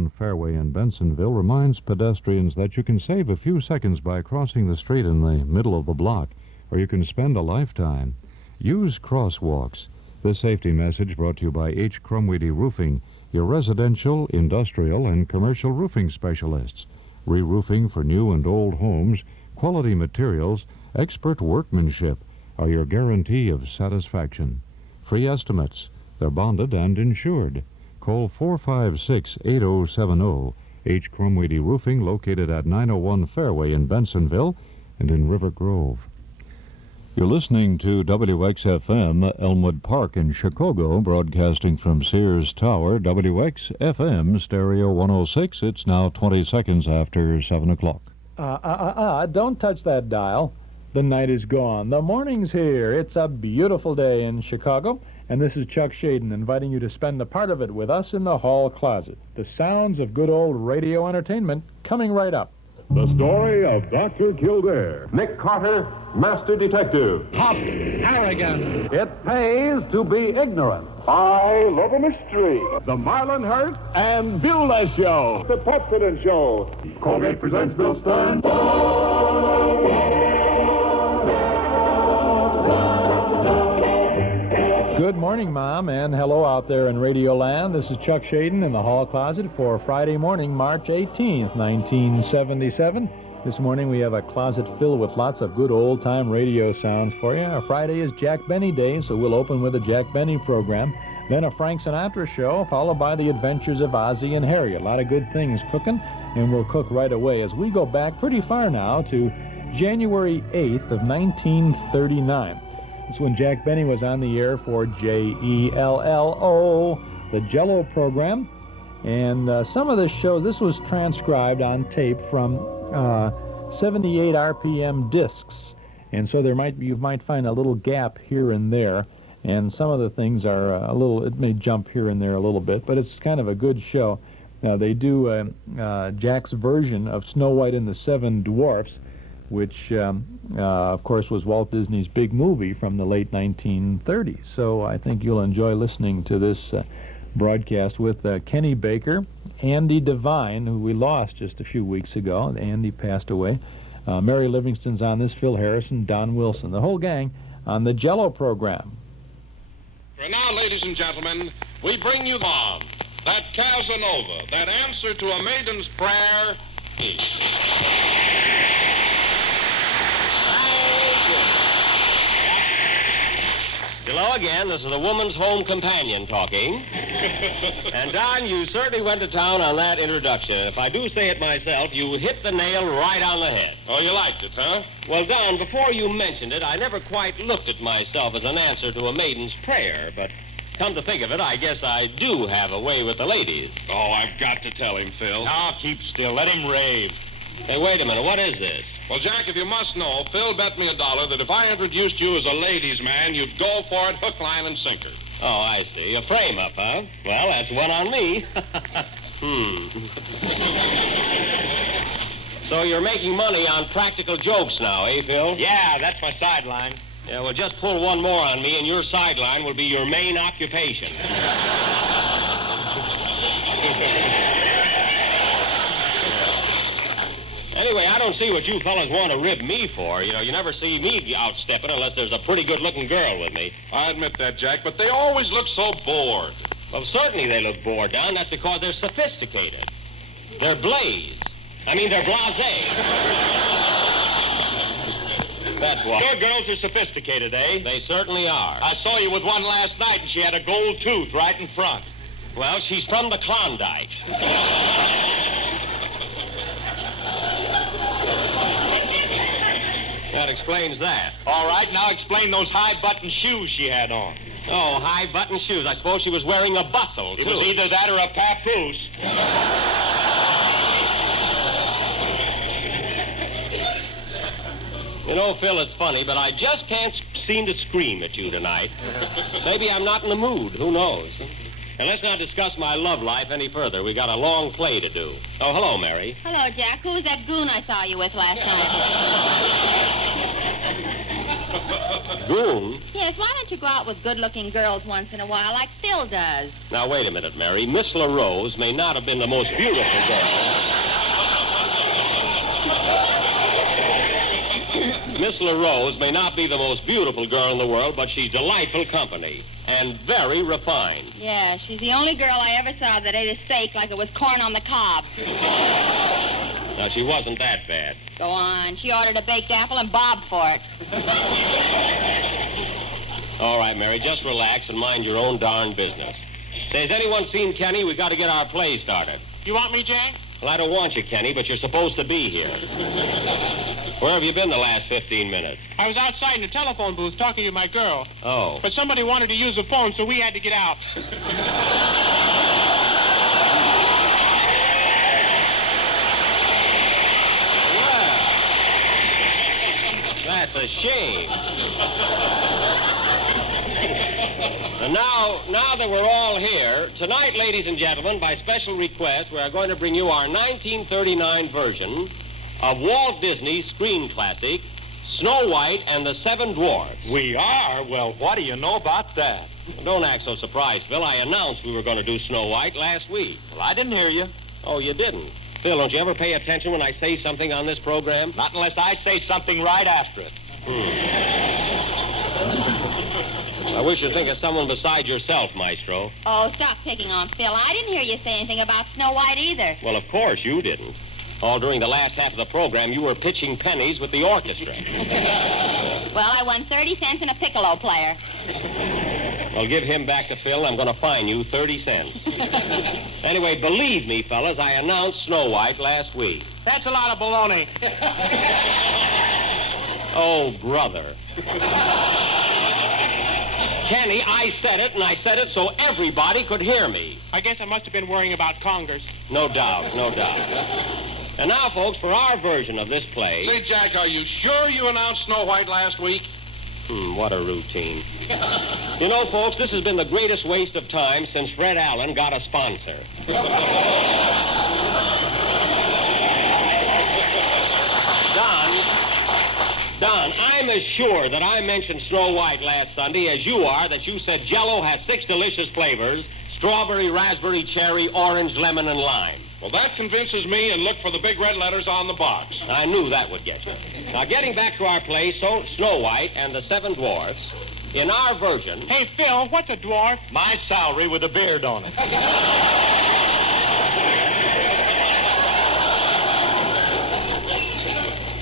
901 Fairway in Bensonville reminds pedestrians that you can save a few seconds by crossing the street in the middle of the block, or you can spend a lifetime. Use crosswalks. This safety message brought to you by H. Crumweedy Roofing, your residential, industrial, and commercial roofing specialists. Re-roofing for new and old homes, quality materials, expert workmanship are your guarantee of satisfaction. Free estimates. They're bonded and insured. Call 456-8070. H. Crumweedy Roofing, located at 901 Fairway in Bensonville and in River Grove. You're listening to WXFM, Elmwood Park in Chicago, broadcasting from Sears Tower, WXFM, Stereo 106. It's now 20 seconds after 7 o'clock. Don't touch that dial. The night is gone. The morning's here. It's a beautiful day in Chicago, and this is Chuck Shaden inviting you to spend a part of it with us in the hall closet. The sounds of good old radio entertainment coming right up. The story of Dr. Kildare. Nick Carter, Master Detective. Hop Harrigan. It pays to be ignorant. I Love a Mystery. The Marlon Hurt and Beulah Show. The President Show. Colgate presents Bill Stern. Good morning, Mom, and hello out there in Radio Land. This is Chuck Shaden in the hall closet for Friday morning, March 18th, 1977. This morning we have a closet filled with lots of good old-time radio sounds for you. Friday is Jack Benny Day, so we'll open with a Jack Benny program. Then a Frank Sinatra show, followed by the adventures of Ozzie and Harriet. A lot of good things cooking, and we'll cook right away as we go back pretty far now to January 8th of 1939. It's when Jack Benny was on the air for Jello, the Jello program. And some of this show, this was transcribed on tape from 78 RPM discs. And so you might find a little gap here and there. And some of the things are it may jump here and there a little bit, but it's kind of a good show. They do Jack's version of Snow White and the Seven Dwarfs, which, of course, was Walt Disney's big movie from the late 1930s. So I think you'll enjoy listening to this broadcast with Kenny Baker, Andy Devine, who we lost just a few weeks ago. Andy passed away. Mary Livingston's on this, Phil Harrison, Don Wilson, the whole gang on the Jello program. For now, ladies and gentlemen, we bring you on that Casanova, that answer to a maiden's prayer is... Hello again. This is the Woman's Home Companion talking. And, Don, you certainly went to town on that introduction. If I do say it myself, you hit the nail right on the head. Oh, you liked it, huh? Well, Don, before you mentioned it, I never quite looked at myself as an answer to a maiden's prayer, but come to think of it, I guess I do have a way with the ladies. Oh, I've got to tell him, Phil. Now, keep still. Let him rave. Hey, wait a minute. What is this? Well, Jack, if you must know, Phil bet me $1 that if I introduced you as a ladies' man, you'd go for it hook, line, and sinker. Oh, I see. A frame-up, huh? Well, that's one on me. So you're making money on practical jokes now, eh, Phil? Yeah, that's my sideline. Yeah, well, just pull one more on me, and your sideline will be your main occupation. Anyway, I don't see what you fellas want to rib me for. You know, you never see me outstepping unless there's a pretty good-looking girl with me. I admit that, Jack, but they always look so bored. Well, certainly they look bored, Don. That's because they're sophisticated. They're blazed. I mean, they're blasé. That's what. Your girls are sophisticated, eh? They certainly are. I saw you with one last night, and she had a gold tooth right in front. Well, she's from the Klondike. That explains that. All right, now explain those high-button shoes she had on. Oh, high-button shoes. I suppose she was wearing a bustle, too. It was either that or a papoose. You know, Phil, it's funny, but I just can't seem to scream at you tonight. Maybe I'm not in the mood. Who knows? And let's not discuss my love life any further. We got a long play to do. Oh, hello, Mary. Hello, Jack. Who was that goon I saw you with last night? Goon? Yes, why don't you go out with good-looking girls once in a while like Phil does? Now, wait a minute, Mary. Miss LaRose may not have been the most beautiful girl. Miss LaRose may not be the most beautiful girl in the world, but she's delightful company and very refined. Yeah, she's the only girl I ever saw that ate a steak like it was corn on the cob. Now, she wasn't that bad. Go on. She ordered a baked apple and bobbed for it. All right, Mary, just relax and mind your own darn business. Say, has anyone seen Kenny? We've got to get our play started. You want me, Jack? Well, I don't want you, Kenny, but you're supposed to be here. Where have you been the last 15 minutes? I was outside in the telephone booth talking to my girl. Oh. But somebody wanted to use the phone, so we had to get out. That's a shame. And now that we're all here, tonight, ladies and gentlemen, by special request, we are going to bring you our 1939 version of Walt Disney's screen classic, Snow White and the Seven Dwarfs. We are? Well, what do you know about that? Don't act so surprised, Phil. I announced we were going to do Snow White last week. Well, I didn't hear you. Oh, you didn't? Phil, don't you ever pay attention when I say something on this program? Not unless I say something right after it. I wish you'd think of someone beside yourself, Maestro. Oh, stop picking on Phil. I didn't hear you say anything about Snow White either. Well, of course you didn't. All during the last half of the program, you were pitching pennies with the orchestra. Well, I won 30 cents and a piccolo player. Well, give him back to Phil. I'm going to fine you 30 cents. Anyway, believe me, fellas, I announced Snow White last week. That's a lot of baloney. Oh, brother. Kenny, I said it, and I said it so everybody could hear me. I guess I must have been worrying about Congress. No doubt, no doubt. And now, folks, for our version of this play... Say, Jack, are you sure you announced Snow White last week? What a routine. You know, folks, this has been the greatest waste of time since Fred Allen got a sponsor. Don, I'm as sure that I mentioned Snow White last Sunday as you are that you said Jell-O has 6 delicious flavors: strawberry, raspberry, cherry, orange, lemon, and lime. Well, that convinces me, and look for the big red letters on the box. I knew that would get you. Now, getting back to our play, Snow White and the Seven Dwarfs, in our version... Hey, Phil, what's a dwarf? My salary with a beard on it.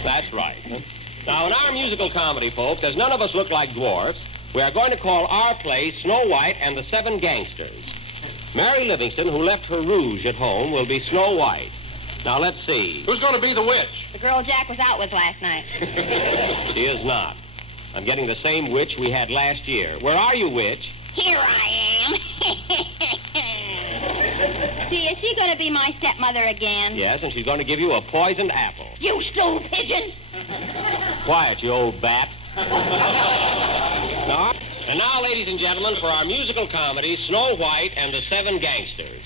That's right. Now, in our musical comedy, folks, as none of us look like dwarfs, we are going to call our play Snow White and the Seven Gangsters. Mary Livingston, who left her rouge at home, will be Snow White. Now, let's see. Who's going to be the witch? The girl Jack was out with last night. She is not. I'm getting the same witch we had last year. Where are you, witch? Here I am. See, is she going to be my stepmother again? Yes, and she's going to give you a poisoned apple. You stool pigeon! Quiet, you old bat. And now, ladies and gentlemen, for our musical comedy, Snow White and the Seven Gangsters,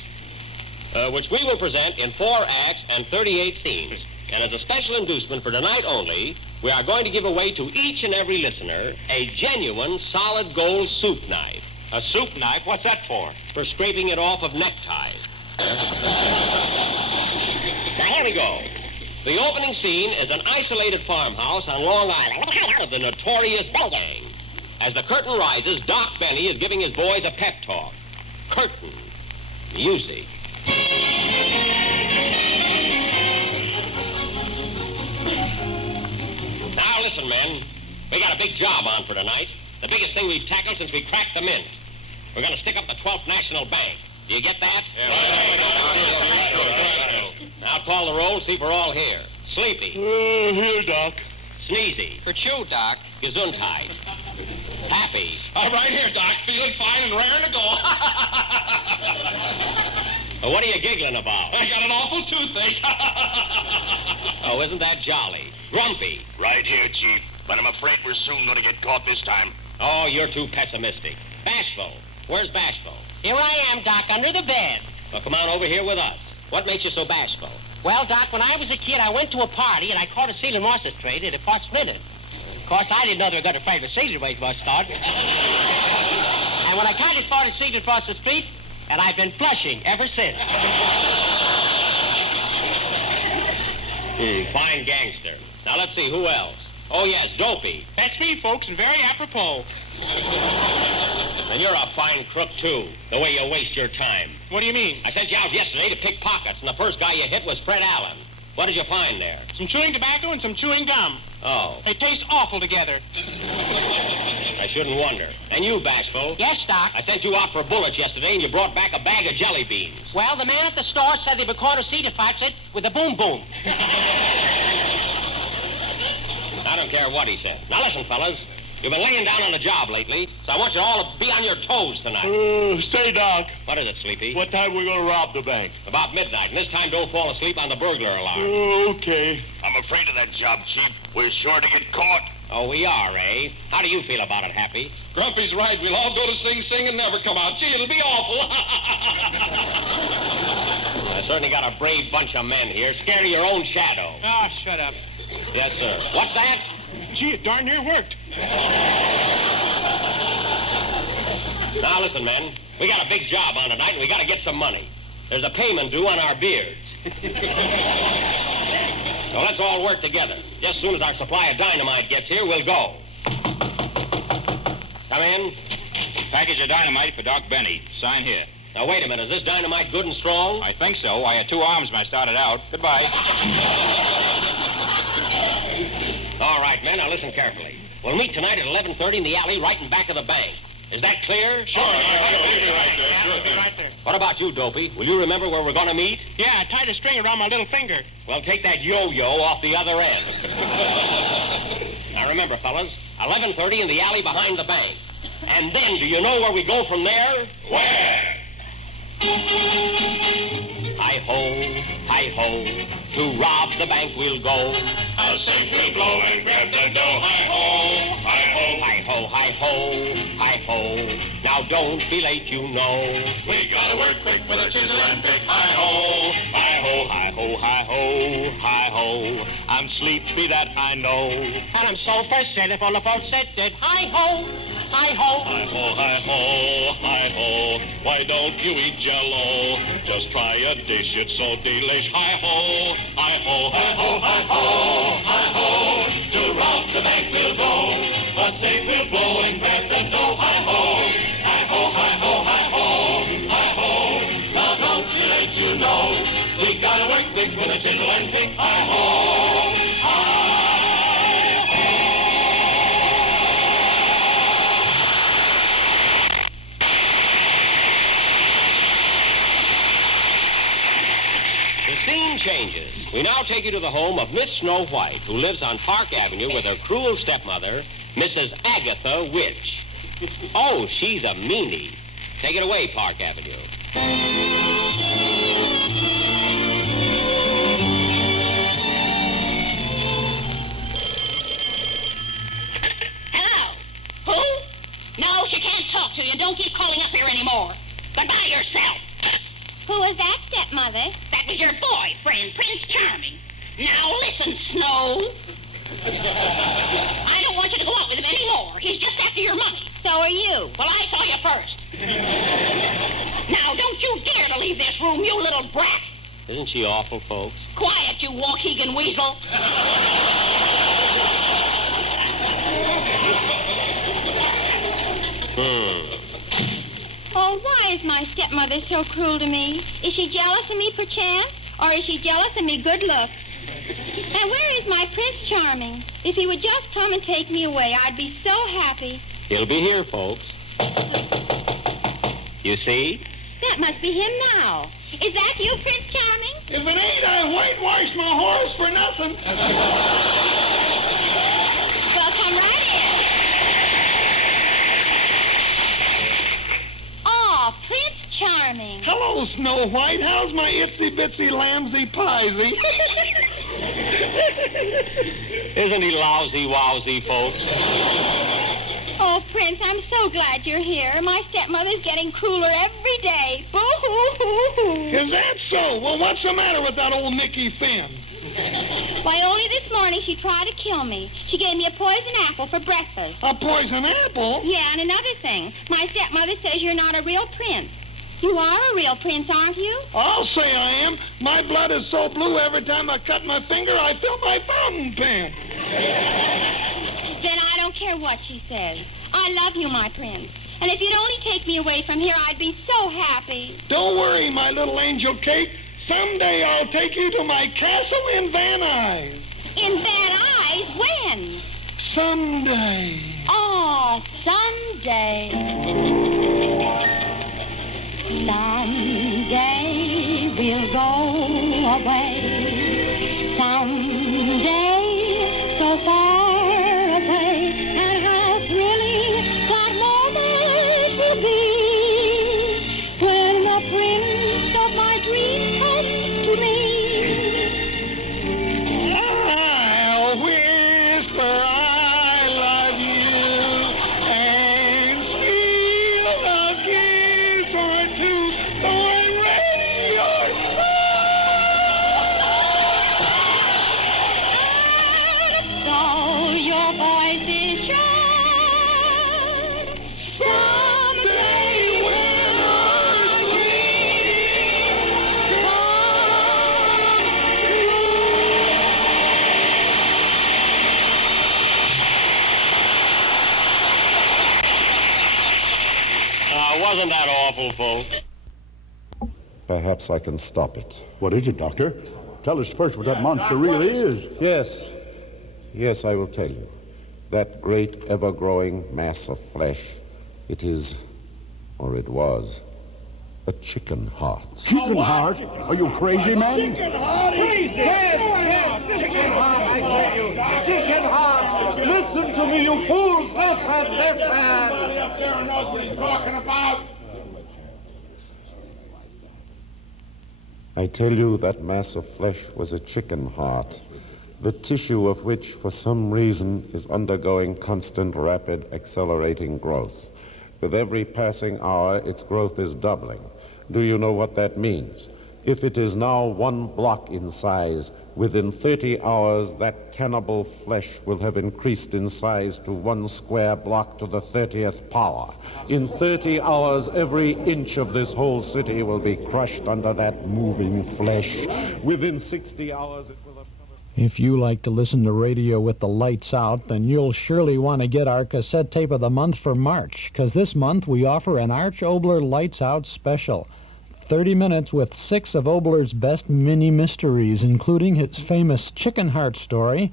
which we will present in 4 acts and 38 scenes. And as a special inducement for tonight only, we are going to give away to each and every listener a genuine solid gold soup knife. A soup knife? What's that for? For scraping it off of neckties. Now, here we go. The opening scene is an isolated farmhouse on Long Island of the notorious Gang. As the curtain rises, Doc Benny is giving his boys a pep talk. Curtain. Music. Now, listen, men. We got a big job on for tonight. The biggest thing we've tackled since we cracked the mint. We're going to stick up the 12th National Bank. Do you get that? Now call the roll, see if we're all here. Sleepy. Here, Doc. Sneezy. For chew, Doc. Gesundheit. Happy. I'm right here, Doc. Feeling fine and raring to go. What are you giggling about? I got an awful toothache. Oh, isn't that jolly? Grumpy. Right here, Chief. But I'm afraid we're soon going to get caught this time. Oh, you're too pessimistic. Bashful. Where's Bashful? Here I am, Doc, under the bed. Well, come on over here with us. What makes you so bashful? Well, Doc, when I was a kid, I went to a party and I caught a Ceylon oyster tray that it was splintered. Of course, I didn't know they were going to pray the Caesar way much thought. And when I kind of spotted Caesar across the street, and I've been flushing ever since. Fine gangster. Now, let's see, who else? Oh, yes, Dopey. That's me, folks, and very apropos. And you're a fine crook, too, the way you waste your time. What do you mean? I sent you out yesterday to pick pockets, and the first guy you hit was Fred Allen. What did you find there? Some chewing tobacco and some chewing gum. Oh. They taste awful together. I shouldn't wonder. And you, Bashful? Yes, Doc. I sent you out for bullets yesterday, and you brought back a bag of jelly beans. Well, the man at the store said they were going to see the fights it with a boom boom. I don't care what he said. Now, listen, fellas. You've been laying down on the job lately, so I want you all to be on your toes tonight. Say, Doc, What is it, Sleepy? what time we going to rob the bank? About midnight, and this time don't fall asleep on the burglar alarm. Okay. I'm afraid of that job, Chief. We're sure to get caught. Oh, we are, eh? How do you feel about it, Happy? Grumpy's right. We'll all go to Sing Sing and never come out. Gee, it'll be awful. I certainly got a brave bunch of men here, scared of your own shadow. Oh, shut up. Yes, sir. What's that? Gee, it darn near worked. Now, listen, men. We got a big job on tonight, and we got to get some money. There's a payment due on our beards. So let's all work together. Just as soon as our supply of dynamite gets here, we'll go. Come in. Package of dynamite for Doc Benny. Sign here. Now, wait a minute. Is this dynamite good and strong? I think so. I had 2 arms when I started out. Goodbye. All right, men. Now, listen carefully. We'll meet tonight at 11:30 in the alley right in back of the bank. Is that clear? Sure. We'll be right there. Yeah, Sure we'll be thing. right there. What about you, Dopey? Will you remember where we're going to meet? Yeah, I tied a string around my little finger. Well, take that yo-yo off the other end. Now, remember, fellas, 11:30 in the alley behind the bank. And then, do you know where we go from there? Where? Hi-ho, to rob the bank we'll go. How safe we'll blow and grab the dough. Hi-ho, hi-ho. Hi-ho, hi-ho, hi-ho. Now, don't be late, you know. We gotta work quick with a chisel and pick. Hi-ho, hi-ho, Hi-ho, hi-ho, hi-ho. I'm sleepy, that I know. And I'm so frustrated for the folks that did. Hi-ho, hi-ho. Hi-ho, hi-ho, hi-ho. Why don't you eat Jell-O? Just try a dish, it's so delish. Hi-ho, hi-ho, hi-ho, hi-ho, hi-ho. To rob the bank we'll go, but safe we'll blow and grab the dough. Hi-ho, hi-ho, hi-ho, hi-ho, hi-ho. Now don't be late, you know. We gotta work quick with a chisel and pick. Hi-ho, hi-ho. The scene changes. We now take you to the home of Miss Snow White, who lives on Park Avenue with her cruel stepmother, Mrs. Agatha Witch. Oh, she's a meanie. Take it away, Park Avenue. Hello? Who? No, she can't talk to you. Don't keep calling up here anymore. Goodbye yourself. Who was that, stepmother? That was your boyfriend, Prince Charming. Now listen, Snow. I don't want you to go out with him anymore. He's just after your money. So are you. Well, I saw you first. Now, don't you dare to leave this room, you little brat. Isn't she awful, folks? Quiet, you Waukegan weasel. Oh, why is my stepmother so cruel to me? Is she jealous of me, perchance? Or is she jealous of me good looks? And where is my Prince Charming? If he would just come and take me away, I'd be so happy. He'll be here, folks. You see? That must be him now. Is that you, Prince Charming? If it ain't, I whitewashed my horse for nothing. Well, come right in. Oh, Prince Charming. Hello, Snow White. How's my itsy-bitsy lamsy-piesy? Isn't he lousy-wowsy, folks? Oh, Prince, I'm so glad you're here. My stepmother's getting crueler every day. Boo-hoo-hoo-hoo. Is that so? Well, what's the matter with that old Mickey Finn? Why, only this morning she tried to kill me. She gave me a poison apple for breakfast. A poison apple? Yeah, and another thing. My stepmother says you're not a real prince. You are a real prince, aren't you? I'll say I am. My blood is so blue every time I cut my finger, I fill my fountain pen. Then I don't care what she says. I love you, my prince. And if you'd only take me away from here, I'd be so happy. Don't worry, my little angel Kate. Someday I'll take you to my castle in Van Nuys. In Van Nuys? When? Someday. Oh, someday. Someday we'll go away. Someday, so far away. And how thrilling that moment will be when the prince of my dreams comes to me. I'll whisper I love you and steal a kiss or two on radio. So your voice is sure. Someday when I Wasn't that awful, folks? Perhaps I can stop it. What is it, Doctor? Tell us first what that monster really is. Yes, I will tell you. That great, ever-growing mass of flesh, it is, or it was, a chicken heart. Chicken heart? Are you crazy, man? Chicken heart? Crazy! Yes, chicken heart, I tell you. Chicken heart! Listen to me, you fools! Listen! Somebody up there knows what he's talking about. I tell you that mass of flesh was a chicken heart, the tissue of which, for some reason, is undergoing constant, rapid, accelerating growth. With every passing hour, its growth is doubling. Do you know what that means? If it is now 1 block in size, within 30 hours, that cannibal flesh will have increased in size to 1 square block to the 30th power. In 30 hours, every inch of this whole city will be crushed under that moving flesh. Within 60 hours, it will have... If you like to listen to radio with the lights out, then you'll surely want to get our cassette tape of the month for March, because this month we offer an Arch Oboler Lights Out special. 30 minutes with 6 of Oboler's best mini mysteries, including his famous chicken heart story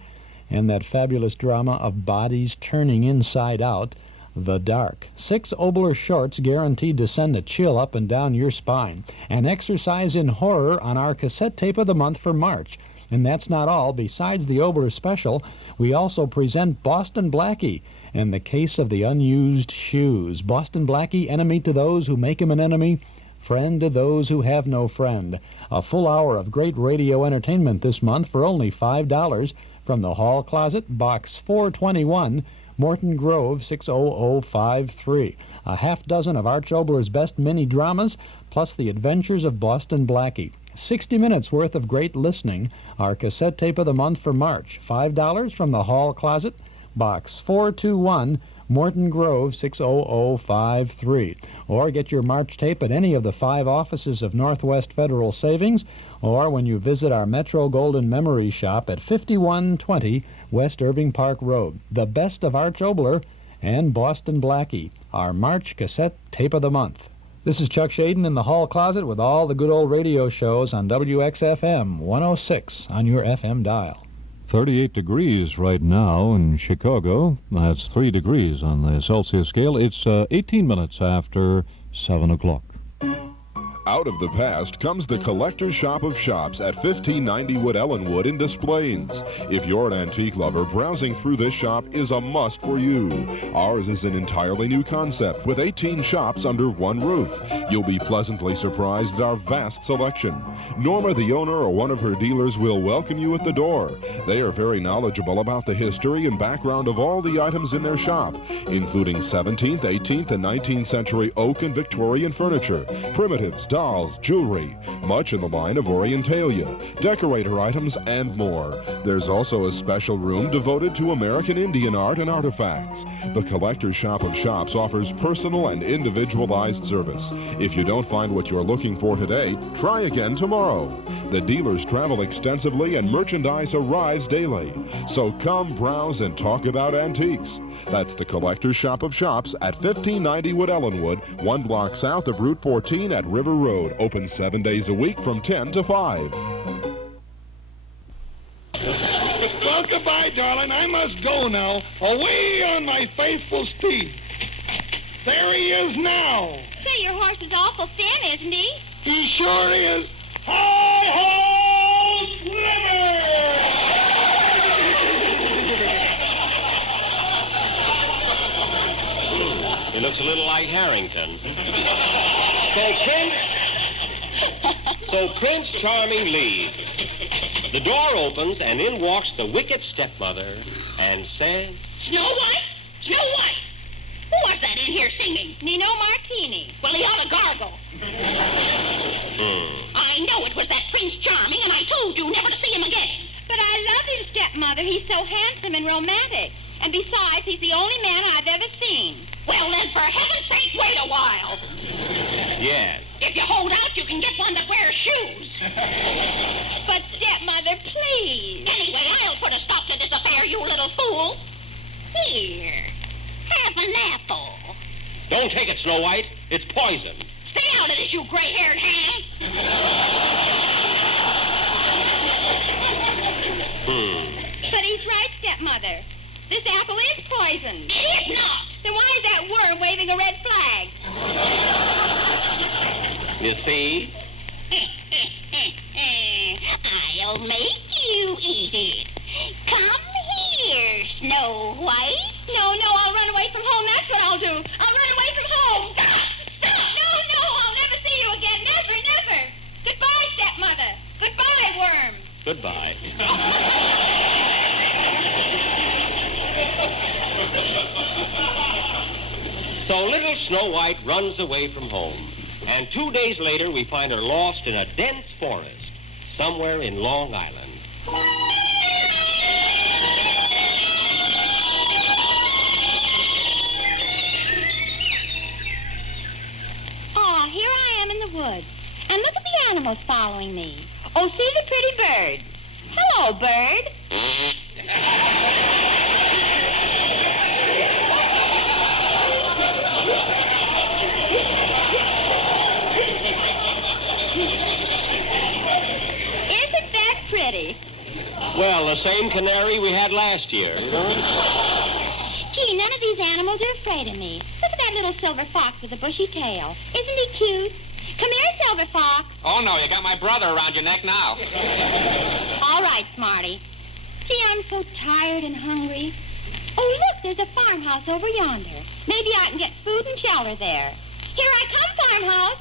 and that fabulous drama of bodies turning inside out, The Dark. 6 Oboler shorts guaranteed to send a chill up and down your spine. An exercise in horror on our cassette tape of the month for March. And that's not all. Besides the Oboler special, we also present Boston Blackie and the case of the unused shoes. Boston Blackie, enemy to those who make him an enemy, friend to those who have no friend. A full hour of great radio entertainment this month for only $5 from the Hall Closet, Box 421, Morton Grove, 60053. A half dozen of Arch Oboler's best mini dramas, plus the adventures of Boston Blackie. 60 minutes worth of great listening. Our cassette tape of the month for March. $5 from the Hall Closet, Box 421, Morton Grove, 60053. Or get your March tape at any of the 5 offices of Northwest Federal Savings, or when you visit our Metro Golden Memory Shop at 5120 West Irving Park Road. The best of Arch Oboler and Boston Blackie, our March cassette tape of the month. This is Chuck Shaden in the Hall Closet with all the good old radio shows on WXFM 106 on your FM dial. 38 degrees right now in Chicago. That's 3 degrees on the Celsius scale. It's 18 minutes after 7 o'clock. Out of the past comes the Collector's Shop of Shops at 1590 Wood Ellenwood in Des Plaines. If you're an antique lover, browsing through this shop is a must for you. Ours is an entirely new concept with 18 shops under one roof. You'll be pleasantly surprised at our vast selection. Norma, the owner, or one of her dealers will welcome you at the door. They are very knowledgeable about the history and background of all the items in their shop, including 17th, 18th, and 19th century oak and Victorian furniture, primitives, dolls, jewelry, much in the line of orientalia, decorator items, and more. There's also a special room devoted to American Indian art and artifacts. The Collector's Shop of Shops offers personal and individualized service. If you don't find what you're looking for today, try again tomorrow. The dealers travel extensively and merchandise arrives daily. So come browse and talk about antiques. That's the Collector's Shop of Shops at 1590 Wood Ellenwood, 1 block south of Route 14 at River Road. Open 7 days a week from 10 to 5. Well, goodbye, darling. I must go now, away on my faithful steed. There he is now. Say, your horse is awful thin, isn't he? He sure is. Hi-ho, Sliver! He looks a little like Harrington. So Prince Charming leaves. The door opens, and in walks the wicked stepmother and says, Snow White? Snow White! Who was that in here singing? Nino Martini. Well, he ought to gargle. I know it was that Prince Charming, and I told you never to see him again. But I love him, stepmother. He's so handsome and romantic. And besides, he's the only man I've ever seen. Well, then, for heaven's sake, wait a while. yes. If you hold out, you can get one that wears shoes. But, stepmother, please. Anyway, I'll put a stop to this affair, you little fool. Here, have an apple. Don't take it, Snow White. It's poison. Stay out of this, you gray-haired ham. But he's right, stepmother. This apple is poisoned. It is not. Then why is that worm waving a red flag? You see? I'll make you eat it. Come here, Snow White. No, I'll run away from home. That's what I'll do. I'll run away from home. Stop! No, I'll never see you again. Never, never. Goodbye, stepmother. Goodbye, worm. Goodbye. So little Snow White runs away from home. And 2 days later, we find her lost in a dense forest somewhere in Long Island. Here I am in the woods. And look at the animals following me. Oh, see the pretty bird. Hello, bird. Isn't that pretty? Well, the same canary we had last year, you know? Gee, none of these animals are afraid of me. Look at that little silver fox with a bushy tail. Isn't he cute? Come here, Silver Fox. Oh, no, you got my brother around your neck now. All right, Smarty. See, I'm so tired and hungry. Oh, look, there's a farmhouse over yonder. Maybe I can get food and shelter there. Here I come, farmhouse.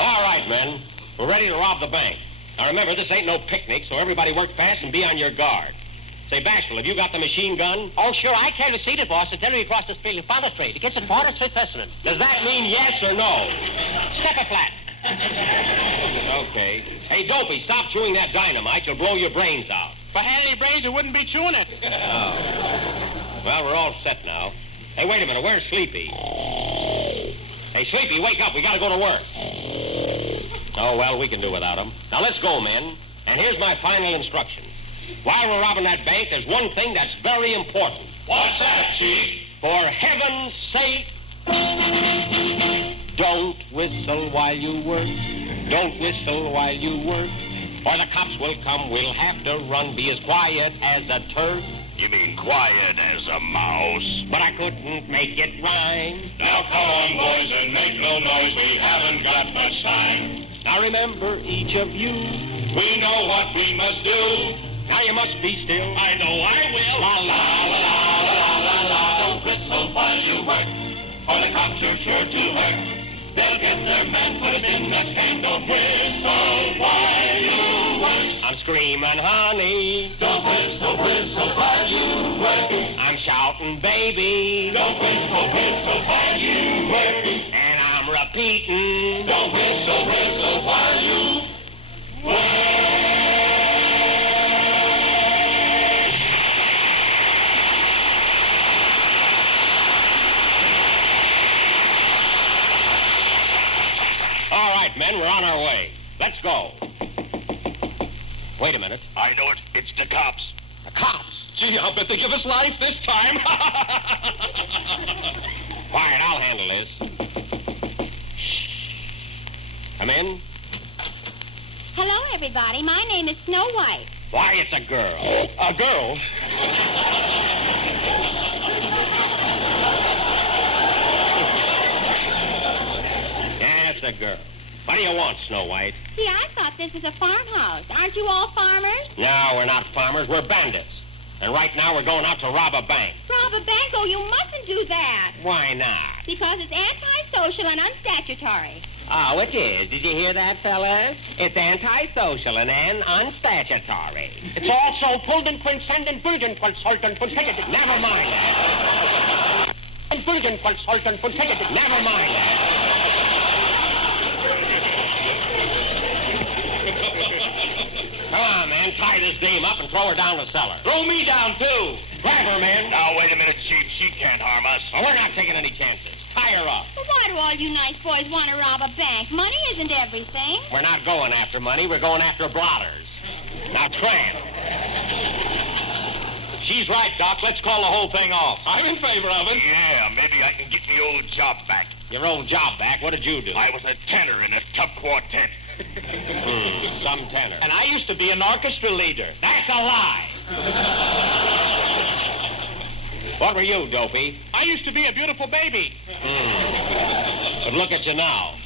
All right, men. We're ready to rob the bank. Now, remember, this ain't no picnic, so everybody work fast and be on your guard. Say, Bashful, have you got the machine gun? Oh, sure, I can't see it, boss. It's directly across the street in front of the trade. It gets at 4th Street Specimen. Does that mean yes or no? Step it flat. Okay. Hey, Dopey, stop chewing that dynamite. You'll blow your brains out. If I had any brains, you wouldn't be chewing it. Oh. Well, we're all set now. Hey, wait a minute. Where's Sleepy? Hey, Sleepy, wake up. We got to go to work. Oh, well, we can do without him. Now, let's go, men. And here's my final instructions. While we're robbing that bank, there's one thing that's very important. What's that, Chief? For heaven's sake, don't whistle while you work. Don't whistle while you work. Or the cops will come. We'll have to run. Be as quiet as a turd. You mean quiet as a mouse? But I couldn't make it rhyme. Now come on, boys, and make no noise. We haven't got much time. Now remember, each of you, we know what we must do. Now you must be still. I know I will. La la la la la la la. Don't whistle while you work, or the cops are sure to hurt. They'll get their man, put him in the can. Don't whistle while you work. I'm screaming, honey. Don't whistle while you work. I'm shouting, baby. Don't whistle while you work. And I'm repeating. Don't whistle while you work. All right, men, we're on our way. Let's go. Wait a minute. I know it. It's the cops. The cops? Gee, I'll bet they give us life this time. Quiet, I'll handle this. Come in. Hello, everybody. My name is Snow White. Why, it's a girl. A girl? Yeah, it's a girl. What do you want, Snow White? See, I thought this was a farmhouse. Aren't you all farmers? No, we're not farmers. We're bandits. And right now we're going out to rob a bank. Rob a bank? Oh, you mustn't do that. Why not? Because it's antisocial and unstatutory. Oh, it is. Did you hear that, fellas? It's antisocial and unstatutory. It's also Puldenquintsand and Bulgenquinsultant. Never mind that. And Bulgenquinsultant. Never mind that. Come on, man. Tie this dame up and throw her down the cellar. Throw me down, too. Grab her, man. Now, wait a minute, Chief. She can't harm us. Oh, we're not taking any chances. Tie her up. Well, why do all you nice boys want to rob a bank? Money isn't everything. We're not going after money. We're going after blotters. Now, tramp. She's right, Doc. Let's call the whole thing off. I'm in favor of it. Yeah, maybe I can get me old job back. Your old job back? What did you do? I was a tenor in a tub quartet. Some tenor. And I used to be an orchestra leader. That's a lie. What were you, Dopey? I used to be a beautiful baby. But look at you now.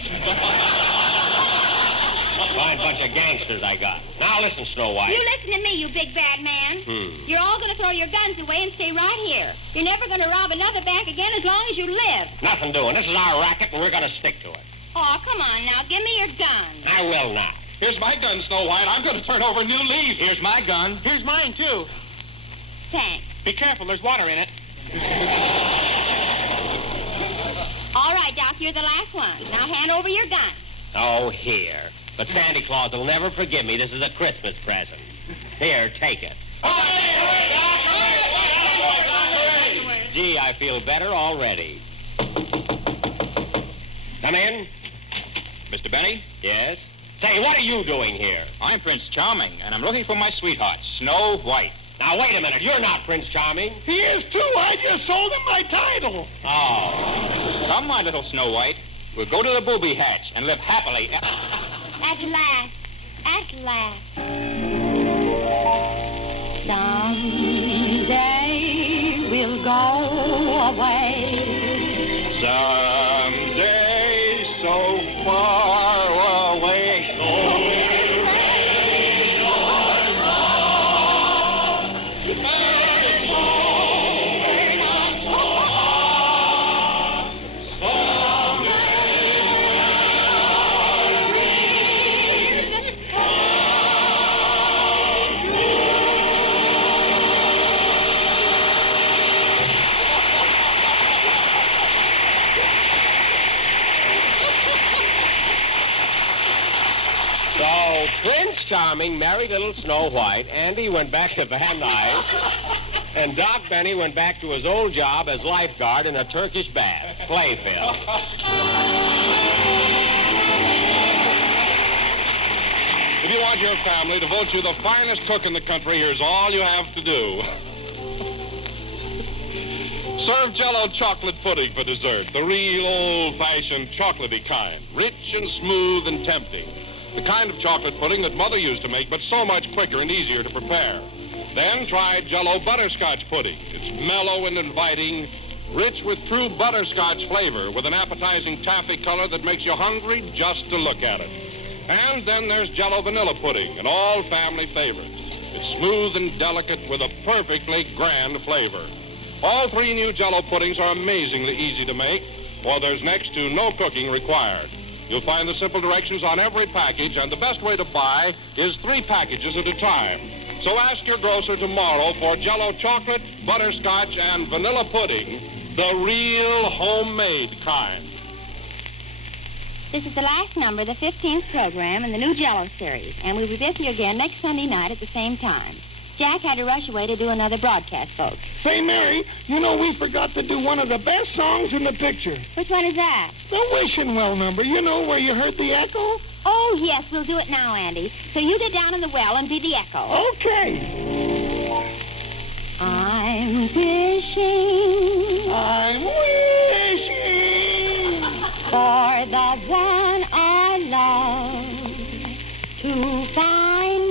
Fine bunch of gangsters I got. Now listen, Snow White. You listen to me, you big bad man. You're all going to throw your guns away and stay right here. You're never going to rob another bank again as long as you live. Nothing doing. This is our racket, and we're going to stick to it. Oh, come on now. Give me your gun. I will not. Here's my gun, Snow White. I'm going to turn over a new leaf. Here's my gun. Here's mine, too. Thanks. Be careful, there's water in it. All right, Doc, you're the last one. Now hand over your gun. Oh, here. But Santa Claus will never forgive me. This is a Christmas present. Here, take it. Gee, I feel better already. Come in. Mr. Benny? Yes? Say, what are you doing here? I'm Prince Charming, and I'm looking for my sweetheart, Snow White. Now, wait a minute. You're not Prince Charming. He is, too. I just sold him my title. Oh. Come, my little Snow White. We'll go to the booby hatch and live happily. At last. At last. Someday we'll go away. Someday so far away. Charming married little Snow White. Andy went back to Van Nuys. And Doc Benny went back to his old job as lifeguard in a Turkish bath. Play, Phil. If you want your family to vote you the finest cook in the country, here's all you have to do. Serve Jell-O chocolate pudding for dessert, the real old-fashioned chocolatey kind, rich and smooth and tempting. The kind of chocolate pudding that Mother used to make, but so much quicker and easier to prepare. Then try Jell-O butterscotch pudding. It's mellow and inviting, rich with true butterscotch flavor, with an appetizing taffy color that makes you hungry just to look at it. And then there's Jell-O vanilla pudding, an all-family favorite. It's smooth and delicate with a perfectly grand flavor. All three new Jell-O puddings are amazingly easy to make, or there's next to no cooking required. You'll find the simple directions on every package, and the best way to buy is 3 packages at a time. So ask your grocer tomorrow for Jell-O chocolate, butterscotch, and vanilla pudding, the real homemade kind. This is the last number of the 15th program in the new Jell-O series, and we'll be with you again next Sunday night at the same time. Jack had to rush away to do another broadcast, folks. Say, Mary, you know we forgot to do one of the best songs in the picture. Which one is that? The Wishing Well number. You know, where you heard the echo? Oh, yes, we'll do it now, Andy. So you get down in the well and be the echo. Okay. I'm wishing for the one I love to find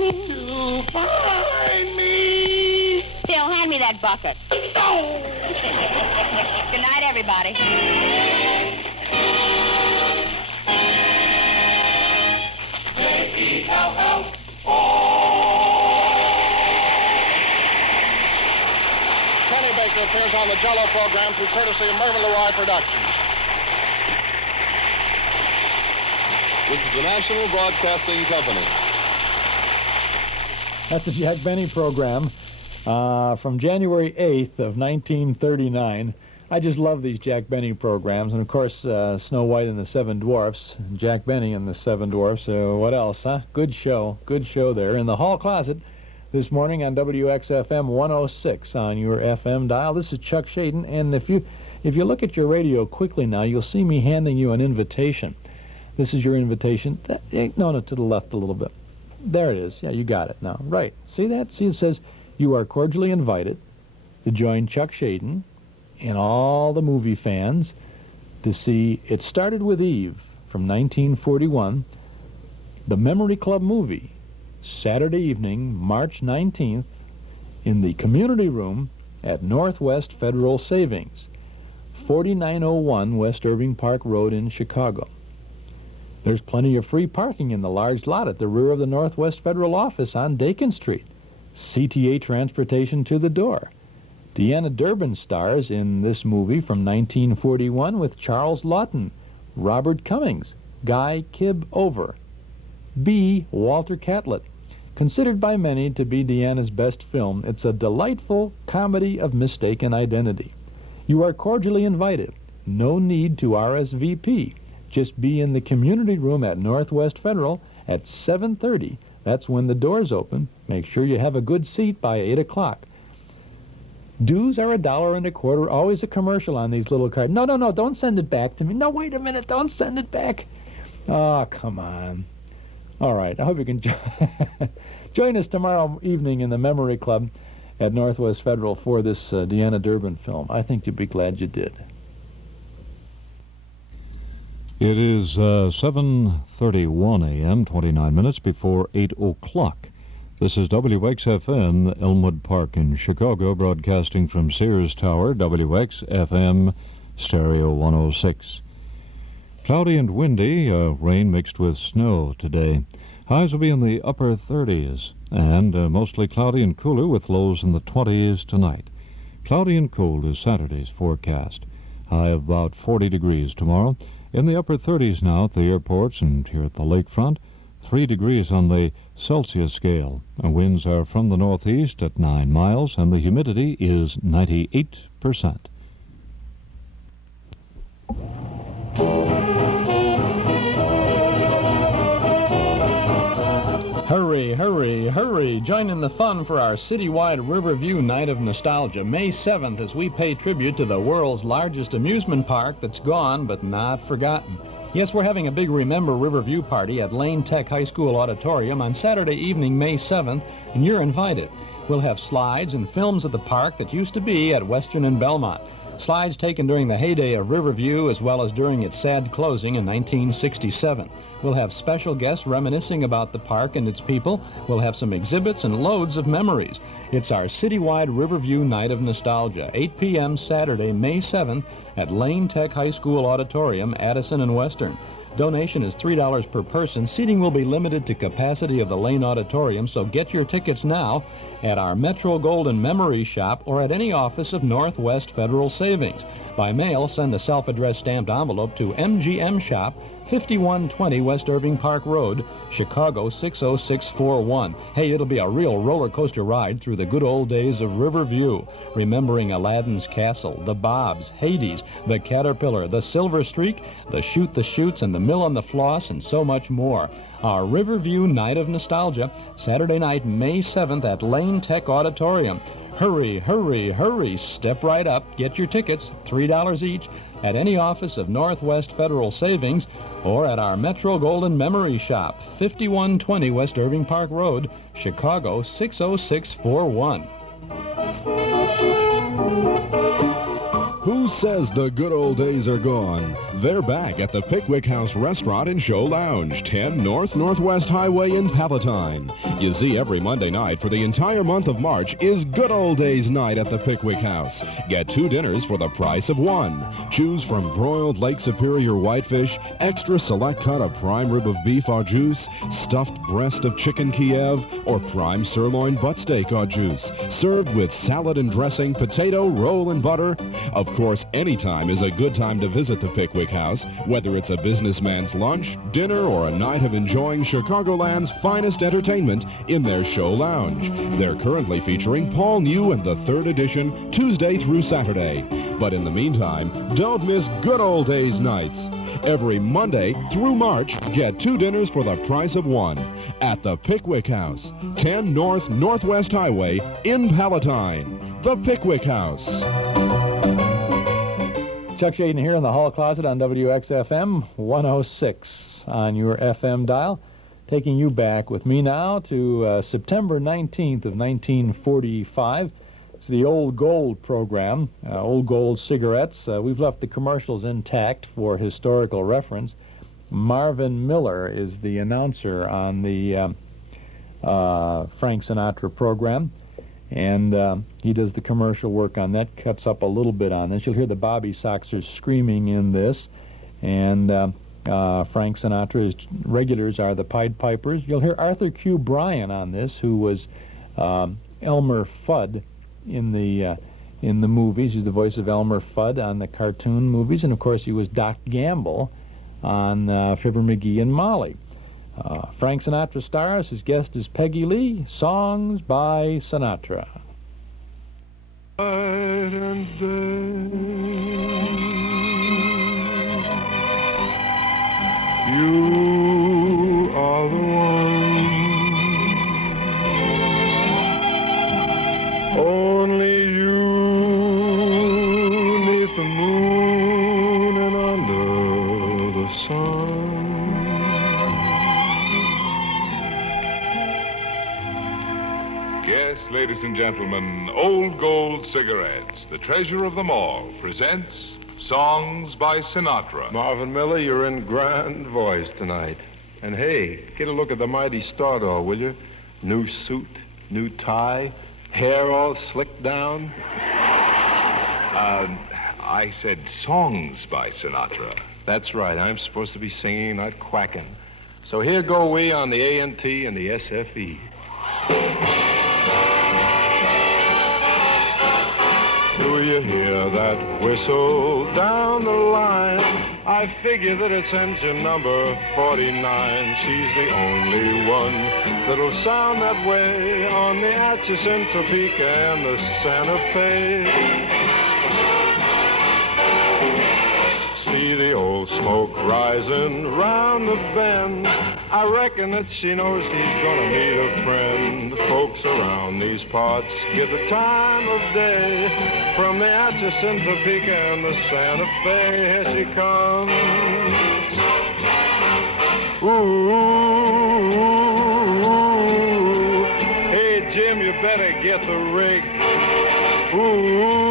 me. Phil, hand me that bucket. Oh! Good night, everybody. Kenny Baker appears on the Jell-O program through courtesy of Mervyn LeRoy Productions. This is the National Broadcasting Company. That's the Jack Benny program from January 8th of 1939. I just love these Jack Benny programs. And, of course, Snow White and the Seven Dwarfs, Jack Benny and the Seven Dwarfs. What else, huh? Good show there. In the hall closet this morning on WXFM 106 on your FM dial. This is Chuck Shaden. And if you look at your radio quickly now, you'll see me handing you an invitation. This is your invitation. No, to the left a little bit. There it is. Yeah, you got it now. Right. See that? See, it says, you are cordially invited to join Chuck Shaden and all the movie fans to see It Started With Eve from 1941, the Memory Club movie, Saturday evening, March 19th, in the community room at Northwest Federal Savings, 4901 West Irving Park Road in Chicago. There's plenty of free parking in the large lot at the rear of the Northwest Federal office on Dakin Street. CTA transportation to the door. Deanna Durbin stars in this movie from 1941 with Charles Lawton, Robert Cummings, Guy Kibb Over. B. Walter Catlett. Considered by many to be Deanna's best film, it's a delightful comedy of mistaken identity. You are cordially invited. No need to RSVP. Just be in the community room at Northwest Federal at 7:30. That's when the doors open. Make sure you have a good seat by 8 o'clock. Dues are $1.25. Always a commercial on these little cards. No, don't send it back to me. No, wait a minute, don't send it back. Oh, come on. All right, I hope you can join us tomorrow evening in the Memory Club at Northwest Federal for this Deanna Durbin film. I think you'll be glad you did. It is 7:31 a.m., 29 minutes before 8 o'clock. This is WXFN, Elmwood Park in Chicago, broadcasting from Sears Tower, WXFM Stereo 106. Cloudy and windy, rain mixed with snow today. Highs will be in the upper 30s, and mostly cloudy and cooler with lows in the 20s tonight. Cloudy and cold is Saturday's forecast. High of about 40 degrees tomorrow. In the upper 30s now at the airports and here at the lakefront. 3 degrees on the Celsius scale. Winds are from the northeast at 9 miles, and the humidity is 98%. Hurry, hurry, hurry. Join in the fun for our citywide Riverview Night of Nostalgia, May 7th, as we pay tribute to the world's largest amusement park that's gone but not forgotten. Yes, we're having a big Remember Riverview party at Lane Tech High School Auditorium on Saturday evening, May 7th, and you're invited. We'll have slides and films at the park that used to be at Western and Belmont. Slides taken during the heyday of Riverview as well as during its sad closing in 1967. We'll have special guests reminiscing about the park and its people. We'll have some exhibits and loads of memories. It's our citywide Riverview Night of Nostalgia, 8 p.m. Saturday, May 7th at Lane Tech High School Auditorium, Addison and Western. Donation is $3 per person. Seating will be limited to capacity of the Lane Auditorium, so get your tickets now at our Metro Golden Memory Shop or at any office of Northwest Federal Savings. By mail, send a self-addressed stamped envelope to MGM Shop, 5120 West Irving Park Road, Chicago 60641. Hey, it'll be a real roller coaster ride through the good old days of Riverview, remembering Aladdin's Castle, the Bobs, Hades, the Caterpillar, the Silver Streak, the Shoot the Chutes, and the Mill on the Floss, and so much more. Our Riverview Night of Nostalgia, Saturday night, May 7th at Lane Tech Auditorium. Hurry, hurry, hurry. Step right up. Get your tickets, $3 each, at any office of Northwest Federal Savings or at our Metro Golden Memory Shop, 5120 West Irving Park Road, Chicago 60641. Who says the good old days are gone? They're back at the Pickwick House Restaurant and Show Lounge, 10 North Northwest Highway in Palatine. You see, every Monday night for the entire month of March is Good Old Days Night at the Pickwick House. Get 2 dinners for the price of 1. Choose from broiled Lake Superior whitefish, extra select cut of prime rib of beef au jus, stuffed breast of chicken Kiev, or prime sirloin butt steak au jus, served with salad and dressing, potato, roll, and butter. Of course, any time is a good time to visit the Pickwick House, whether it's a businessman's lunch, dinner, or a night of enjoying Chicagoland's finest entertainment in their show lounge. They're currently featuring Paul New and the 3rd edition Tuesday through Saturday. But in the meantime, don't miss Good Old Days nights. Every Monday through March, get 2 dinners for the price of 1 at the Pickwick House, 10 North Northwest Highway in Palatine. The Pickwick House. Chuck Shaden here in the hall closet on WXFM 106 on your FM dial, taking you back with me now to September 19th of 1945. It's the Old Gold program, Old Gold cigarettes. We've left the commercials intact for historical reference. Marvin Miller is the announcer on the Frank Sinatra program. And he does the commercial work on that, cuts up a little bit on this. You'll hear the Bobby Soxers screaming in this. And Frank Sinatra's regulars are the Pied Pipers. You'll hear Arthur Q. Bryan on this, who was Elmer Fudd in the movies. He's the voice of Elmer Fudd on the cartoon movies. And, of course, he was Doc Gamble on Fibber McGee and Molly. Frank Sinatra stars. His guest is Peggy Lee. Songs by Sinatra. Night and day, you are the one. Only you neath the moon and under the sun. Yes, ladies and gentlemen, Old Gold Cigarettes, the treasure of them all, presents Songs by Sinatra. Marvin Miller, you're in grand voice tonight. And hey, get a look at the mighty star doll, will you? New suit, new tie, hair all slicked down. I said songs by Sinatra. That's right, I'm supposed to be singing, not quacking. So here go we on the A&T and the SFE. Do you hear that whistle down the line? I figure that it's engine number 49. She's the only one that'll sound that way on the Atchison, Topeka, and the Santa Fe. See the old smoke rising round the bend. I reckon that she knows he's gonna meet a friend. Folks around these parts get the time of day from the Atchison, Topeka, and the Santa Fe. Here she comes. Ooh, hey Jim, you better get the rig. Ooh.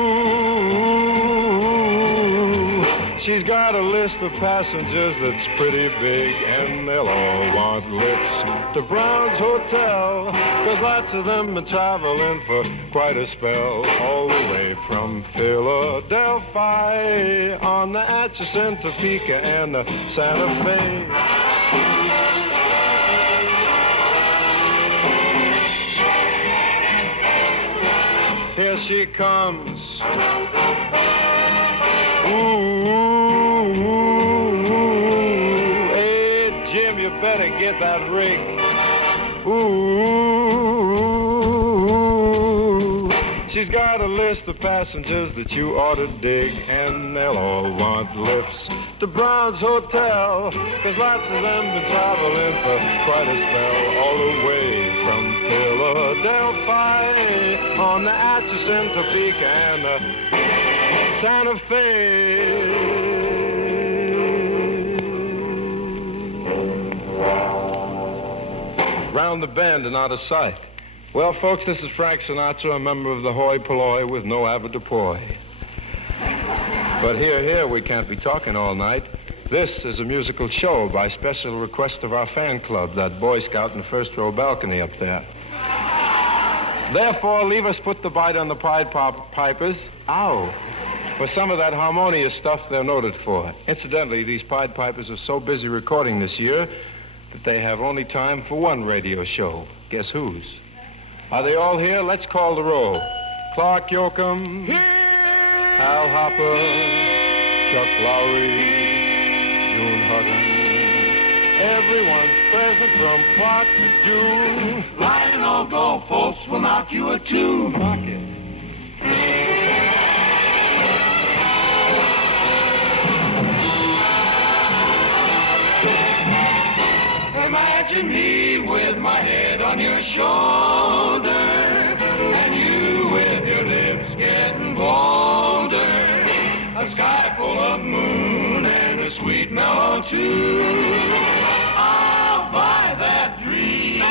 She's got a list of passengers that's pretty big, and they'll all want lips to Brown's Hotel, 'cause lots of them been traveling for quite a spell, all the way from Philadelphia on the Atchison, Topeka, and the Santa Fe. Here she comes. got a list of passengers that you ought to dig, and they'll all want lifts to Brown's Hotel, 'cause lots of them been traveling for quite a spell, all the way from Philadelphia on the Atchison, Topeka, and the Santa Fe. Round the bend and out of sight. Well, folks, this is Frank Sinatra, a member of the hoi polloi with no avoirdupois. But here, we can't be talking all night. This is a musical show by special request of our fan club, that Boy Scout in the first row balcony up there. Therefore, leave us put the bite on the Pied Pipers. Ow! For some of that harmonious stuff they're noted for. Incidentally, these Pied Pipers are so busy recording this year that they have only time for one radio show. Guess whose? Are they all here? Let's call the roll. Clark Yoakum, Al Hopper, Chuck Lowry, June Hutton. Everyone's present from Clark to June. Lionel Go, folks, will knock you a tune. Rock it. Imagine me with my head on your shoulder, and you with your lips getting bolder. A sky full of moon and a sweet mellow tune. I'll buy that dream.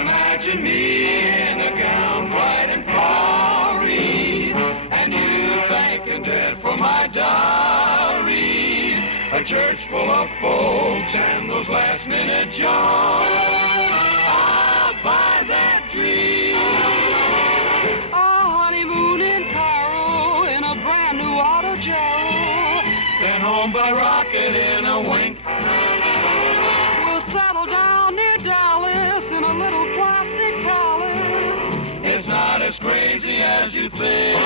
Imagine me in a gown white and flowery, and you thanking death for my dowry. A church full of folks and those last-minute jobs. I'll buy that dream. A honeymoon in Cairo in a brand-new autogel. Then home by rocket in a wink. We'll settle down near Dallas in a little plastic palace. It's not as crazy as you think.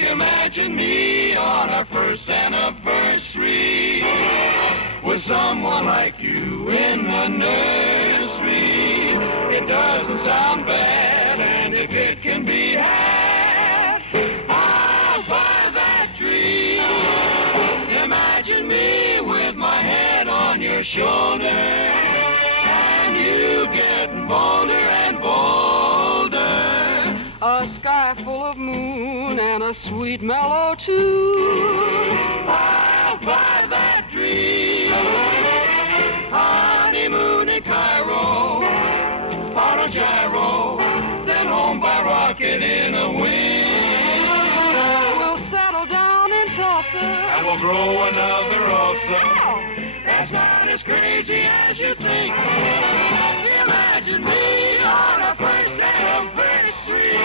Imagine me on our first anniversary with someone like you in the nursery. It doesn't sound bad, and if it can be had, I'll buy that dream. Imagine me with my head on your shoulder, and you getting bolder and bolder. A sky full of moon and a sweet mellow tune. I'll buy that dream. Honeymoon in Cairo, auto gyro, then home by rocket in a wing. We'll settle down in Tulsa, and we'll grow another ulcer. That's not as crazy as you think. Imagine me on a first anniversary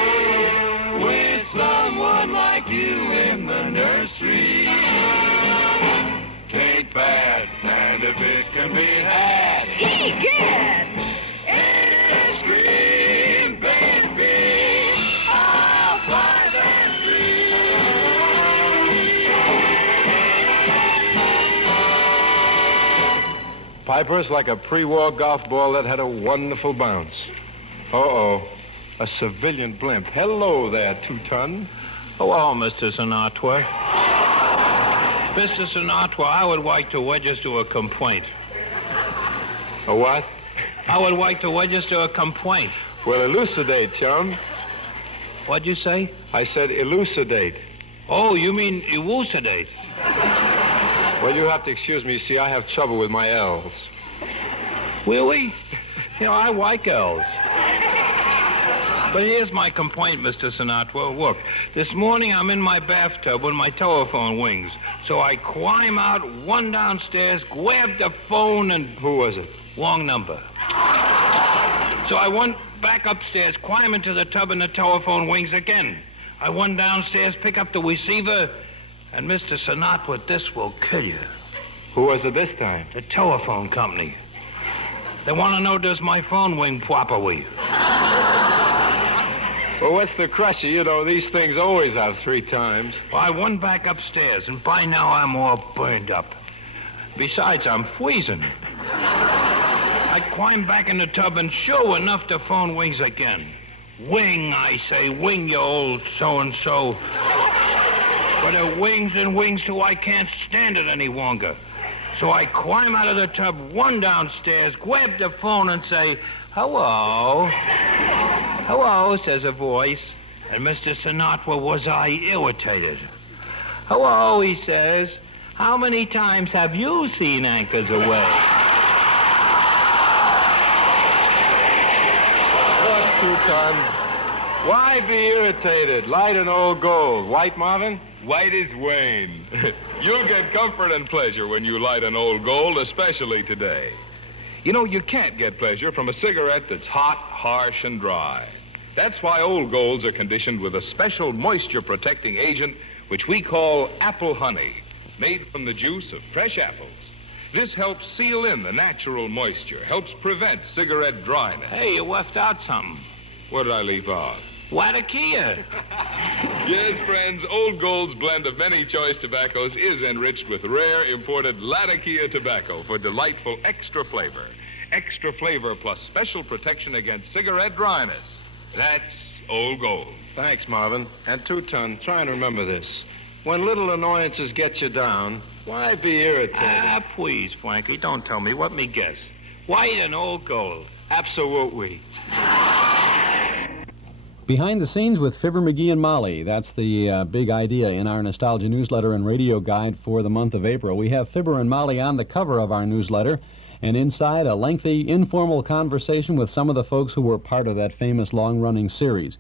with someone like you in the nursery. Take bad, and if it can be had, Egad! ice cream, baby, I'll buy that dream. Piper's like a pre-war golf ball that had a wonderful bounce. Uh-oh. A civilian blimp. Hello there, two-ton. Hello, Mr. Sinatra. Mr. Sinatra, I would like to register a complaint. A what? I would like to register a complaint. Well, elucidate, chum. What'd you say? I said elucidate. Oh, you mean elucidate? Well, you have to excuse me. See, I have trouble with my L's. Really? You know, I like L's. But here's my complaint, Mr. Sinatra. Look, this morning I'm in my bathtub when my telephone rings. So I climb out, run downstairs, grab the phone, and... Who was it? Wrong number. So I went back upstairs, climb into the tub, and the telephone rings again. I run downstairs, pick up the receiver, and Mr. Sinatra, this will kill you. Who was it this time? The telephone company. They want to know does my phone ring properly. Well, what's the crusher? You know, these things always have 3 times. Well, I went back upstairs, and by now I'm all burned up. Besides, I'm freezing. I climbed back in the tub, and sure enough, the phone rings again. Wing, I say, wing, you old so-and-so. But it wings and wings till I can't stand it any longer. So I climb out of the tub, run downstairs, grab the phone and say, hello. Hello, says a voice. And Mr. Sinatra, was I irritated. Hello, he says. How many times have you seen Anchors Away? Look, Two-Ton, why be irritated? Light and old gold. White, Marvin? White as Wayne. You'll get comfort and pleasure when you light an old gold, especially today. You know, you can't get pleasure from a cigarette that's hot, harsh, and dry. That's why old golds are conditioned with a special moisture-protecting agent, which we call apple honey, made from the juice of fresh apples. This helps seal in the natural moisture, helps prevent cigarette dryness. Hey, you left out something. What did I leave out? Latakia. Yes, friends, Old Gold's blend of many choice tobaccos is enriched with rare imported Latakia tobacco for delightful extra flavor. Extra flavor plus special protection against cigarette dryness. That's Old Gold. Thanks, Marvin. And Two-Ton, try and remember this. When little annoyances get you down, why be irritated? Ah, please, Frankie, don't tell me. Let me guess. White and old gold. Absolutely. Behind the scenes with Fibber McGee and Molly. That's the big idea in our Nostalgia newsletter and radio guide for the month of April. We have Fibber and Molly on the cover of our newsletter, and inside a lengthy, informal conversation with some of the folks who were part of that famous long-running series.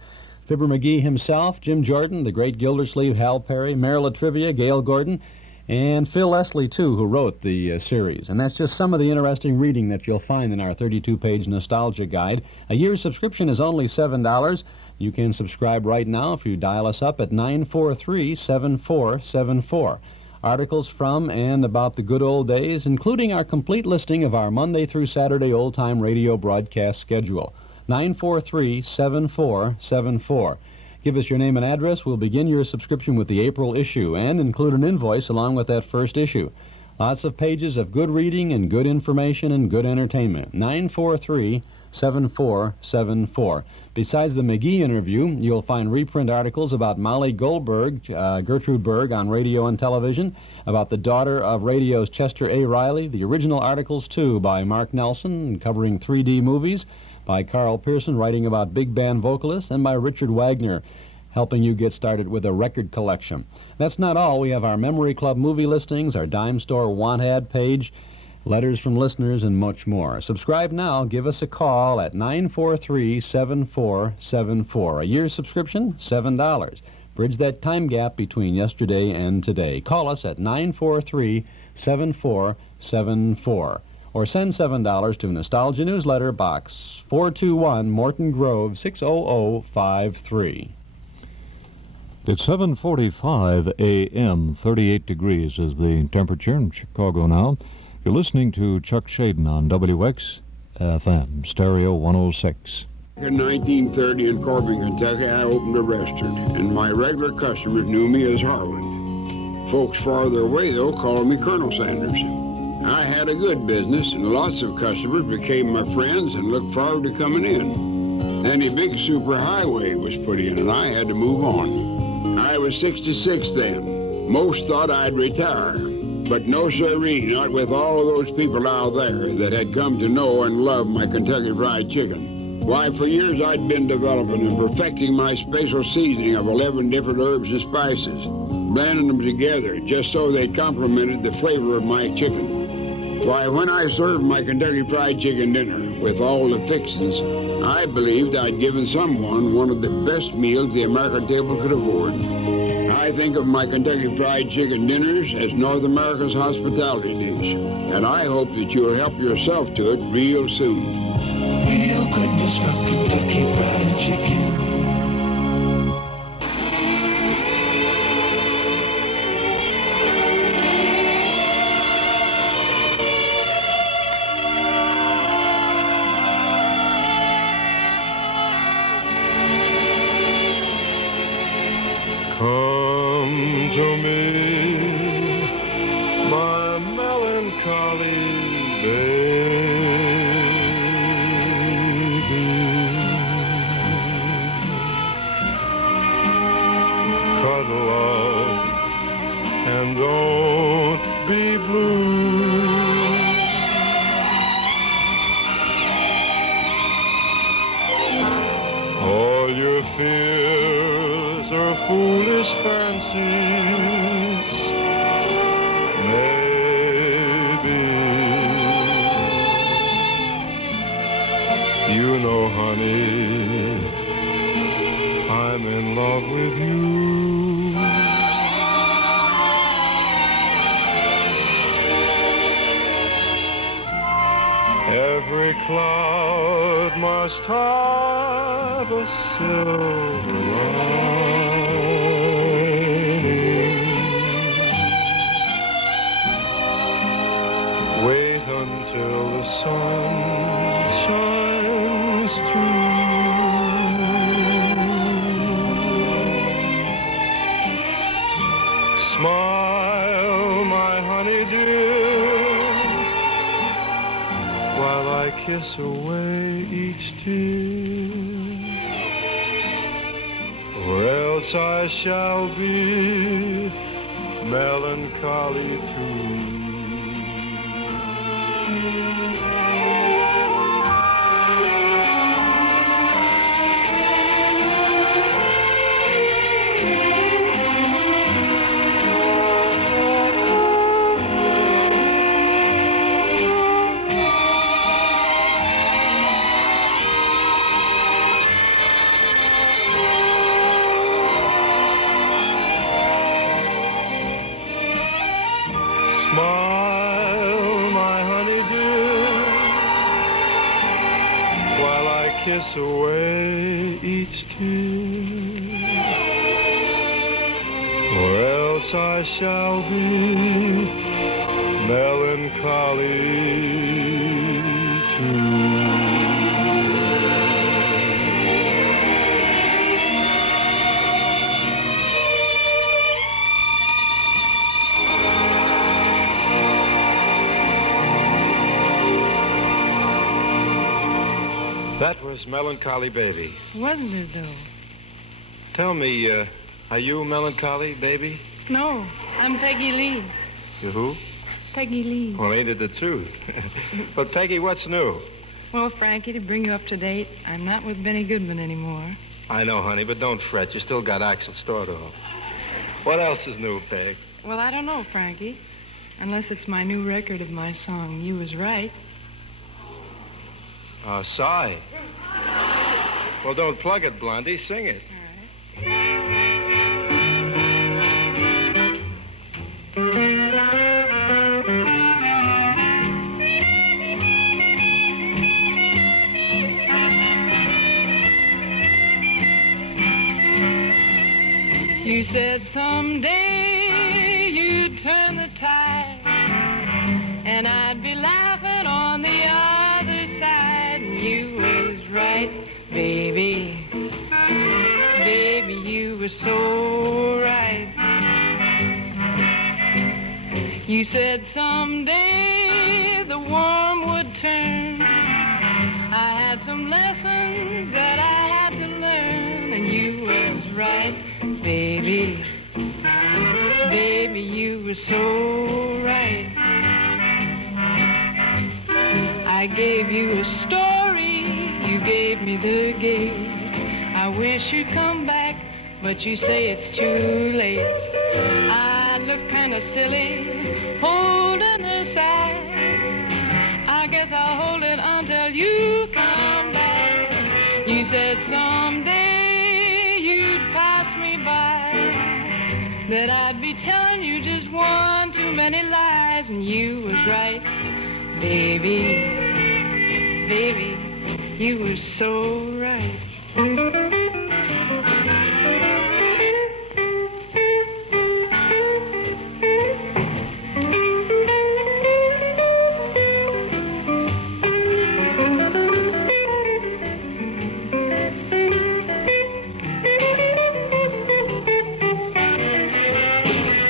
Fibber McGee himself, Jim Jordan, the great Gildersleeve, Hal Perry, Meryl Latrivia, Gail Gordon, and Phil Leslie, too, who wrote the series. And that's just some of the interesting reading that you'll find in our 32-page Nostalgia Guide. A year's subscription is only $7. You can subscribe right now if you dial us up at 943-7474. Articles from and about the good old days, including our complete listing of our Monday through Saturday old-time radio broadcast schedule. 943-7474. Give us your name and address. We'll begin your subscription with the April issue and include an invoice along with that first issue. Lots of pages of good reading and good information and good entertainment. 943-7474. Besides the McGee interview, you'll find reprint articles about Molly Goldberg, Gertrude Berg on radio and television, about the daughter of radio's Chester A. Riley, the original articles, too, by Mark Nelson covering 3D movies, by Carl Pearson writing about big band vocalists, and by Richard Wagner helping you get started with a record collection. That's not all. We have our Memory Club movie listings, our Dime Store Want Ad page, letters from listeners, and much more. Subscribe now. Give us a call at 943-7474. A year's subscription, $7. Bridge that time gap between yesterday and today. Call us at 943-7474. Or send $7 to Nostalgia Newsletter, Box 421, Morton Grove, 60053. It's 7:45 a.m., 38 degrees is the temperature in Chicago now. You're listening to Chuck Shaden on WX FM, Stereo 106. In 1930 in Corbin, Kentucky, I opened a restaurant, and my regular customers knew me as Harland. Folks farther away, though, called me Colonel Sanders. I had a good business, and lots of customers became my friends and looked forward to coming in. Then a big superhighway was put in, and I had to move on. I was 66 then. Most thought I'd retire, but no sirree, not with all of those people out there that had come to know and love my Kentucky Fried Chicken. Why, for years I'd been developing and perfecting my special seasoning of 11 different herbs and spices, blending them together just so they complemented the flavor of my chicken. Why, when I served my Kentucky Fried Chicken dinner with all the fixings, I believed I'd given someone one of the best meals the American table could afford. I think of my Kentucky Fried Chicken dinners as North America's hospitality dish, and I hope that you'll help yourself to it real soon. Real goodness from Kentucky Fried Chicken. Come to me, my melancholy baby. and don't be blue. All your fears are foolish fancies, maybe. You know, honey, I'm in love with you. Every cloud must have a silver lining. Wait until the sun shines through. Smile, my honey dear, while I kiss away each tear, or else I shall be melancholy too. Smile, my honey dear, while I kiss away each tear, or else I shall be melancholy too. That was Melancholy Baby. Wasn't it, though? Tell me, are you Melancholy Baby? No, I'm Peggy Lee. You who? Peggy Lee. Well, ain't it the truth? But, Peggy, what's new? Well, Frankie, to bring you up to date, I'm not with Benny Goodman anymore. I know, honey, but don't fret. You still got Axel Stordahl. What else is new, Peg? Well, I don't know, Frankie. Unless it's my new record of my song, You Was Right. Sigh. Well, don't plug it, Blondie. Sing it. You said someday you'd turn the tide, and I'd be laughing on the other side. You was right, baby. Baby, you were so right. You said someday the worm would turn. I had some lessons that I had to learn, and you was right, baby. Baby, you were so right. I gave you a story, you gave me the gate. I wish you'd come back, but you say it's too late. I look kind of silly holding the sack. I guess I'll hold it until you come back. You said someday you'd pass me by, that I'd be telling you just one too many lies, and you was right, baby. Baby, you were so right.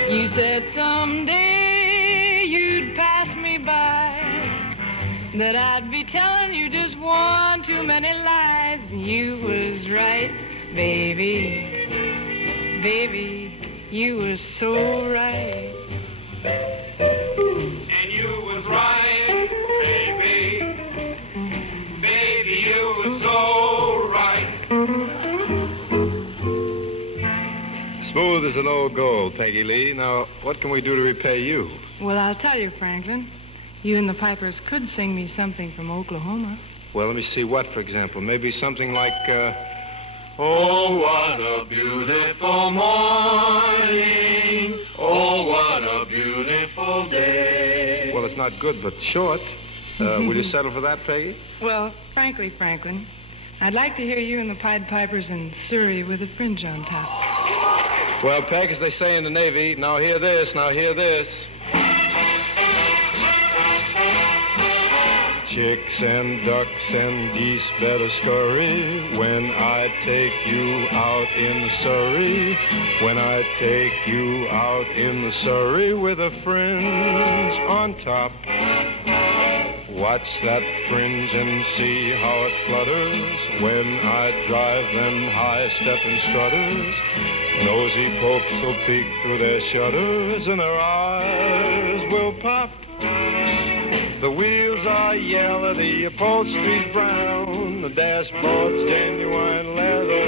You said someday you'd pass me by, that I'd be telling you just one too many lies. You was right, baby. Baby, you were so right. is an old gold, Peggy Lee. Now, what can we do to repay you? Well, I'll tell you, Franklin. You and the Pipers could sing me something from Oklahoma. Well, let me see what, for example. Maybe something like, Oh, what a beautiful morning. Oh, what a beautiful day. Well, it's not good, but short. Will you settle for that, Peggy? Well, frankly, Franklin, I'd like to hear you and the Pied Pipers in Surrey with a fringe on top. Well, Peg, as they say in the Navy, now hear this, now hear this. Chicks and ducks and geese better scurry when I take you out in Surrey. When I take you out in Surrey with a fringe on top. Watch that fringe and see how it flutters when I drive them high-stepping strutters. Nosy folks will peek through their shutters and their eyes will pop. The wheels are yellow, the upholstery's brown, the dashboard's genuine leather.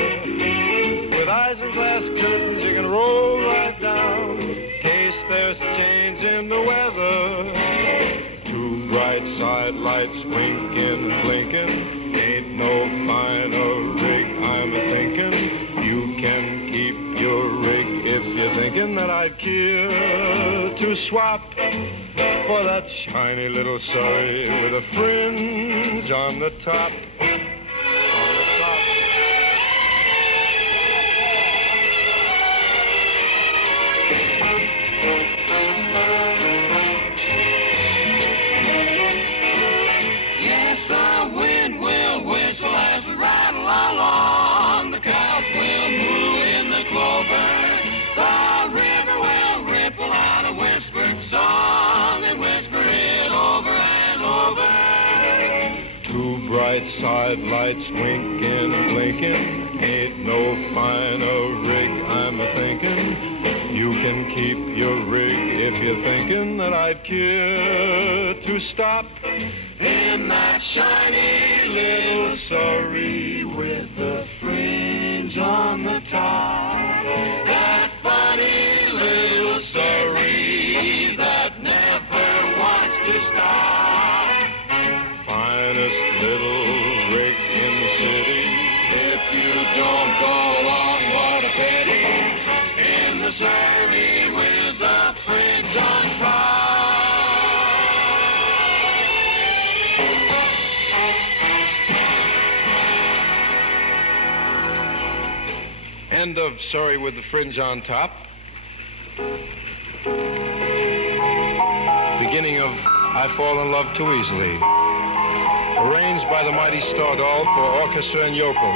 With eyes and glass curtains, you can roll right down in case there's a change in the weather. Two bright side lights winking, blinking, ain't no finer rig I'm a-thinking. You can keep your rig if you're thinking that I'd care to swap for that shiny little Surrey with a fringe on the top. Yes, the wind will whistle as we rattle along. The cows will moo in the clover. The river will ripple out a whispered song and whisper it over and over. Two bright side lights winking, blinking, ain't no finer rig I'm a-thinking. You can keep your rig if you're thinking that I'd care to stop In that shiny little Surrey with the fringe on the top. That funny little Surrey that never wants to stop. finest little rig in the city. If you don't go along, what a pity. In the Surrey with the fringe on top. End of Surrey with the fringe on top. Beginning of I Fall in Love Too Easily. Arranged by the mighty Stardoll for orchestra and vocal.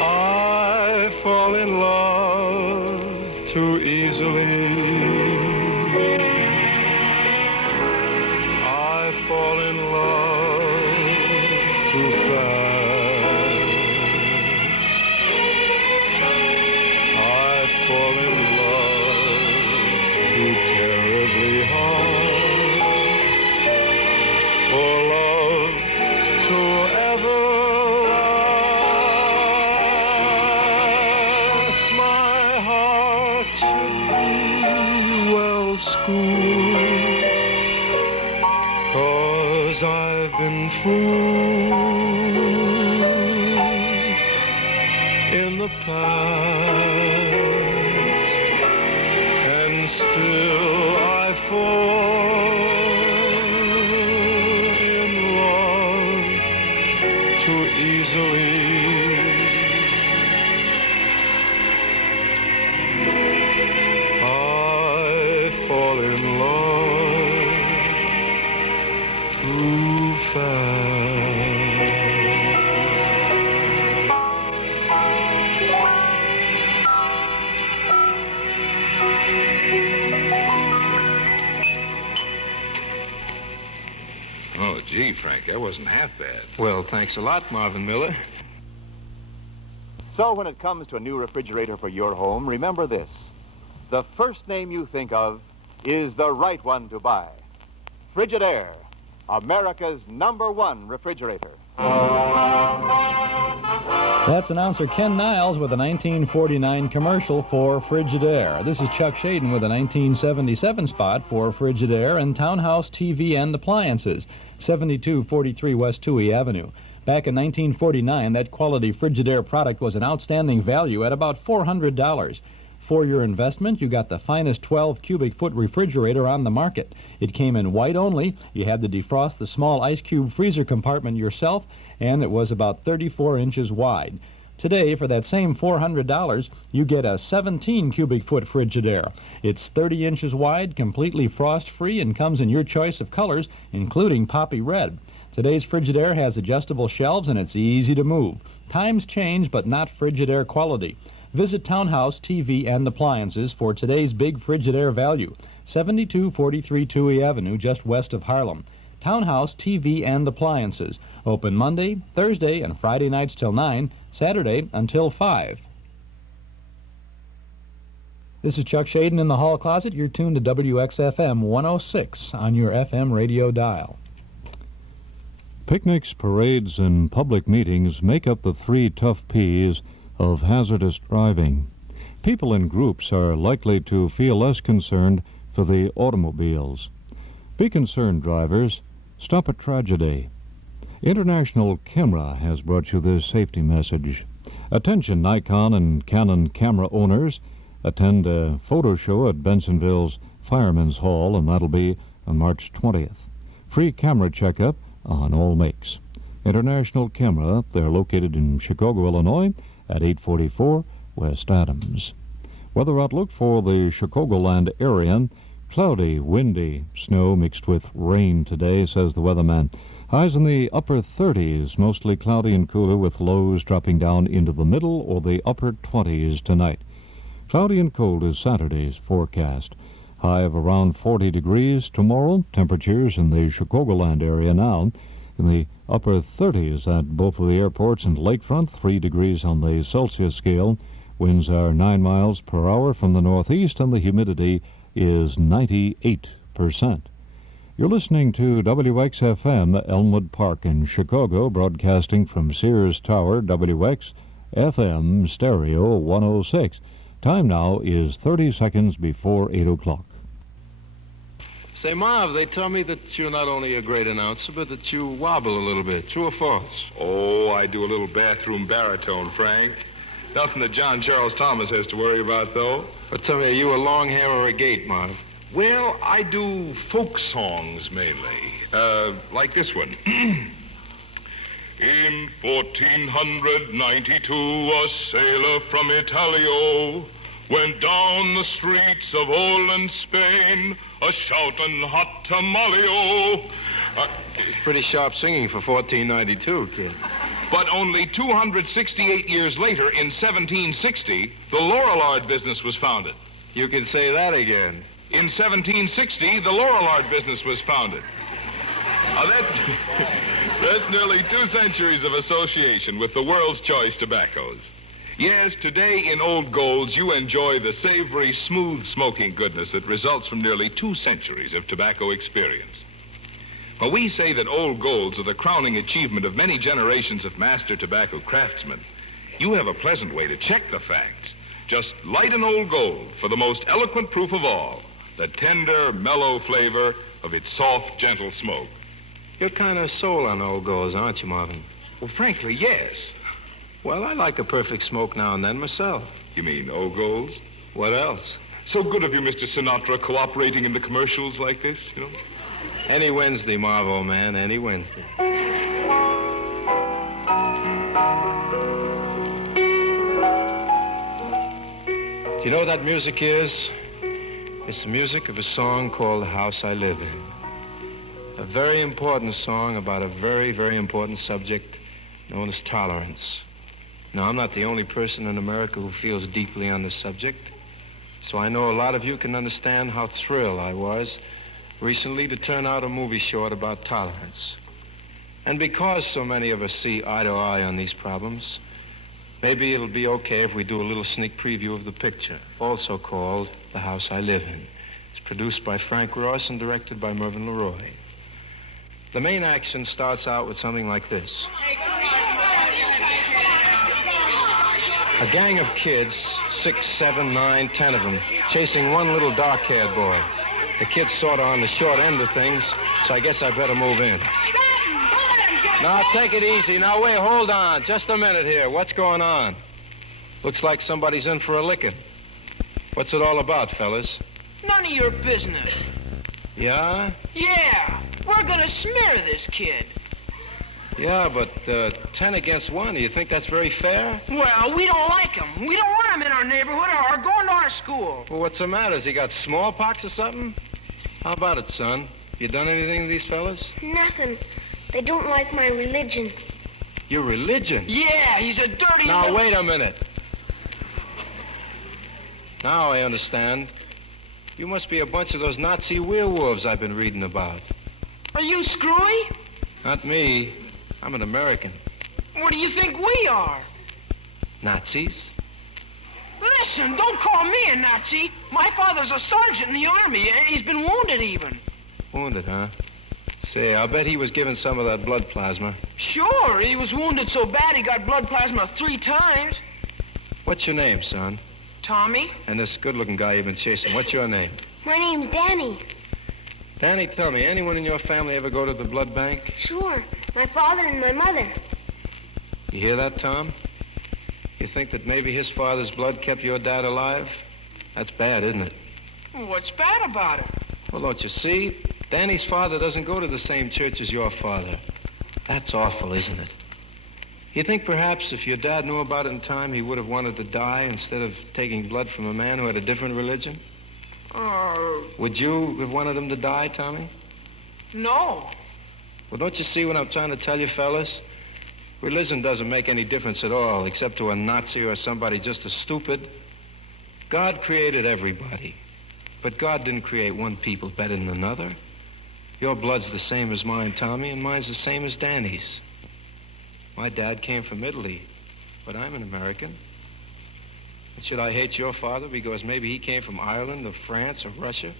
I fall in love too easily. I fall in love too fast. I fall in love too terribly hard. For love to ever last. My heart should be well schooled. 'Cause I've been fooled in the past, and still I fall in love too easily. I fall in love too fast. Oh, gee, Frank, that wasn't half bad. Well, thanks a lot, Marvin Miller. So when it comes to a new refrigerator for your home, remember this. The first name you think of is the right one to buy. Frigidaire. America's #1 refrigerator. That's announcer Ken Niles with a 1949 commercial for Frigidaire. This is Chuck Shaden with a 1977 spot for Frigidaire and Townhouse TV and Appliances, 7243 West Touhy Avenue. Back in 1949, that quality Frigidaire product was an outstanding value at about $400. For your investment, you got the finest 12 cubic foot refrigerator on the market. It came in white only. You had to defrost the small ice cube freezer compartment yourself, and it was about 34 inches wide. Today, for that same $400, you get a 17 cubic foot Frigidaire. It's 30 inches wide, completely frost-free, and comes in your choice of colors, including poppy red. Today's Frigidaire has adjustable shelves, and it's easy to move. Times change, but not Frigidaire quality. Visit Townhouse TV and Appliances for today's big Frigidaire value, 7243 Touhy Avenue, just west of Harlem. Townhouse TV and Appliances, open Monday, Thursday, and Friday nights till 9, Saturday until 5. This is Chuck Shaden in the hall closet. You're tuned to WXFM 106 on your FM radio dial. Picnics, parades, and public meetings make up the 3 tough P's of hazardous driving. People in groups are likely to feel less concerned for the automobiles. Be concerned, drivers. Stop a tragedy. International Camera has brought you this safety message. Attention Nikon and Canon camera owners. Attend a photo show at Bensonville's Fireman's Hall, and that'll be on March 20th. Free camera checkup on all makes. International Camera, they're located in Chicago, Illinois, at 844 West Adams. Weather outlook for the Chicagoland area: cloudy, windy, snow mixed with rain today, says the weatherman. Highs in the upper 30s, mostly cloudy and cooler, with lows dropping down into the middle or the upper 20s tonight. Cloudy and cold is Saturday's forecast. High of around 40 degrees tomorrow. Temperatures in the Chicagoland area now in the upper 30s at both of the airports and lakefront, 3 degrees on the Celsius scale. Winds are 9 miles per hour from the northeast, and the humidity is 98%. You're listening to WXFM Elmwood Park in Chicago, broadcasting from Sears Tower, WXFM Stereo 106. Time now is 30 seconds before 8 o'clock. Say, Marv, they tell me that you're not only a great announcer, but that you wobble a little bit. True or false? Oh, I do a little bathroom baritone, Frank. Nothing that John Charles Thomas has to worry about, though. But tell me, are you a long hair or a gait, Marv? Well, I do folk songs mainly. Like this one. In 1492, a sailor from Italio went down the streets of olden Spain, a-shoutin' hot tamalio. Pretty sharp singing for 1492, kid. But only 268 years later, in 1760, the Laurelard business was founded. You can say that again. In 1760, the Laurelard business was founded. Now, that's nearly 2 centuries of association with the world's choice tobaccos. Yes, today in Old Golds, you enjoy the savory, smooth smoking goodness that results from nearly 2 centuries of tobacco experience. Well, we say that Old Golds are the crowning achievement of many generations of master tobacco craftsmen. You have a pleasant way to check the facts. Just light an Old Gold for the most eloquent proof of all, the tender, mellow flavor of its soft, gentle smoke. You're kind of sold on Old Golds, aren't you, Marvin? Well, frankly, yes. Well, I like a perfect smoke now and then myself. You mean Old Golds? What else? So good of you, Mr. Sinatra, cooperating in the commercials like this, you know. Any Wednesday, Marv, old man, any Wednesday. Do you know what that music is? It's the music of a song called The House I Live In. A very important song about a very, very important subject known as tolerance. Now, I'm not the only person in America who feels deeply on this subject, so I know a lot of you can understand how thrilled I was recently to turn out a movie short about tolerance. And because so many of us see eye to eye on these problems, maybe it'll be okay if we do a little sneak preview of the picture, also called The House I Live In. It's produced by Frank Ross and directed by Mervyn LeRoy. The main action starts out with something like this. A gang of kids, 6, 7, 9, 10 of them, chasing one little dark-haired boy. The kid's sort of on the short end of things, so I guess I better move in. Now, take it easy. Now, wait, hold on. Just a minute here. What's going on? Looks like somebody's in for a licking. What's it all about, fellas? None of your business. Yeah? Yeah, we're gonna smear this kid. Yeah, but 10 against 1, do you think that's very fair? Well, we don't like him. We don't want him in our neighborhood or going to our school. Well, what's the matter? Has he got smallpox or something? How about it, son? You done anything to these fellas? Nothing. They don't like my religion. Your religion? Yeah, he's a dirty... Now, wait a minute. Now I understand. You must be a bunch of those Nazi werewolves I've been reading about. Are you screwy? Not me. I'm an American. What do you think we are? Nazis? Listen, don't call me a Nazi. My father's a sergeant in the army, and he's been wounded even. Wounded, huh? Say, I'll bet he was given some of that blood plasma. Sure, he was wounded so bad he got blood plasma 3 times. What's your name, son? Tommy. And this good-looking guy you've been chasing, what's your name? My name's Danny. Danny, tell me, anyone in your family ever go to the blood bank? Sure. My father and my mother. You hear that, Tom? You think that maybe his father's blood kept your dad alive? That's bad, isn't it? What's bad about it? Well, don't you see? Danny's father doesn't go to the same church as your father. That's awful, isn't it? You think perhaps if your dad knew about it in time, he would have wanted to die instead of taking blood from a man who had a different religion? Would you have wanted him to die, Tommy? No. Well, don't you see what I'm trying to tell you, fellas? Religion doesn't make any difference at all, except to a Nazi or somebody just as stupid. God created everybody. But God didn't create one people better than another. Your blood's the same as mine, Tommy, and mine's the same as Danny's. My dad came from Italy, but I'm an American. And should I hate your father because maybe he came from Ireland or France or Russia?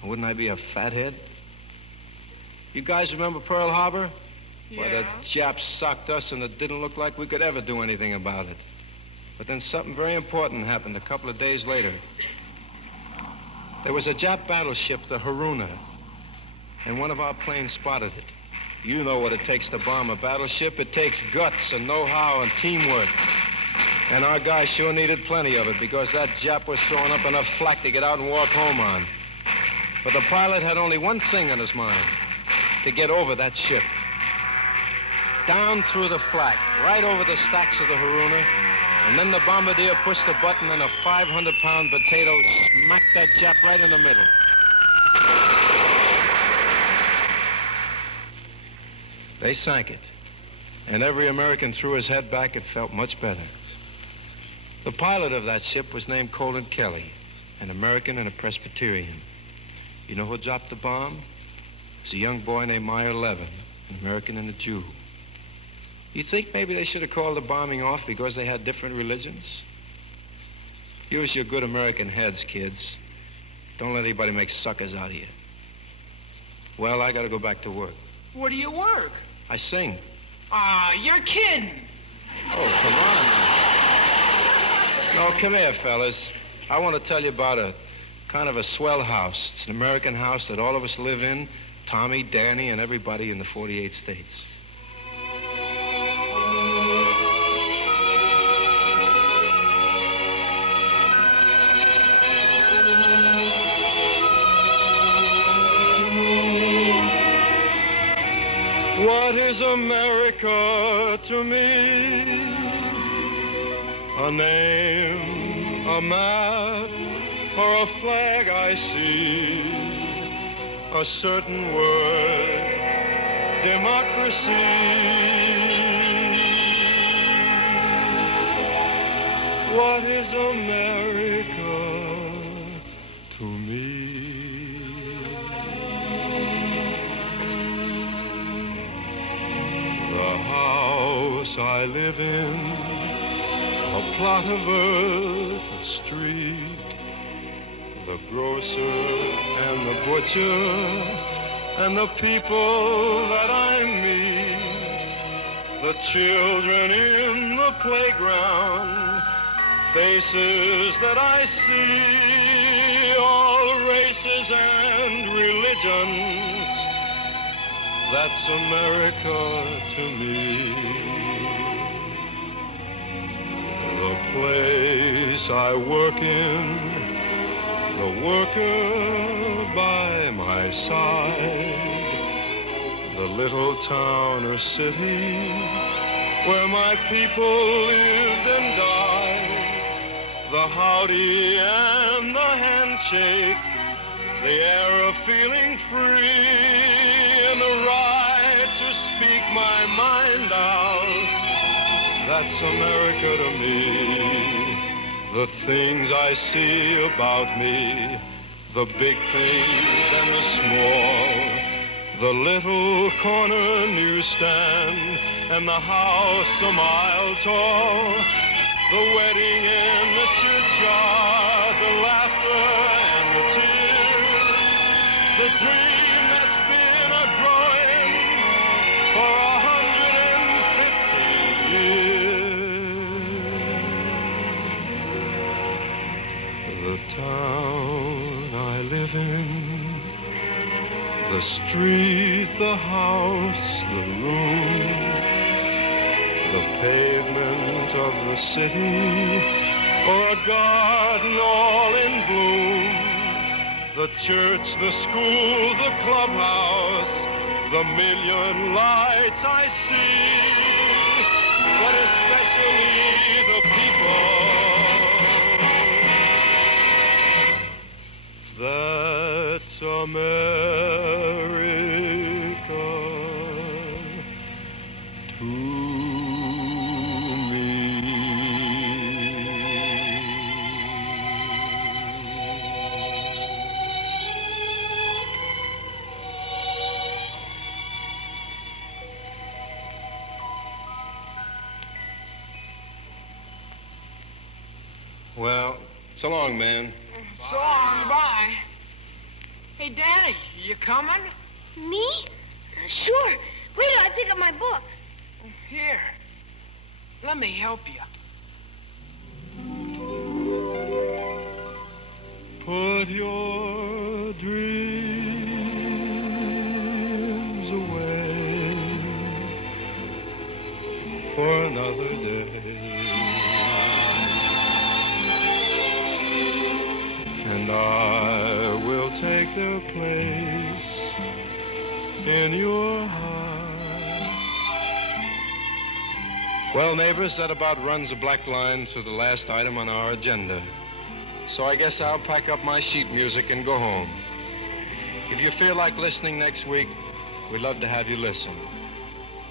And wouldn't I be a fathead? You guys remember Pearl Harbor? Yeah. Why, the Japs socked us and it didn't look like we could ever do anything about it. But then something very important happened a couple of days later. There was a Jap battleship, the Haruna, and one of our planes spotted it. You know what it takes to bomb a battleship. It takes guts and know-how and teamwork. And our guys sure needed plenty of it because that Jap was throwing up enough flak to get out and walk home on. But the pilot had only one thing on his mind, to get over that ship. Down through the flak, right over the stacks of the Haruna, and then the bombardier pushed the button and a 500-pound potato smacked that Jap right in the middle. They sank it, and every American threw his head back and felt much better. The pilot of that ship was named Colin Kelly, an American and a Presbyterian. You know who dropped the bomb? It was a young boy named Meyer Levin, an American and a Jew. You think maybe they should have called the bombing off because they had different religions? Use your good American heads, kids. Don't let anybody make suckers out of you. Well, I gotta go back to work. Where do you work? I sing. You're kidding. Oh, come on. No, come here, fellas. I want to tell you about a kind of a swell house. It's an American house that all of us live in, Tommy, Danny, and everybody in the 48 states. What is America to me? A name, a map, or a flag I see? A certain word, democracy. What is America to me? The house I live in, a plot of earth, a street, the grocer and the butcher, and the people that I meet, the children in the playground, faces that I see, all races and religions. That's America to me. The place I work in, the worker by my side, the little town or city where my people lived and died, the howdy and the handshake, the air of feeling free, and the right to speak my mind out. That's America to me. The things I see about me, the big things and the small, the little corner newsstand and the house a mile tall, the wedding in the churchyard, the laughter and the tears, the dream that's been a-growing for 150 years. The town I live in, the street, the house, the room, the pavement of the city, or a garden all in bloom, the church, the school, the clubhouse, the million lights I see, but especially the people. That's America to me. Well, so long, man. So long, bye. Hey, Danny, you coming? Me? Sure. Wait till I pick up my book. Here. Let me help you. Put your dreams away for another day, and I will take their place in your heart. Well, neighbors, that about runs a black line through the last item on our agenda. So I guess I'll pack up my sheet music and go home. If you feel like listening next week, we'd love to have you listen.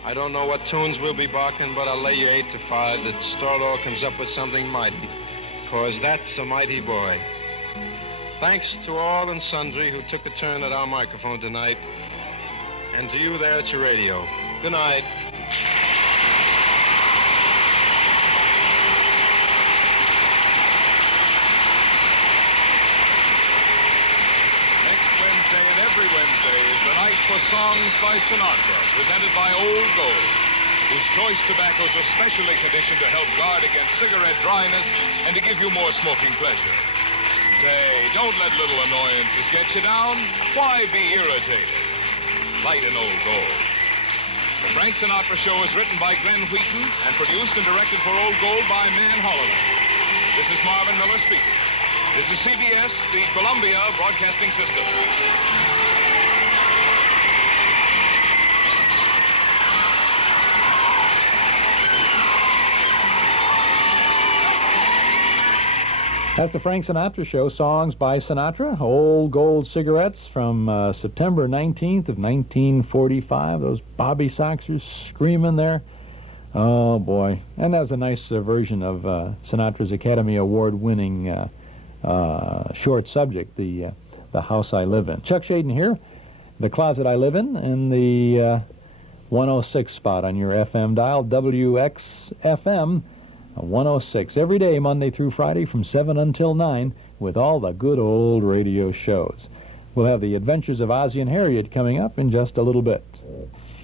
I don't know what tunes we'll be barking, but I'll lay you 8 to 5 that Storlaw comes up with something mighty, 'cause that's a mighty boy. Thanks to all and sundry who took a turn at our microphone tonight, and to you there at your radio. Good night. Every Wednesday is the night for Songs by Sinatra, presented by Old Gold, whose choice tobaccos are specially conditioned to help guard against cigarette dryness and to give you more smoking pleasure. Say, don't let little annoyances get you down. Why be irritated? Light an Old Gold. The Frank Sinatra Show is written by Glenn Wheaton and produced and directed for Old Gold by Man Holliday. This is Marvin Miller speaking. This is CBS, the Columbia Broadcasting System. That's the Frank Sinatra Show, Songs by Sinatra, Old Gold cigarettes from September 19th of 1945. Those Bobby Soxers screaming there. Oh, boy. And that was a nice version of Sinatra's Academy Award-winning short subject, the House I Live In. Chuck Shaden here, the closet I live in the 106 spot on your FM dial, WXFM 106, every day, Monday through Friday, from 7 until 9, with all the good old radio shows. We'll have the Adventures of Ozzie and Harriet coming up in just a little bit.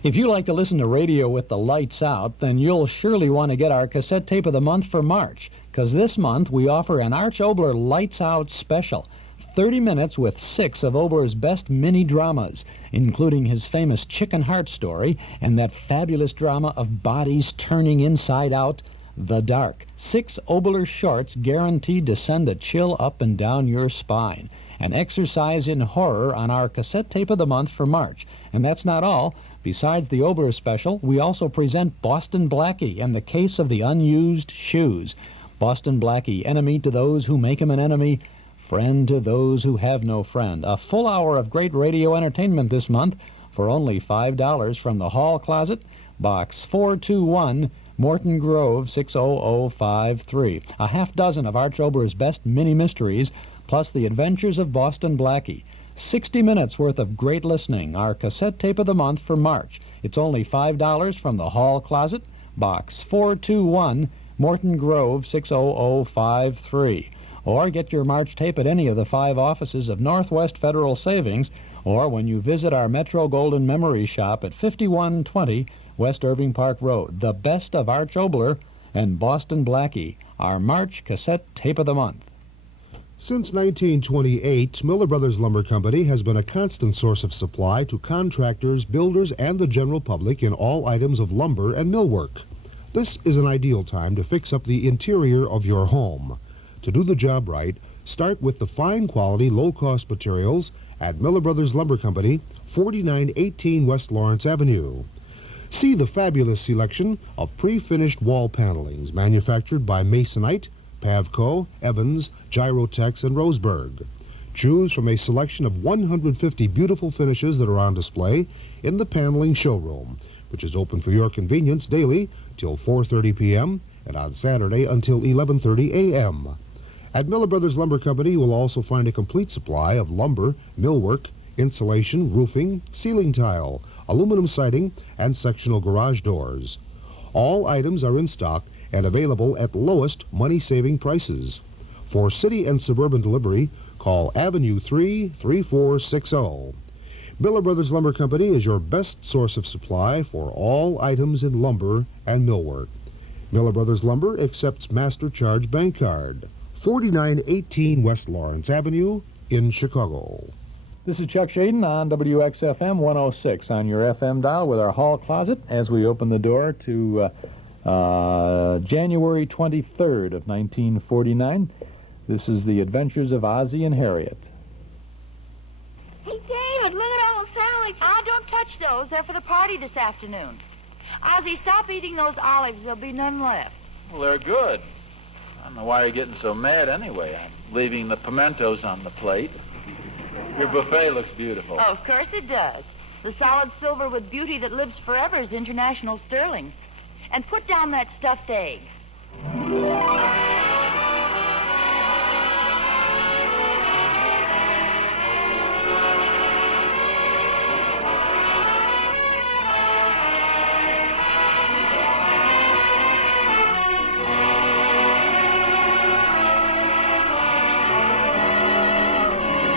If you like to listen to radio with the lights out, then you'll surely want to get our cassette tape of the month for March, because this month we offer an Arch Oboler Lights Out special. 30 minutes with 6 of Oboler's best mini-dramas, including his famous Chicken Heart story and that fabulous drama of bodies turning inside out, The Dark. 6 Oboler shorts guaranteed to send a chill up and down your spine. An exercise in horror on our cassette tape of the month for March. And that's not all. Besides the Oboler special, we also present Boston Blackie and the Case of the Unused Shoes. Boston Blackie, enemy to those who make him an enemy, friend to those who have no friend. A full hour of great radio entertainment this month for only $5 from the Hall Closet, Box 421, Morton Grove, 60053. A half dozen of Arch Oboler's best mini-mysteries, plus the Adventures of Boston Blackie. 60 minutes worth of great listening, our cassette tape of the month for March. It's only $5 from the Hall Closet, Box 421, Morton Grove, 60053. Or get your March tape at any of the 5 offices of Northwest Federal Savings, or when you visit our Metro Golden Memory Shop at 5120 West Irving Park Road. The best of Arch Oboler and Boston Blackie, our March cassette tape of the month. Since 1928, Miller Brothers Lumber Company has been a constant source of supply to contractors, builders, and the general public in all items of lumber and millwork. This is an ideal time to fix up the interior of your home. To do the job right, start with the fine quality, low-cost materials at Miller Brothers Lumber Company, 4918 West Lawrence Avenue. See the fabulous selection of pre-finished wall panelings manufactured by Masonite, Pavco, Evans, Gyrotex, and Roseburg. Choose from a selection of 150 beautiful finishes that are on display in the paneling showroom, which is open for your convenience daily till 4:30 p.m. and on Saturday until 11:30 a.m. At Miller Brothers Lumber Company, you will also find a complete supply of lumber, millwork, insulation, roofing, ceiling tile, aluminum siding, and sectional garage doors. All items are in stock and available at lowest money-saving prices. For city and suburban delivery, call Avenue 3 3460. Miller Brothers Lumber Company is your best source of supply for all items in lumber and millwork. Miller Brothers Lumber accepts Master Charge Bank Card. 4918 West Lawrence Avenue in Chicago. This is Chuck Shaden on WXFM 106 on your FM dial with our Hall Closet as we open the door to January 23rd of 1949. This is the Adventures of Ozzie and Harriet. Hey, David, look at all those sandwiches. Oh, don't touch those. They're for the party this afternoon. Ozzie, stop eating those olives. There'll be none left. Well, they're good. I don't know why you're getting so mad anyway. I'm leaving the pimentos on the plate. Your buffet looks beautiful. Oh, of course it does. The solid silver with beauty that lives forever is International Sterling. And put down that stuffed egg.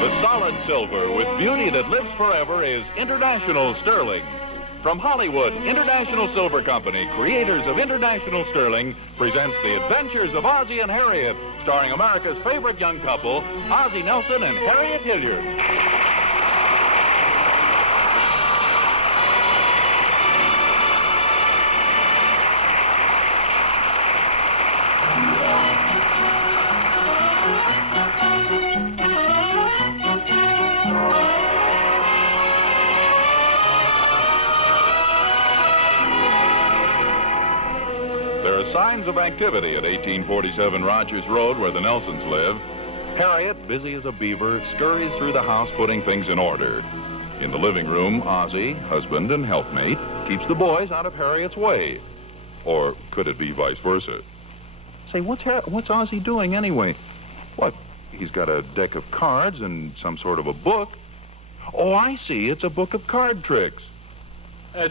The solid silver with beauty that lives forever is International Sterling. From Hollywood, International Silver Company, creators of International Sterling, presents The Adventures of Ozzie and Harriet, starring America's favorite young couple, Ozzie Nelson and Harriet Hilliard. Signs of activity at 1847 Rogers Road, where the Nelsons live. Harriet, busy as a beaver, scurries through the house putting things in order. In the living room, Ozzie, husband and helpmate, keeps the boys out of Harriet's way. Or could it be vice versa? Say, what's Ozzie doing anyway? What, he's got a deck of cards and some sort of a book. Oh, I see, it's a book of card tricks.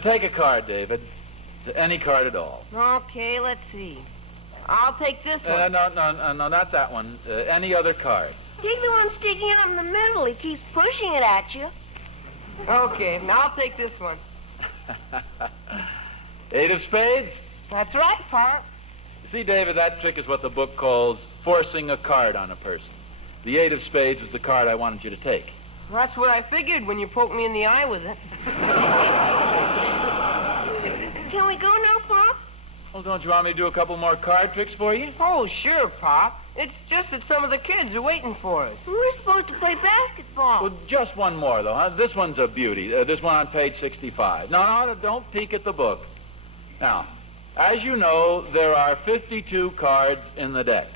Take a card, David. Any card at all. Okay, let's see. I'll take this one. No, not that one. Any other card. Take the one sticking out in the middle. He keeps pushing it at you. Okay, now I'll take this one. 8 of spades? That's right, Pop. You see, David, that trick is what the book calls forcing a card on a person. The 8 of spades was the card I wanted you to take. That's what I figured when you poked me in the eye with it. Can we go now, Pop? Well, don't you want me to do a couple more card tricks for you? Oh, sure, Pop. It's just that some of the kids are waiting for us. We're supposed to play basketball. Well, just one more, though, huh? This one's a beauty. This one on page 65. No, don't peek at the book. Now, as you know, there are 52 cards in the deck.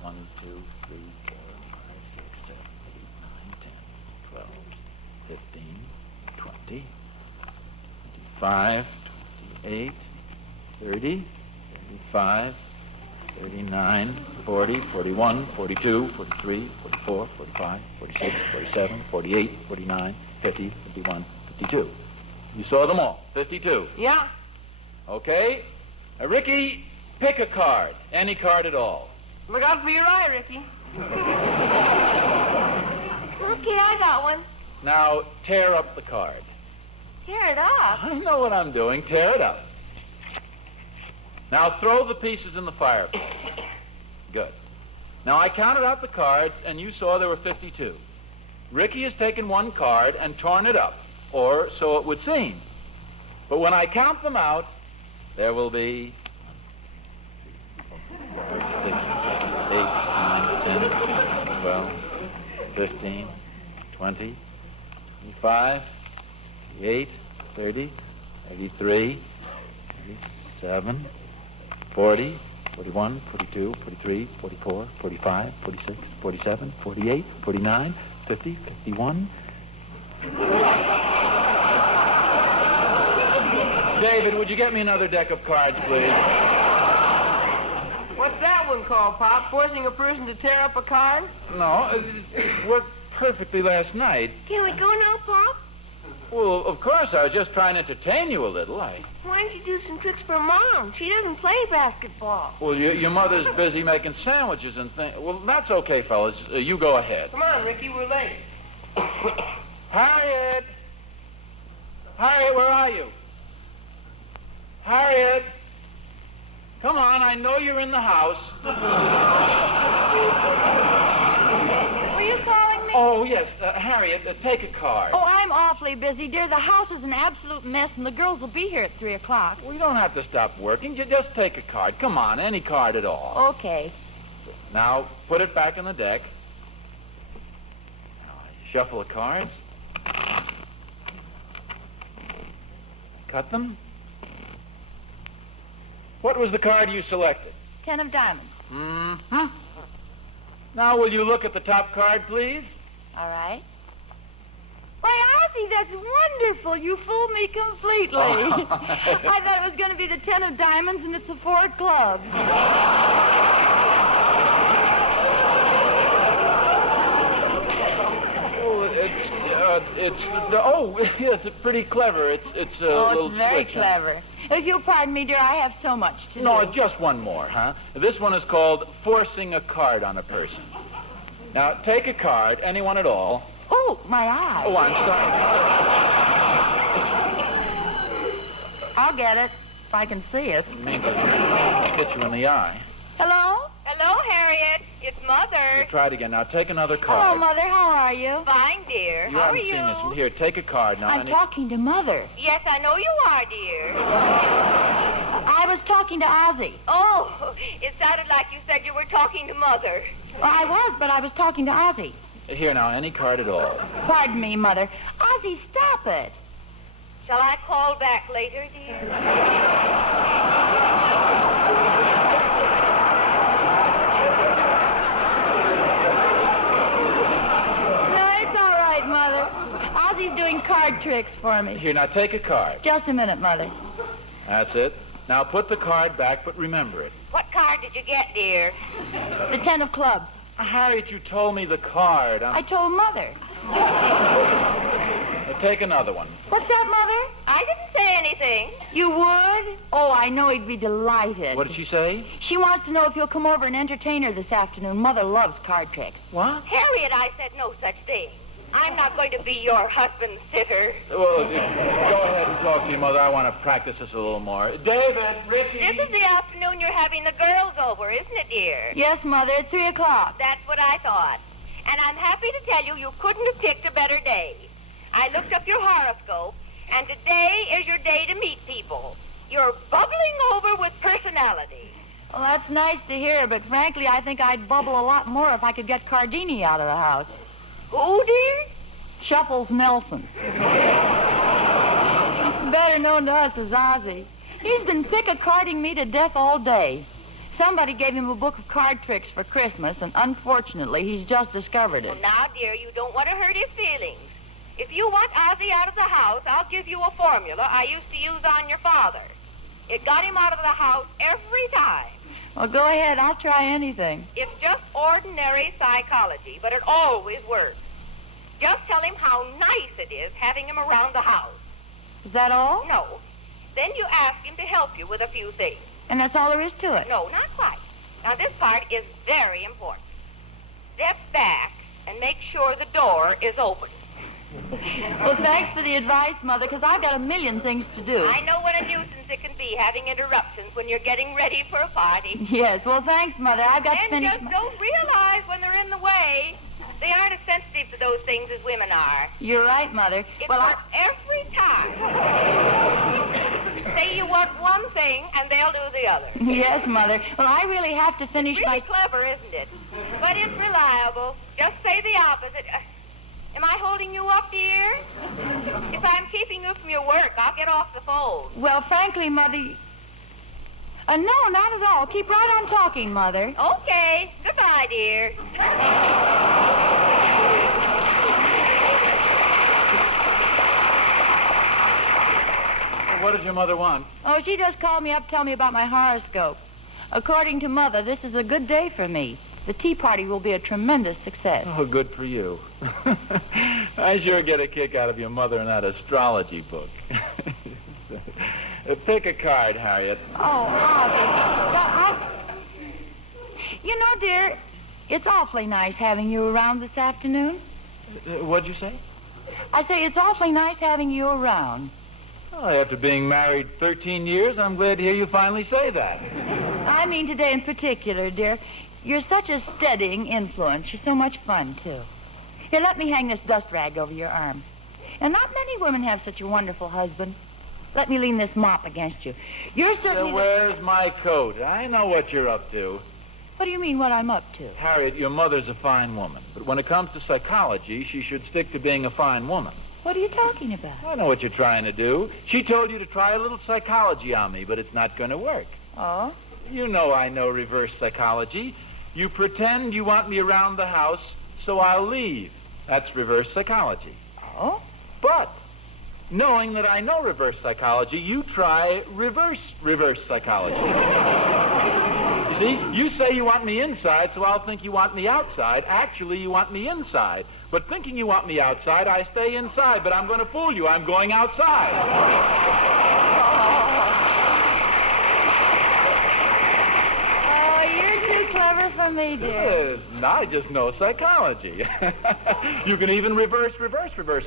1, 2, 3, 4, 5, 6, 7, 8, 9, 10, 12, 15, 20, 25, 28, 30, 35, 39, 40, 41, 42, 43, 44, 45, 46, 47, 48, 49, 50, 51, 52. You saw them all, 52. Yeah. Okay. Ricky, pick a card, any card at all. Look out for your eye, Ricky. Okay, I got one. Now, tear up the card. Tear it up? I know what I'm doing. Tear it up. Now, throw the pieces in the fireplace. Good. Now, I counted out the cards, and you saw there were 52. Ricky has taken one card and torn it up, or so it would seem. But when I count them out, there will be 6, 8, 9, 10, 12, 15, 20, 25, 28, 30, 33, 37, 40, 41, 42, 43, 44, 45, 46, 47, 48, 49, 50, 51. David, would you get me another deck of cards, please? What's that one called, Pop? Forcing a person to tear up a card? No, it worked perfectly last night. Can we go now, Pop? Well, of course, I was just trying to entertain you a little. Why don't you do some tricks for Mom? She doesn't play basketball. Well, your mother's busy making sandwiches and things. Well, that's okay, fellas. You go ahead. Come on, Ricky, we're late. Harriet! Harriet, where are you? Harriet! Come on, I know you're in the house. Were you calling me? Oh, yes. Harriet, take a card. Oh, I'm awfully busy, dear. The house is an absolute mess, and the girls will be here at 3 o'clock. We don't have to stop working. You just take a card. Come on, any card at all. Okay. Now, put it back in the deck. Now, shuffle the cards. Cut them. What was the card you selected? 10 of diamonds. Mm-hmm. Now, will you look at the top card, please? All right. Why, Ozzie, that's wonderful. You fooled me completely. I thought it was going to be the 10 of diamonds, and it's the 4 of clubs. It's pretty clever. It's a little it's very switch, clever. If you'll pardon me, dear, I have so much to do. No, just one more, huh? This one is called forcing a card on a person. Now, take a card, anyone at all. Oh, my eye. Oh, I'm sorry. I'll get it, if I can see it. Hit you in the eye. Hello? Hello, Harriet. It's Mother. Try it again. Now, take another Hello, card. Mother. How are you? Fine, dear. You How are haven't you? seen this. Here, take a card now. I'm talking to Mother. Yes, I know you are, dear. I was talking to Ozzie. Oh, it sounded like you said you were talking to Mother. Well, I was, but I was talking to Ozzie. Here now, any card at all. Pardon me, Mother. Ozzie, stop it. Shall I call back later, dear? Ozzie's doing card tricks for me. Here, now take a card. Just a minute, Mother. That's it. Now put the card back, but remember it. What card did you get, dear? The 10 of clubs. Harriet, you told me the card. I told Mother. Take another one. What's that, Mother? I didn't say anything. You would? Oh, I know he'd be delighted. What did she say? She wants to know if you'll come over and entertain her this afternoon. Mother loves card tricks. What? Harriet, I said no such thing. I'm not going to be your husband's sitter. Well, go ahead and talk to your mother. I want to practice this a little more. David, Ricky. This is the afternoon you're having the girls over, isn't it, dear? Yes, Mother, it's 3 o'clock. That's what I thought. And I'm happy to tell you couldn't have picked a better day. I looked up your horoscope, and today is your day to meet people. You're bubbling over with personality. Well, that's nice to hear, but frankly, I think I'd bubble a lot more if I could get Cardini out of the house. Who, dear? Shuffles Nelson. Better known to us as Ozzie. He's been sick of carding me to death all day. Somebody gave him a book of card tricks for Christmas, and unfortunately, he's just discovered it. Well, now, dear, you don't want to hurt his feelings. If you want Ozzie out of the house, I'll give you a formula I used to use on your father. It got him out of the house every time. Well, go ahead. I'll try anything. It's just ordinary psychology, but it always works. Just tell him how nice it is having him around the house. Is that all? No. Then you ask him to help you with a few things. And that's all there is to it? No, not quite. Now, this part is very important. Step back and make sure the door is open. Well, thanks for the advice, Mother, because I've got a million things to do. I know what a nuisance it can be having interruptions when you're getting ready for a party. Yes, well, thanks, Mother. I've got to Men finish just don't realize when they're in the way. They aren't as sensitive to those things as women are. You're right, Mother. It works every time. Say you want one thing, and they'll do the other. Yes, Mother. Well, I really have to finish Really clever, isn't it? But it's reliable. Just say the opposite. Am I holding you up, dear? If I'm keeping you from your work, I'll get off the phone. Well, frankly, Mother... no, not at all. Keep right on talking, Mother. Okay. Goodbye, dear. What does your mother want? Oh, she just called me up to tell me about my horoscope. According to Mother, this is a good day for me. The tea party will be a tremendous success. Oh, good for you. I sure get a kick out of your mother in that astrology book. Pick a card, Harriet. Oh, Ozzie. Well, you know, dear, it's awfully nice having you around this afternoon. What'd you say? I say it's awfully nice having you around. Oh, after being married 13 years, I'm glad to hear you finally say that. I mean today in particular, dear. You're such a steadying influence. You're so much fun, too. Here, let me hang this dust rag over your arm. And not many women have such a wonderful husband. Let me lean this mop against you. You're certainly... Where's my coat? I know what you're up to. What do you mean, what I'm up to? Harriet, your mother's a fine woman. But when it comes to psychology, she should stick to being a fine woman. What are you talking about? I know what you're trying to do. She told you to try a little psychology on me, but it's not going to work. Oh? You know I know reverse psychology. You pretend you want me around the house, so I'll leave. That's reverse psychology. Oh? But, knowing that I know reverse psychology, you try reverse psychology. You see, you say you want me inside, so I'll think you want me outside. Actually, you want me inside. But thinking you want me outside, I stay inside. But I'm going to fool you. I'm going outside. Clever for me, dear. Yes, I just know psychology. You can even reverse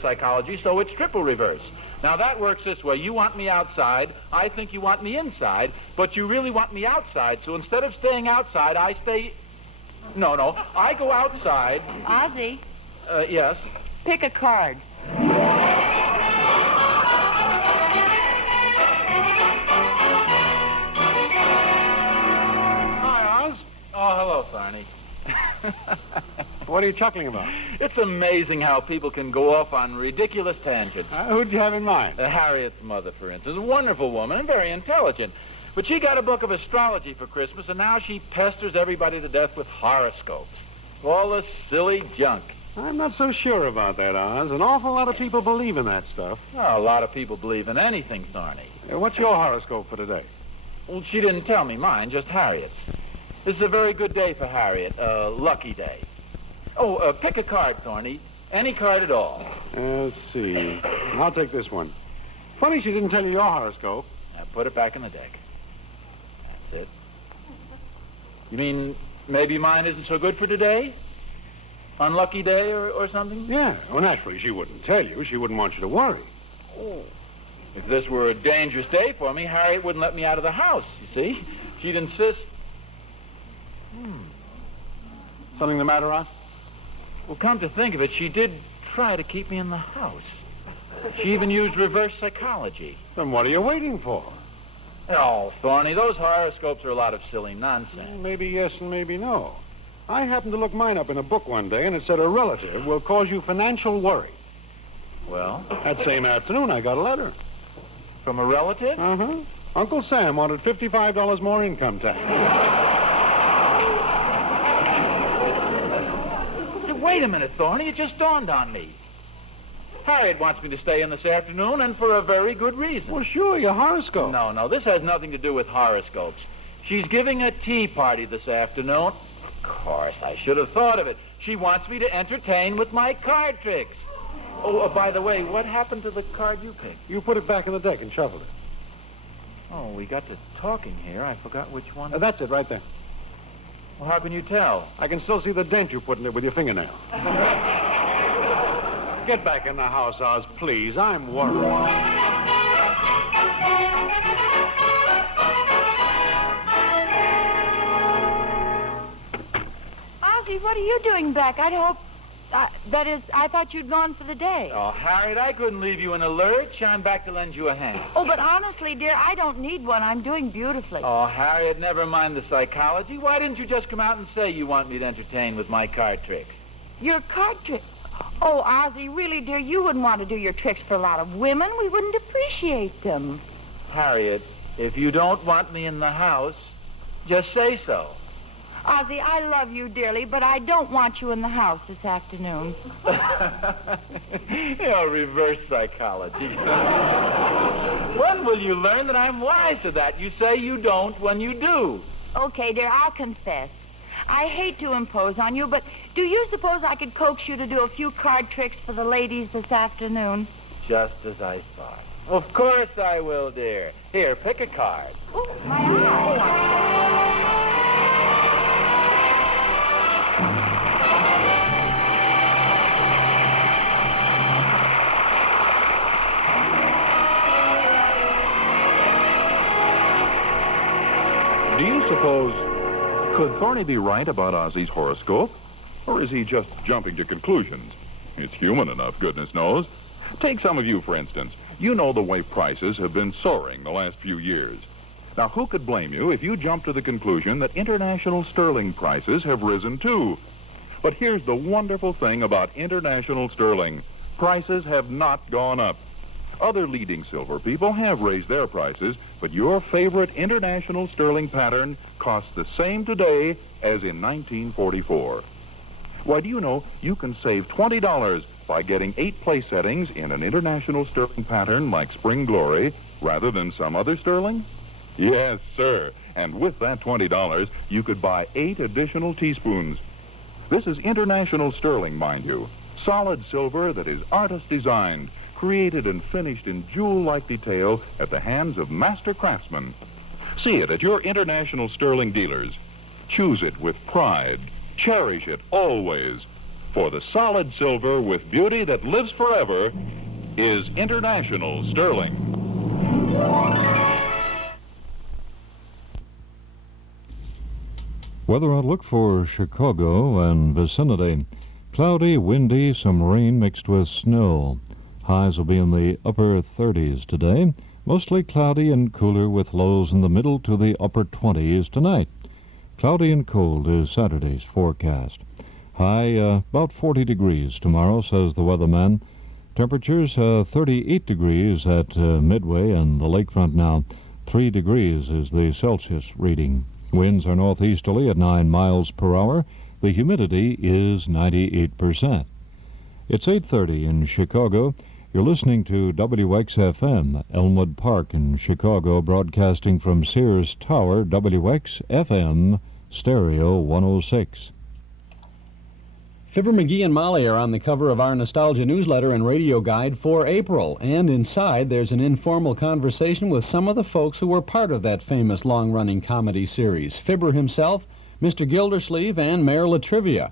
psychology, so it's triple reverse. Now, that works this way. You want me outside. I think you want me inside, but you really want me outside, so instead of staying outside, I stay... No, I go outside. Ozzie? Yes? Pick a card. Oh, hello, Thorny. What are you chuckling about? It's amazing how people can go off on ridiculous tangents. Who'd you have in mind? Harriet's mother, for instance. A wonderful woman and very intelligent. But she got a book of astrology for Christmas, and now she pesters everybody to death with horoscopes. All this silly junk. I'm not so sure about that, Oz. An awful lot of people believe in that stuff. Oh, a lot of people believe in anything, Thorny. What's your horoscope for today? Well, she didn't tell me mine, just Harriet's. This is a very good day for Harriet, a lucky day. Oh, pick a card, Thorny. Any card at all. Let's see. I'll take this one. Funny she didn't tell you your horoscope. Now put it back in the deck. That's it. You mean maybe mine isn't so good for today? Unlucky day or something? Yeah. Well, naturally, she wouldn't tell you. She wouldn't want you to worry. Oh. If this were a dangerous day for me, Harriet wouldn't let me out of the house, you see? She'd insist... Something the matter, Oz? Well, come to think of it, she did try to keep me in the house. She even used reverse psychology. Then what are you waiting for? Oh, Thorny, those horoscopes are a lot of silly nonsense. Well, maybe yes and maybe no. I happened to look mine up in a book one day, and it said a relative will cause you financial worry. Well? That same afternoon, I got a letter. From a relative? Uh-huh. Uncle Sam wanted $55 more income tax. Wait a minute, Thorny. It just dawned on me. Harriet wants me to stay in this afternoon, and for a very good reason. Well, sure, your horoscope. No, this has nothing to do with horoscopes. She's giving a tea party this afternoon. Of course, I should have thought of it. She wants me to entertain with my card tricks. Oh, by the way, what happened to the card you picked? You put it back in the deck and shuffled it. Oh, we got to talking here. I forgot which one. That's it, right there. Well, how can you tell? I can still see the dent you put in it with your fingernail. Get back in the house, Oz, please. I'm worried. Ozzie, what are you doing back? I thought you'd gone for the day. Oh, Harriet, I couldn't leave you in a lurch. I'm back to lend you a hand. Oh, but honestly, dear, I don't need one. I'm doing beautifully. Oh, Harriet, never mind the psychology. Why didn't you just come out and say you want me to entertain with my card tricks? Your card tricks? Oh, Ozzie, really, dear, you wouldn't want to do your tricks for a lot of women. We wouldn't appreciate them. Harriet, if you don't want me in the house, just say so. Ozzie, I love you dearly, but I don't want you in the house this afternoon. Reverse psychology. When will you learn that I'm wise to that? You say you don't when you do. Okay, dear, I'll confess. I hate to impose on you, but do you suppose I could coax you to do a few card tricks for the ladies this afternoon? Just as I thought. Of course I will, dear. Here, pick a card. Oh, my eye. Do you suppose, could Thorny be right about Ozzie's horoscope? Or is he just jumping to conclusions? It's human enough, goodness knows. Take some of you, for instance. You know the way prices have been soaring the last few years. Now, who could blame you if you jump to the conclusion that international sterling prices have risen too? But here's the wonderful thing about international sterling. Prices have not gone up. Other leading silver people have raised their prices, but your favorite international sterling pattern costs the same today as in 1944. Why, do you know you can save $20 by getting 8 place settings in an international sterling pattern like Spring Glory rather than some other sterling? Yes, sir. And with that $20, you could buy 8 additional teaspoons. This is international sterling, mind you. Solid silver that is artist designed, created and finished in jewel-like detail at the hands of master craftsmen. See it at your international sterling dealers. Choose it with pride. Cherish it always. For the solid silver with beauty that lives forever is international sterling. Weather outlook for Chicago and vicinity. Cloudy, windy, some rain mixed with snow. Highs will be in the upper 30s today. Mostly cloudy and cooler with lows in the middle to the upper 20s tonight. Cloudy and cold is Saturday's forecast. High about 40 degrees tomorrow, says the weatherman. Temperatures 38 degrees at Midway and the lakefront now. 3 degrees is the Celsius reading. Winds are northeasterly at 9 miles per hour. The humidity is 98%. It's 8:30 in Chicago. You're listening to WXFM, Elmwood Park in Chicago, broadcasting from Sears Tower, WXFM, Stereo 106. Fibber McGee and Molly are on the cover of our Nostalgia newsletter and radio guide for April, and inside there's an informal conversation with some of the folks who were part of that famous long-running comedy series. Fibber himself, Mr. Gildersleeve, and Mayor Latrivia.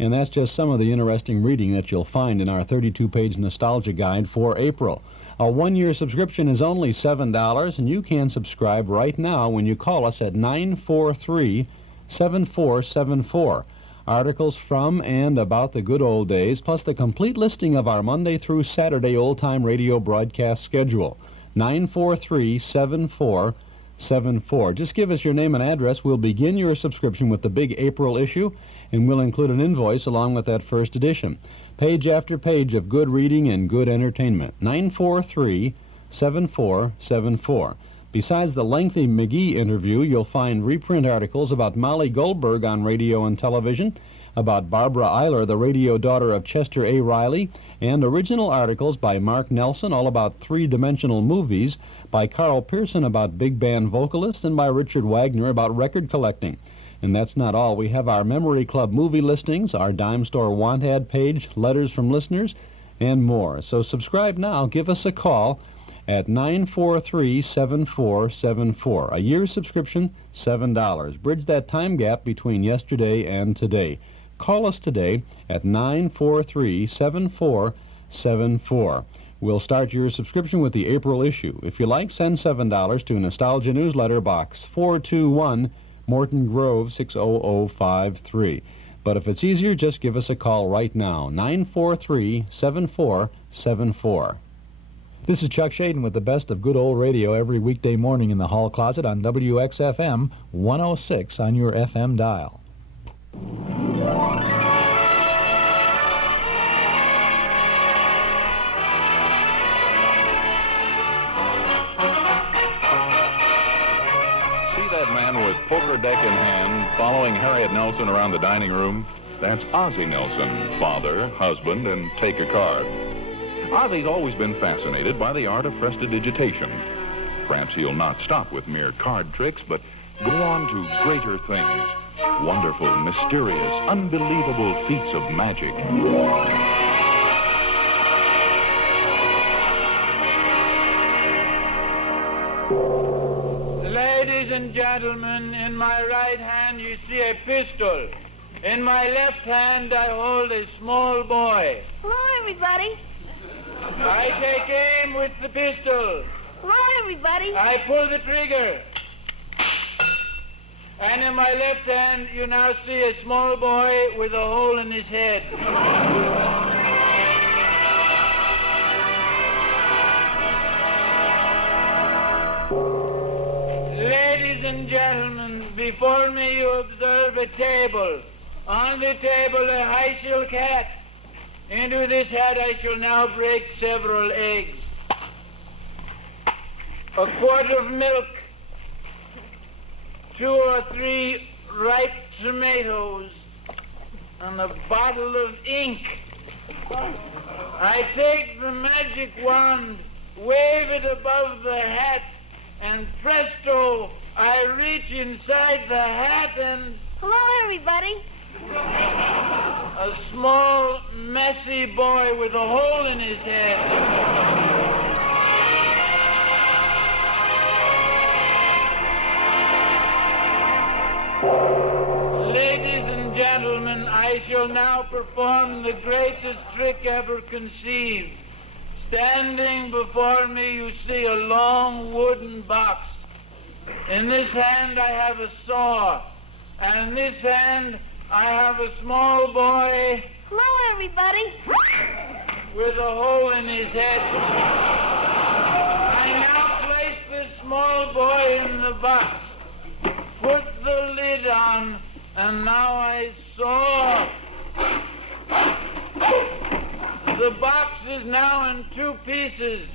And that's just some of the interesting reading that you'll find in our 32-page Nostalgia guide for April. A one-year subscription is only $7, and you can subscribe right now when you call us at 943-7474. Articles from and about the good old days, plus the complete listing of our Monday through Saturday old-time radio broadcast schedule. 943-7474. Just give us your name and address. We'll begin your subscription with the big April issue, and we'll include an invoice along with that first edition. Page after page of good reading and good entertainment. 943-7474. Besides the lengthy McGee interview, you'll find reprint articles about Molly Goldberg on radio and television, about Barbara Eiler, the radio daughter of Chester A. Riley, and original articles by Mark Nelson, all about three-dimensional movies, by Carl Pearson about big band vocalists, and by Richard Wagner about record collecting. And that's not all. We have our Memory Club movie listings, our Dime Store Want Ad page, letters from listeners, and more. So subscribe now. Give us a call at 943-7474. A year's subscription, $7. Bridge that time gap between yesterday and today. Call us today at 943-7474. We'll start your subscription with the April issue. If you like, send $7 to Nostalgia Newsletter Box 421, Morton Grove 60053. But if it's easier, just give us a call right now, 943-7474. This is Chuck Shaden with the best of good old radio every weekday morning in the hall closet on WXFM 106 on your FM dial. See that man with poker deck in hand following Harriet Nelson around the dining room? That's Ozzie Nelson, father, husband, and take a card. Ozzie's always been fascinated by the art of prestidigitation. Perhaps he'll not stop with mere card tricks, but go on to greater things. Wonderful, mysterious, unbelievable feats of magic. Ladies and gentlemen, in my right hand you see a pistol. In my left hand I hold a small boy. Hello, everybody. I take aim with the pistol. Hello, everybody. I pull the trigger. And in my left hand, you now see a small boy with a hole in his head. Ladies and gentlemen, before me you observe a table. On the table, a high silk hat. Into this hat I shall now break several eggs. A quart of milk. 2 or 3 ripe tomatoes. And a bottle of ink. I take the magic wand, wave it above the hat, and presto, I reach inside the hat and... Hello, everybody. A small, messy boy with a hole in his head. Ladies and gentlemen, I shall now perform the greatest trick ever conceived. Standing before me, you see a long wooden box. In this hand, I have a saw. And in this hand, I have a small boy. Hello, everybody. With a hole in his head. I now place this small boy in the box. Put the lid on, and now I saw. The box is now in 2 pieces.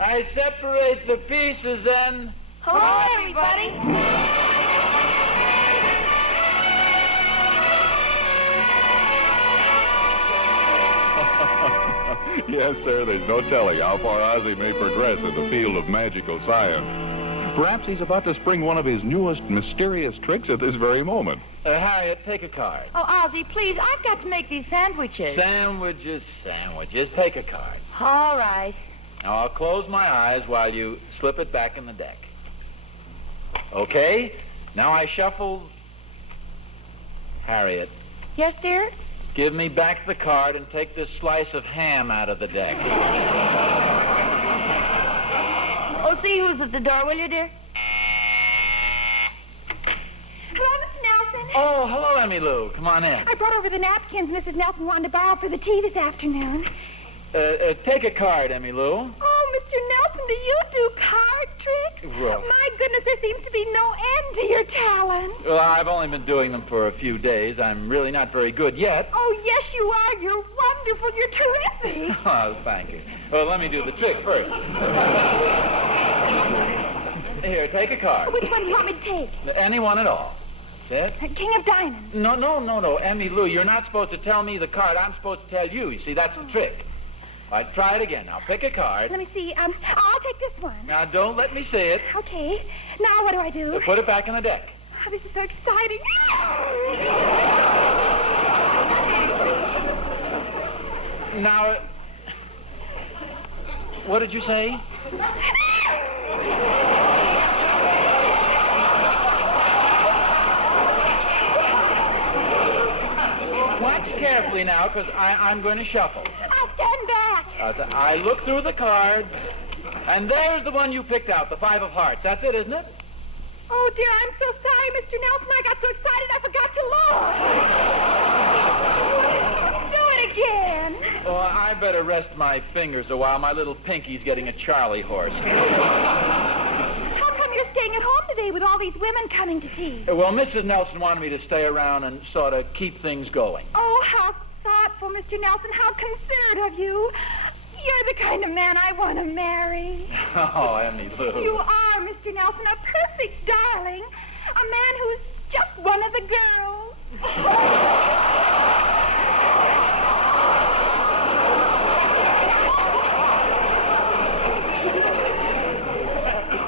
I separate the pieces and... Hello, everybody. Yes, sir, there's no telling how far Ozzie may progress in the field of magical science. Perhaps he's about to spring one of his newest mysterious tricks at this very moment. Harriet, take a card. Oh, Ozzie, please, I've got to make these sandwiches. Sandwiches. Take a card. All right. Now, I'll close my eyes while you slip it back in the deck. Okay? Now I shuffle... Harriet, Yes, dear? give me back the card and take this slice of ham out of the deck. Oh, see who's at the door, will you, dear? Hello, Mr. Nelson. Oh, hello, Emmy Lou. Come on in. I brought over the napkins Mrs. Nelson wanted to borrow for the tea this afternoon. Take a card, Emmy Lou. Oh, Mr. Nelson, do you do card tricks? Well- My goodness, there seems to be no end to your talent. Well, I've only been doing them for a few days. I'm really not very good yet. Oh, yes, you are. You're wonderful. You're terrific. Oh, thank you. Well, let me do the trick first. Here, take a card. Which one do you want me to take? Any one at all. That's it? King of Diamonds. No. Emmy Lou, you're not supposed to tell me the card. I'm supposed to tell you. You see, that's the trick. All right, try it again. Now, pick a card. Let me see. I'll take this one. Now, don't let me see it. Okay. Now, what do I do? Put it back in the deck. Oh, this is so exciting. Now, what did you say? Watch carefully now, because I'm going to shuffle. I'll stand back. I look through the cards, and there's the one you picked out, the 5 of hearts. That's it, isn't it? Oh, dear, I'm so sorry, Mr. Nelson. I got so excited I forgot to look. Do it again. Oh, I better rest my fingers a while. My little pinky's getting a Charlie horse. How come you're staying at home today with all these women coming to tea? Well, Mrs. Nelson wanted me to stay around and sort of keep things going. Oh, how thoughtful, Mr. Nelson. How considerate of you. You're the kind of man I want to marry. Oh, Emmy Lou. You are, Mr. Nelson, a perfect darling. A man who's just one of the girls.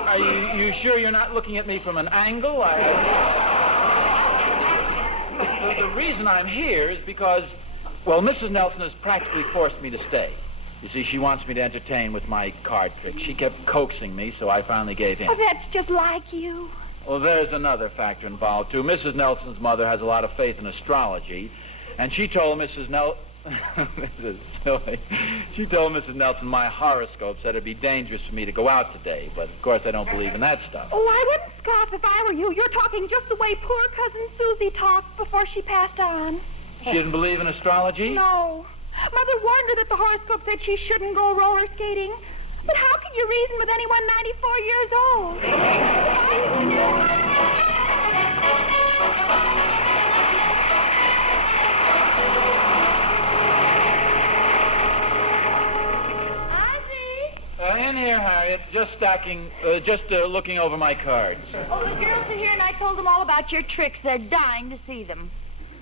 Are you sure you're not looking at me from an angle? The reason I'm here is because, well, Mrs. Nelson has practically forced me to stay. You see, she wants me to entertain with my card trick. She kept coaxing me, so I finally gave in. Oh, that's just like you. Well, there's another factor involved, too. Mrs. Nelson's mother has a lot of faith in astrology, and she told Mrs. Nelson... This is silly. She told Mrs. Nelson my horoscope said it'd be dangerous for me to go out today, but of course I don't believe in that stuff. Oh, I wouldn't scoff if I were you. You're talking just the way poor Cousin Susie talked before she passed on. She didn't believe in astrology? No. Mother warned her that the horoscope said she shouldn't go roller skating. But how can you reason with anyone 94 years old? In here, Harriet. Just stacking, looking over my cards. Oh, the girls are here, and I told them all about your tricks. They're dying to see them.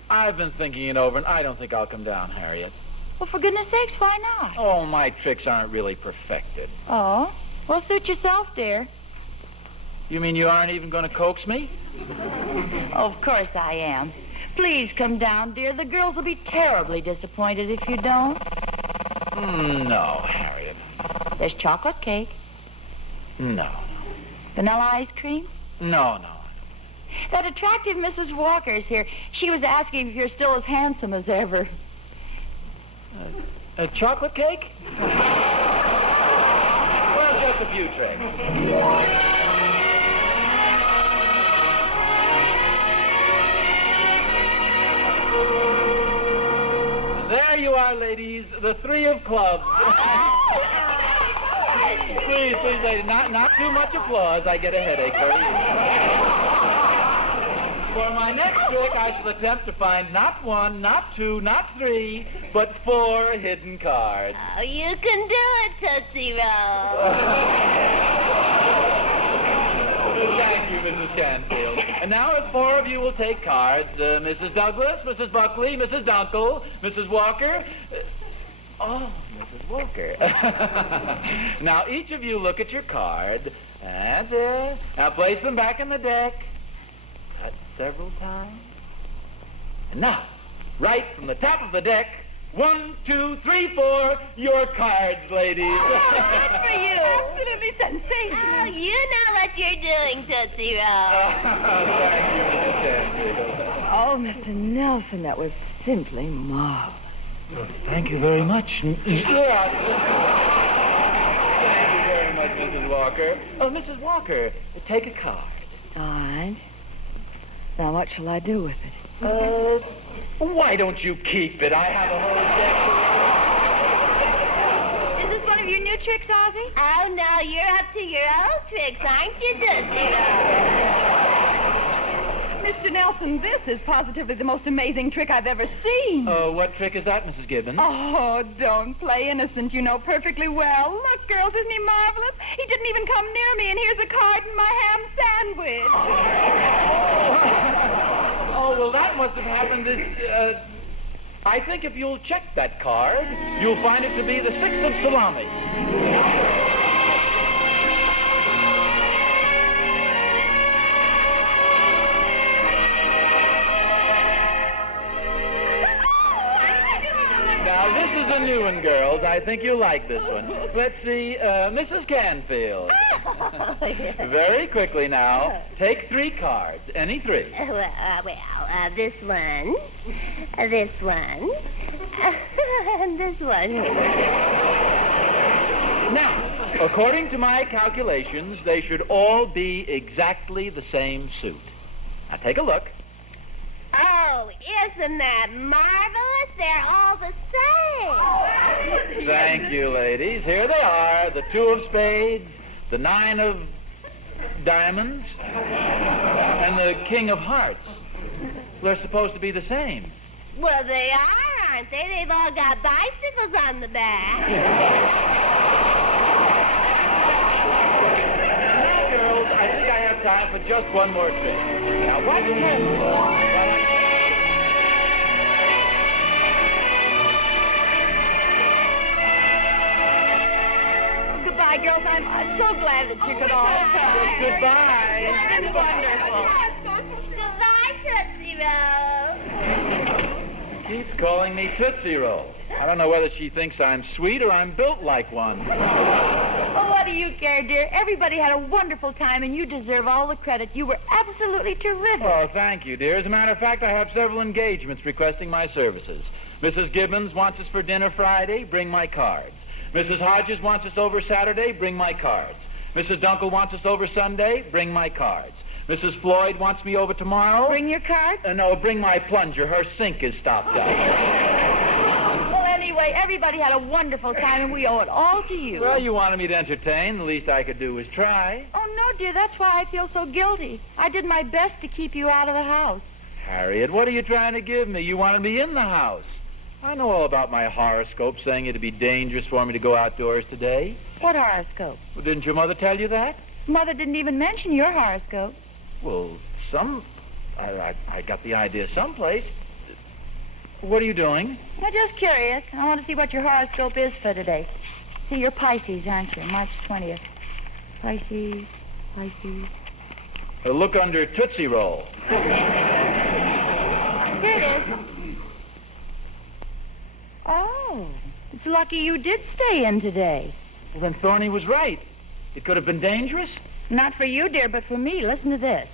I've been thinking it over, and I don't think I'll come down, Harriet. Well, for goodness sakes, why not? Oh, my tricks aren't really perfected. Oh? Well, suit yourself, dear. You mean you aren't even going to coax me? Of course I am. Please come down, dear. The girls will be terribly disappointed if you don't. No, Harriet. There's chocolate cake. No. Vanilla ice cream. No. That attractive Mrs. Walker's here. She was asking if you're still as handsome as ever. A chocolate cake? Well, just a few tricks. There you are, ladies, the 3 of clubs. Please, ladies, not too much applause. I get a headache very easily. For my next trick, I shall attempt to find not 1, not 2, not 3, but 4 hidden cards. Oh, you can do it, Tootsie Roll. Thank you, Mrs. Canfield. And now, if 4 of you will take cards, Mrs. Douglas, Mrs. Buckley, Mrs. Dunkel, Mrs. Walker. Oh, Mrs. Mrs. Walker. Now, each of you look at your card. That's it. Now, place them back in the deck. Cut several times. And now, right from the top of the deck, 1, 2, 3, 4, your cards, ladies. Oh, good for you. Absolutely sensational. Oh, you know what you're doing, Tootsie Roll. Thank you, Mrs. Canfield. Oh, Mr. Nelson, that was simply marvelous. Thank you very much. Thank you very much, Mrs. Walker. Oh, Mrs. Walker, take a card. All right. Now, what shall I do with it? Why don't you keep it? I have a whole deck. Is this one of your new tricks, Ozzie? Oh, no, you're up to your old tricks, aren't you, Tootsie Roll? Mr. Nelson, this is positively the most amazing trick I've ever seen. What trick is that, Mrs. Gibbons? Oh, don't play innocent. You know perfectly well. Look, girls, isn't he marvelous? He didn't even come near me, and here's a card and my ham sandwich. Oh, well, that must have happened this, I think if you'll check that card, you'll find it to be the 6 of salami. Now, this is a new one, girls. I think you'll like this one. Let's see, Mrs. Canfield. Very quickly now. Take 3 cards. Any 3. This one, and this one. Now, according to my calculations, they should all be exactly the same suit. Now, take a look. Oh, isn't that marvelous? They're all the same. Thank you, ladies. Here they are, the 2 of spades, the 9 of diamonds, and the King of hearts. They're supposed to be the same. Well, they are, aren't they? They've all got bicycles on the back. Now, girls, I think I have time for just one more trick. Now, watch carefully. Goodbye, girls. I'm so glad that you could all come. Goodbye. It's been wonderful. Goodbye, Tootsie Roll. Keeps calling me Tootsie Roll. I don't know whether she thinks I'm sweet or I'm built like one. Oh, what do you care, dear? Everybody had a wonderful time, and you deserve all the credit. You were absolutely terrific. Oh, thank you, dear. As a matter of fact, I have several engagements requesting my services. Mrs. Gibbons wants us for dinner Friday. Bring my cards. Mrs. Hodges wants us over Saturday. Bring my cards. Mrs. Dunkel wants us over Sunday. Bring my cards. Mrs. Floyd wants me over tomorrow. Bring your cards? No, bring my plunger. Her sink is stopped up. Well, anyway, everybody had a wonderful time, and we owe it all to you. Well, you wanted me to entertain. The least I could do was try. Oh, no, dear, that's why I feel so guilty. I did my best to keep you out of the house. Harriet, what are you trying to give me? You wanted me in the house. I know all about my horoscope saying it'd be dangerous for me to go outdoors today. What horoscope? Well, didn't your mother tell you that? Mother didn't even mention your horoscope. Well, I got the idea someplace. What are you doing? I'm just curious. I want to see what your horoscope is for today. See, you're Pisces, aren't you? March 20th. Pisces. Look under Tootsie Roll. Here it is. Oh, it's lucky you did stay in today. Well, then Thorny was right. It could have been dangerous. Not for you, dear, but for me. Listen to this.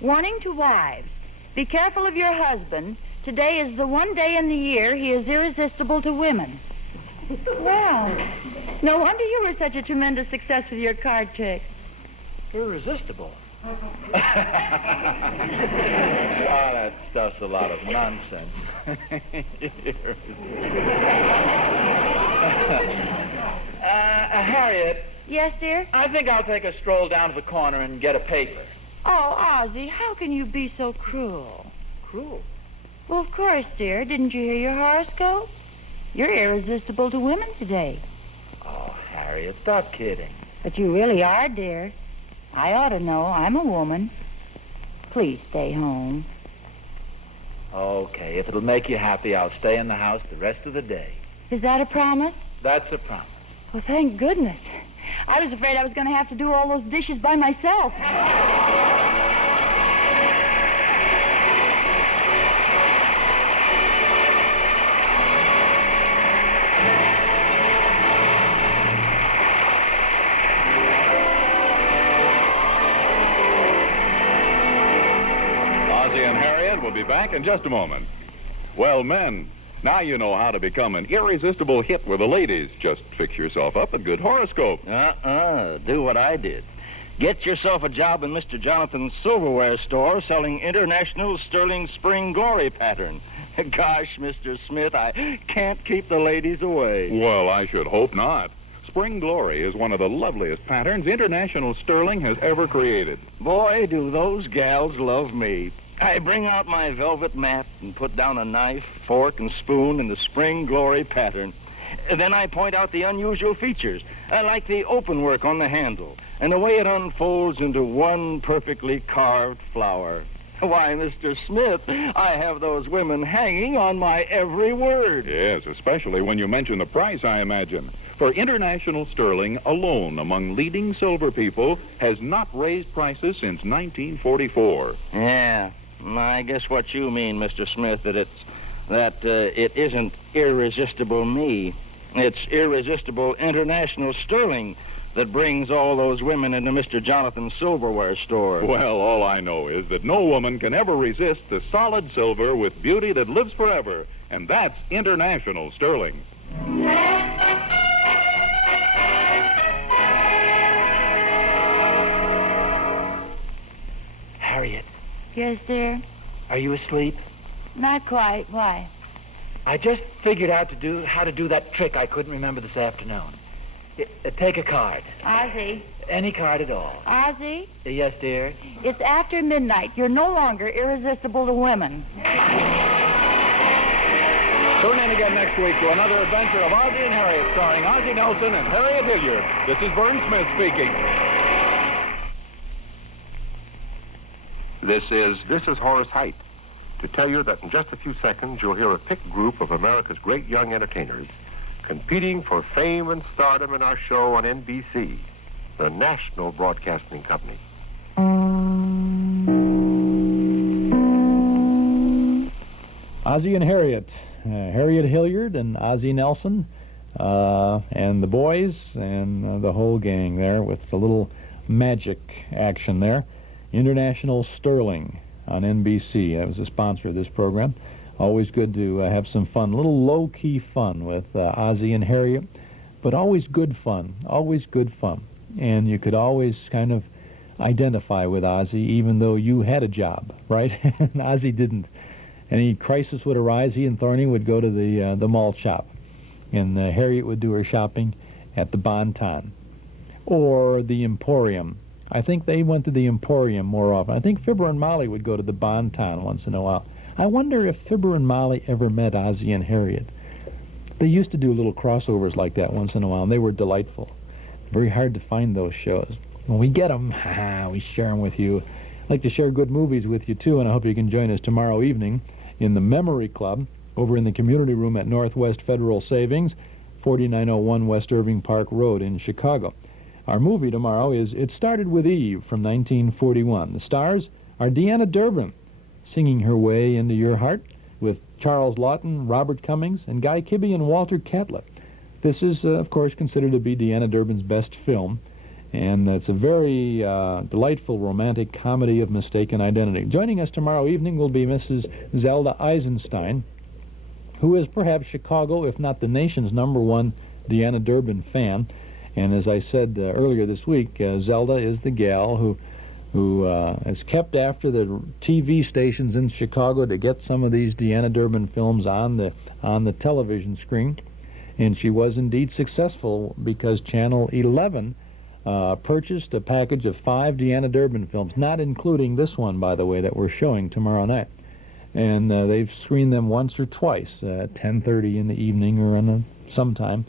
Warning to wives. Be careful of your husband. Today is the one day in the year he is irresistible to women. Well, no wonder you were such a tremendous success with your card trick. Irresistible? Oh, that stuff's a lot of nonsense. Harriet. Yes, dear? I think I'll take a stroll down to the corner and get a paper. Oh, Ozzie, how can you be so cruel? Cruel? Well, of course, dear. Didn't you hear your horoscope? You're irresistible to women today. Oh, Harriet, stop kidding. But you really are, dear. I ought to know. I'm a woman. Please stay home. Okay, if it'll make you happy, I'll stay in the house the rest of the day. Is that a promise? That's a promise. Well, thank goodness. I was afraid I was going to have to do all those dishes by myself. Ozzie and Harriet will be back in just a moment. Well, men, now you know how to become an irresistible hit with the ladies. Just fix yourself up a good horoscope. Do what I did. Get yourself a job in Mr. Jonathan's silverware store selling International Sterling Spring Glory pattern. Gosh, Mr. Smith, I can't keep the ladies away. Well, I should hope not. Spring Glory is one of the loveliest patterns International Sterling has ever created. Boy, do those gals love me. I bring out my velvet mat and put down a knife, fork, and spoon in the Spring Glory pattern. Then I point out the unusual features. I like the open work on the handle and the way it unfolds into one perfectly carved flower. Why, Mr. Smith, I have those women hanging on my every word. Yes, especially when you mention the price, I imagine. For International Sterling alone among leading silver people has not raised prices since 1944. Yeah, I guess what you mean, Mr. Smith, that it isn't irresistible me. It's irresistible International Sterling that brings all those women into Mr. Jonathan's silverware store. Well, all I know is that no woman can ever resist the solid silver with beauty that lives forever, and that's International Sterling. Harriet, Yes, dear? are you asleep? Not quite. Why? I just figured out how to do that trick I couldn't remember this afternoon. Take a card. Ozzie. Any card at all. Ozzie? Yes, dear? It's after midnight. You're no longer irresistible to women. Tune in again next week to another adventure of Ozzie and Harriet, starring Ozzie Nelson and Harriet Hilliard. This is Vern Smith speaking. This is Horace Height, to tell you that in just a few seconds you'll hear a picked group of America's great young entertainers competing for fame and stardom in our show on NBC, the National Broadcasting Company. Ozzie and Harriet. Harriet Hilliard and Ozzie Nelson, and the boys, and the whole gang there with a little magic action there. International Sterling on NBC. That was the sponsor of this program. Always good to have some fun, a little low-key fun with Ozzie and Harriet, but always good fun, always good fun. And you could always kind of identify with Ozzie, even though you had a job, right? And Ozzie didn't. Any crisis would arise, he and Thorny would go to the mall shop, and Harriet would do her shopping at the Bon Ton or the Emporium. I think they went to the Emporium more often. I think Fibber and Molly would go to the Bon Ton once in a while. I wonder if Fibber and Molly ever met Ozzie and Harriet. They used to do little crossovers like that once in a while, and they were delightful. Very hard to find those shows. When we get them, we share them with you. I'd like to share good movies with you, too, and I hope you can join us tomorrow evening in the Memory Club over in the community room at Northwest Federal Savings, 4901 West Irving Park Road in Chicago. Our movie tomorrow is It Started With Eve from 1941. The stars are Deanna Durbin, singing her way into your heart, with Charles Lawton, Robert Cummings, and Guy Kibbe and Walter Catlett. This is, of course, considered to be Deanna Durbin's best film, and it's a very delightful romantic comedy of mistaken identity. Joining us tomorrow evening will be Mrs. Zelda Eisenstein, who is perhaps Chicago, if not the nation's #1 Deanna Durbin fan. And as I said earlier this week, Zelda is the gal who has kept after the TV stations in Chicago to get some of these Deanna Durbin films on the television screen. And she was indeed successful because Channel 11 purchased a package of 5 Deanna Durbin films, not including this one, by the way, that we're showing tomorrow night. And they've screened them once or twice, 10:30 in the evening or on sometime.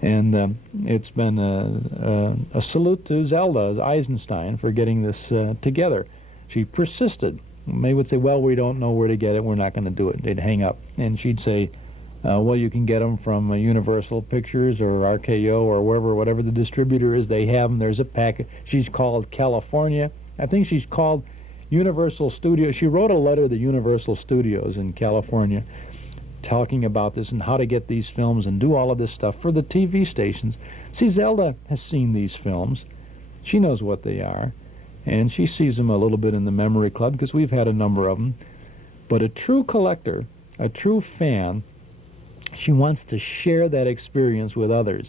And it's been a salute to Zelda Eisenstein for getting this together. She persisted. They would say, well, we don't know where to get it. We're not going to do it. They'd hang up. And she'd say, Well, you can get them from Universal Pictures or RKO or wherever, whatever the distributor is, they have them. There's a packet. She's called California. I think she's called Universal Studios. She wrote a letter to the Universal Studios in California talking about this and how to get these films and do all of this stuff for the TV stations. See, Zelda has seen these films. She knows what they are, and she sees them a little bit in the Memory Club because we've had a number of them. But a true collector, a true fan, she wants to share that experience with others.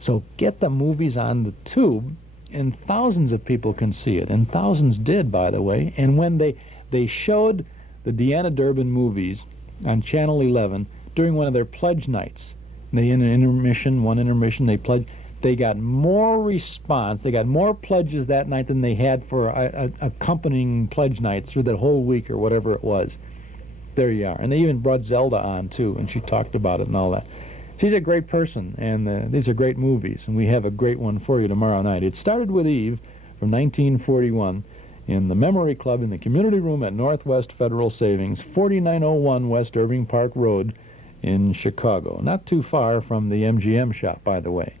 So get the movies on the tube, and thousands of people can see it, and thousands did, by the way. And when they showed the Deanna Durbin movies on Channel 11 during one of their pledge nights, they in an intermission, one intermission, they pledged. They got more response, they got more pledges that night than they had for accompanying pledge nights through the whole week or whatever it was. There you are. And they even brought Zelda on, too, and she talked about it and all that. She's a great person, and these are great movies, and we have a great one for you tomorrow night. It started with Eve from 1941 in the Memory Club in the community room at Northwest Federal Savings, 4901 West Irving Park Road in Chicago. Not too far from the MGM shop, by the way.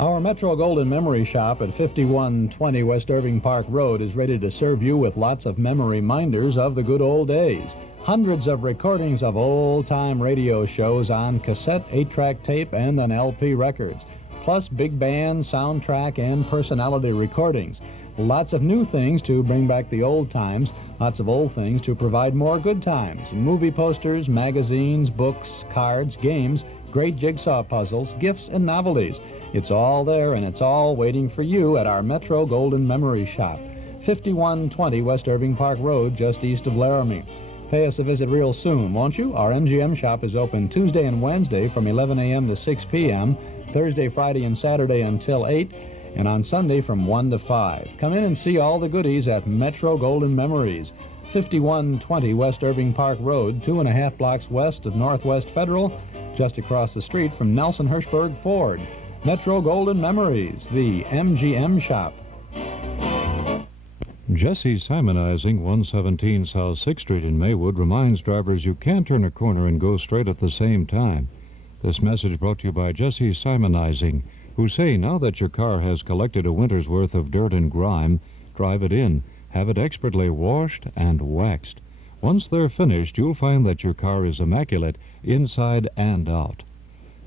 Our Metro Golden Memory Shop at 5120 West Irving Park Road is ready to serve you with lots of memory minders of the good old days. Hundreds of recordings of old-time radio shows on cassette, 8-track tape, and on LP records, plus big band, soundtrack, and personality recordings. Lots of new things to bring back the old times, lots of old things to provide more good times. Movie posters, magazines, books, cards, games, great jigsaw puzzles, gifts, and novelties. It's all there, and it's all waiting for you at our Metro Golden Memory Shop, 5120 West Irving Park Road, just east of Laramie. Pay us a visit real soon, won't you? Our MGM shop is open Tuesday and Wednesday from 11 a.m. to 6 p.m., Thursday, Friday, and Saturday until 8, and on Sunday from 1 to 5. Come in and see all the goodies at Metro Golden Memories, 5120 West Irving Park Road, 2.5 blocks west of Northwest Federal, just across the street from Nelson Hirschberg Ford. Metro Golden Memories, the MGM shop. Jesse Simonizing, 117 South 6th Street in Maywood, reminds drivers you can't turn a corner and go straight at the same time. This message brought to you by Jesse Simonizing, who say now that your car has collected a winter's worth of dirt and grime, drive it in, have it expertly washed and waxed. Once they're finished, you'll find that your car is immaculate inside and out.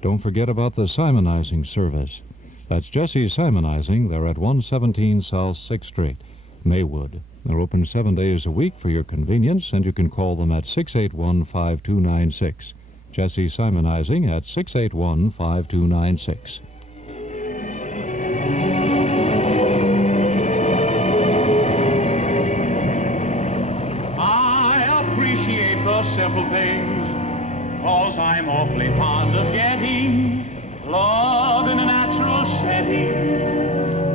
Don't forget about the Simonizing service. That's Jesse Simonizing. They're at 117 South 6th Street, Maywood. They're open 7 days a week for your convenience, and you can call them at 681-5296. Jesse Simonizing at 681-5296. I appreciate the simple things, 'cause I'm awfully fond of getting love in a natural setting.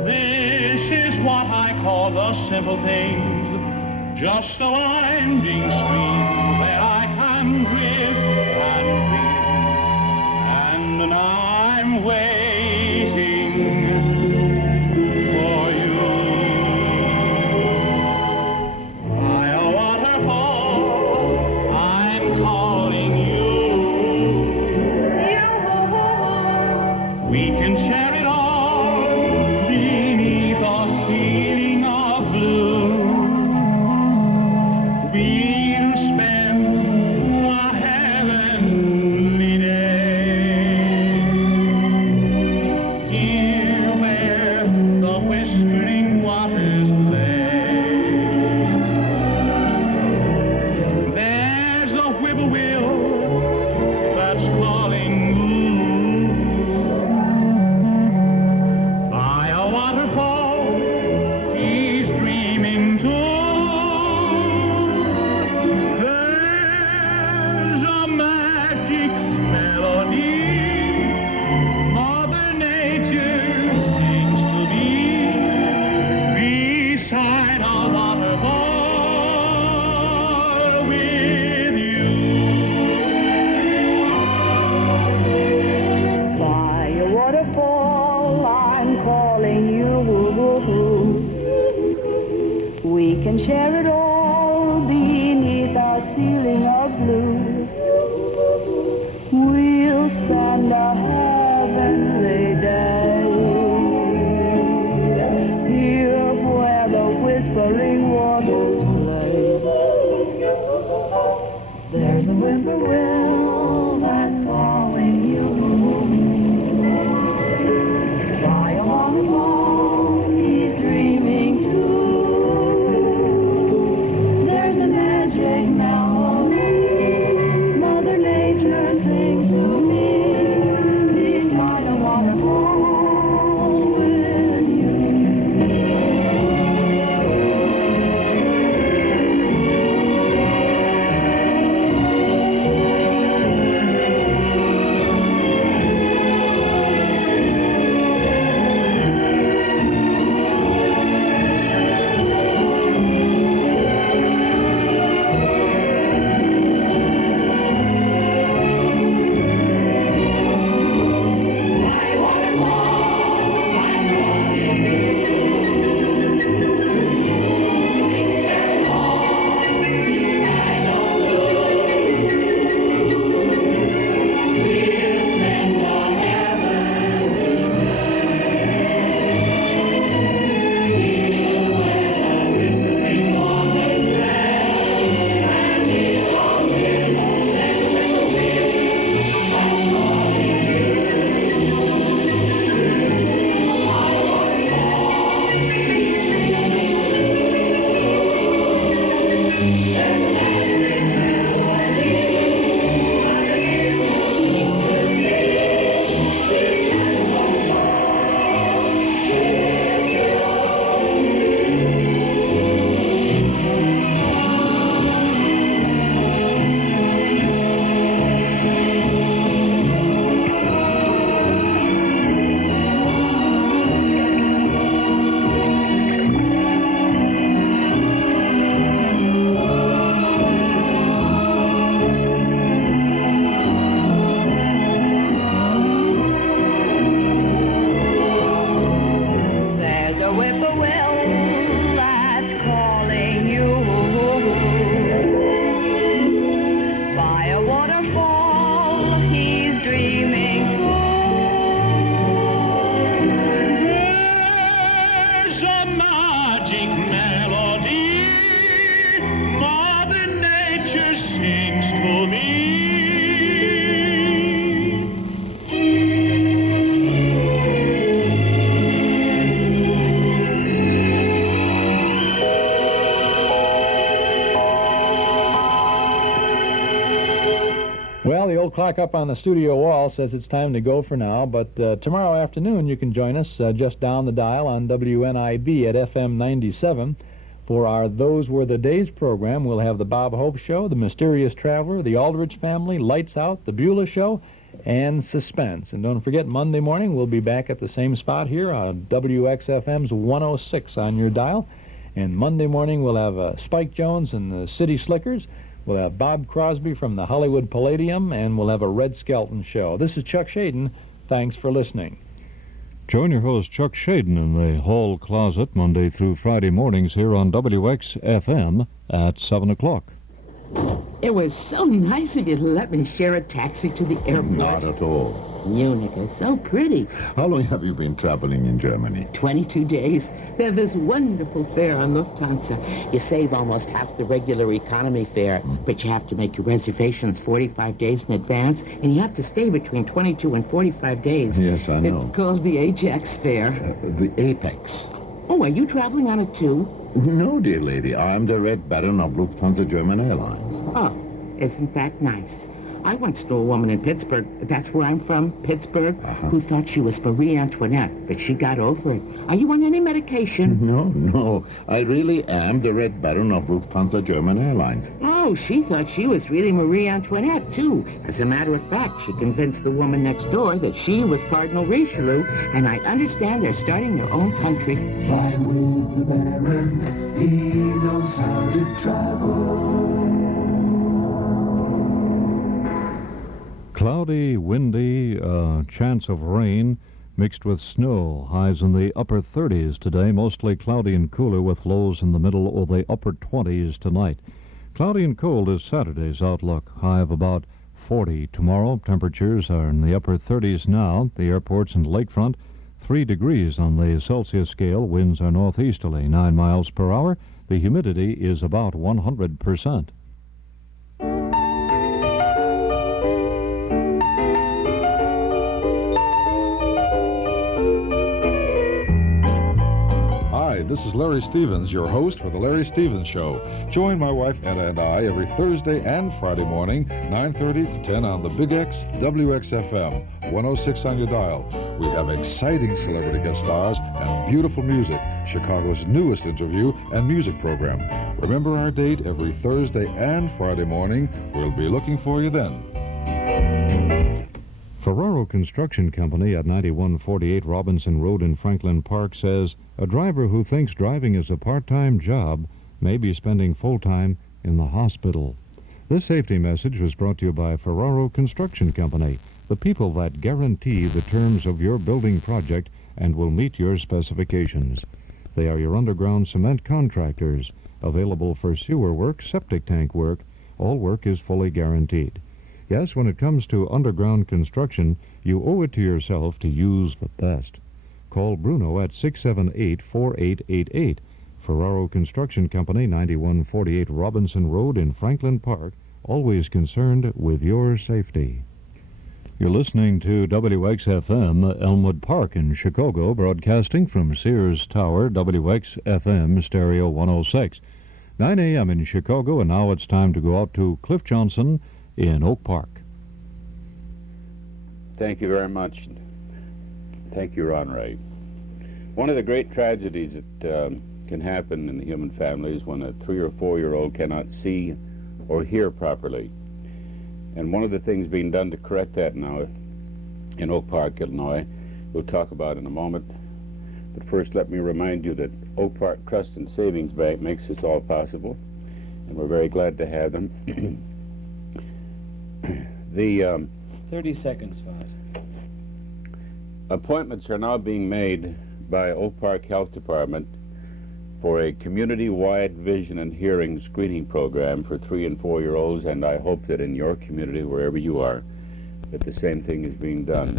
This is what I call the simple things, just a winding stream where I can drift and breathe, and I'm waiting for you. By a waterfall, I'm calling you. We can share it all beneath a ceiling of blue. We'll spend a can share it all beneath our ceiling of blue. We'll spend a heavenly day here where the whispering waters play. There's a whippoorwill that's calling you by a waterfall. He's dreaming too. There's a magic melody Mother Nature sings to me beside a waterfall with you. Well, the old clock up on the studio wall says it's time to go for now, but tomorrow afternoon you can join us just down the dial on WNIB at FM 97 for our Those Were the Days program. We'll have the Bob Hope Show, the Mysterious Traveler, the Aldrich Family, Lights Out, the Beulah Show, and Suspense. And don't forget, Monday morning we'll be back at the same spot here on WXFM's 106 on your dial. And Monday morning we'll have Spike Jones and the City Slickers. We'll have Bob Crosby from the Hollywood Palladium, and we'll have a Red Skelton show. This is Chuck Shaden. Thanks for listening. Join your host, Chuck Shaden, in the Hall Closet Monday through Friday mornings here on WXFM at 7 o'clock. It was so nice of you to let me share a taxi to the airport. Not at all. Munich is so pretty. How long have you been traveling in Germany? 22 days. They have this wonderful fare on Lufthansa. You save almost half the regular economy fare, but you have to make your reservations 45 days in advance, and you have to stay between 22 and 45 days. Yes, I know. It's called the Ajax fare. The Apex. Oh, are you traveling on it too? No, dear lady. I am the Red Baron of Lufthansa German Airlines. Oh, isn't that nice? I once knew a woman in Pittsburgh, that's where I'm from, Pittsburgh, who thought she was Marie Antoinette, but she got over it. Are you on any medication? No. I really am the Red Baron of Lufthansa German Airlines. Oh, she thought she was really Marie Antoinette, too. As a matter of fact, she convinced the woman next door that she was Cardinal Richelieu, and I understand they're starting their own country. Fly with the Baron, he knows how to travel. Cloudy, windy, chance of rain mixed with snow. Highs in the upper 30s today, mostly cloudy and cooler with lows in the middle or the upper 20s tonight. Cloudy and cold is Saturday's outlook. High of about 40 tomorrow. Temperatures are in the upper 30s now. The airports and lakefront, 3 degrees on the Celsius scale. Winds are northeasterly, 9 miles per hour. The humidity is about 100%. Hi, this is Larry Stevens, your host for The Larry Stevens Show. Join my wife Anna and I every Thursday and Friday morning, 9:30 to 10 on the Big X WXFM, 106 on your dial. We have exciting celebrity guest stars and beautiful music, Chicago's newest interview and music program. Remember our date every Thursday and Friday morning. We'll be looking for you then. Ferraro Construction Company at 9148 Robinson Road in Franklin Park says a driver who thinks driving is a part-time job may be spending full-time in the hospital. This safety message was brought to you by Ferraro Construction Company, the people that guarantee the terms of your building project and will meet your specifications. They are your underground cement contractors, available for sewer work, septic tank work. All work is fully guaranteed. Yes, when it comes to underground construction, you owe it to yourself to use the best. Call Bruno at 678-4888. Ferraro Construction Company, 9148 Robinson Road in Franklin Park, always concerned with your safety. You're listening to WXFM, Elmwood Park in Chicago, broadcasting from Sears Tower, WXFM Stereo 106. 9 a.m. in Chicago, and now it's time to go out to Cliff Johnson in Oak Park. Thank you very much. Thank you, Ron Ray. One of the great tragedies that can happen in the human family is when a 3 or 4-year-old cannot see or hear properly. And one of the things being done to correct that now in Oak Park, Illinois, we'll talk about in a moment. But first, let me remind you that Oak Park Trust and Savings Bank makes this all possible, and we're very glad to have them. 30 seconds, Foz. Appointments are now being made by Oak Park Health Department for a community-wide vision and hearing screening program for 3 and 4-year-olds, and I hope that in your community, wherever you are, that the same thing is being done.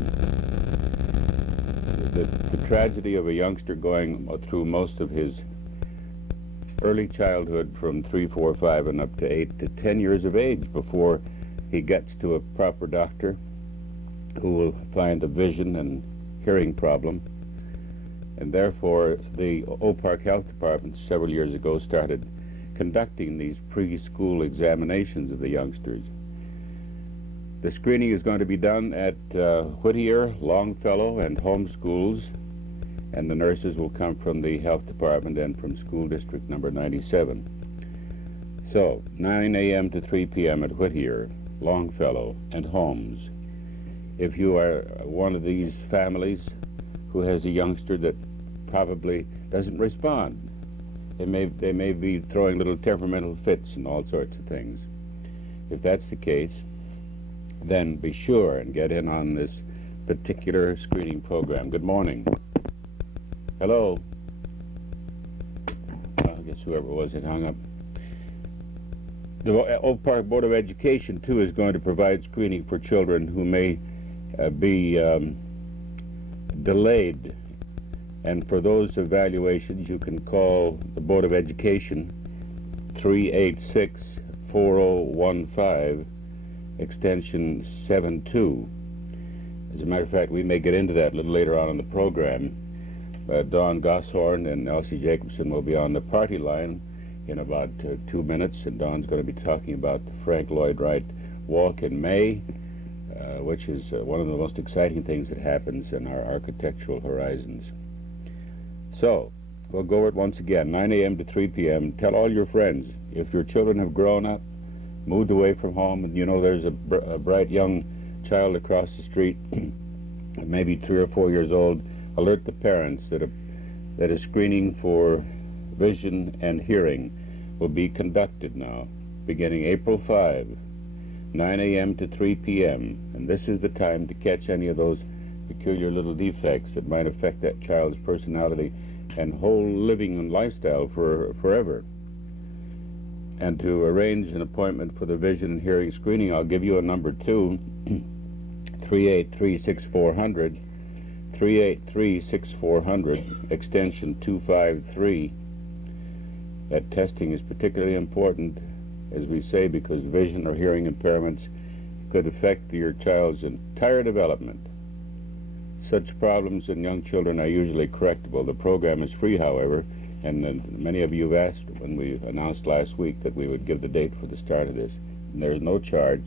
The tragedy of a youngster going through most of his early childhood from 3, 4, 5, and up to 8 to 10 years of age before he gets to a proper doctor who will find a vision and hearing problem. And therefore, the Oak Park Health Department several years ago started conducting these preschool examinations of the youngsters. The screening is going to be done at Whittier, Longfellow, and Home Schools, and the nurses will come from the Health Department and from School District number 97. So, 9 a.m. to 3 p.m. at Whittier, Longfellow, and Holmes. If you are one of these families who has a youngster that probably doesn't respond, they may be throwing little temperamental fits and all sorts of things. If that's the case, then be sure and get in on this particular screening program. Good morning. Hello. I guess whoever it was had hung up. The Oak Park Board of Education, too, is going to provide screening for children who may be delayed. And for those evaluations, you can call the Board of Education 386-4015, extension 72. As a matter of fact, we may get into that a little later on in the program. Dawn Gosshorn and Elsie Jacobson will be on the party line in about 2 minutes, and Dawn's going to be talking about the Frank Lloyd Wright Walk in May, which is one of the most exciting things that happens in our architectural horizons. So, we'll go over it once again, 9 a.m. to 3 p.m. Tell all your friends. If your children have grown up, moved away from home, and you know there's a bright young child across the street, maybe 3 or 4 years old, alert the parents that a screening for vision and hearing will be conducted now, beginning April 5, 9 a.m. to 3 p.m. And this is the time to catch any of those peculiar little defects that might affect that child's personality and whole living and lifestyle forever. And to arrange an appointment for the vision and hearing screening, I'll give you a number too, 383-6400, 383-6400, extension 253. That testing is particularly important, as we say, because vision or hearing impairments could affect your child's entire development. Such problems in young children are usually correctable. The program is free, however, and many of you have asked when we announced last week that we would give the date for the start of this. And there's no charge,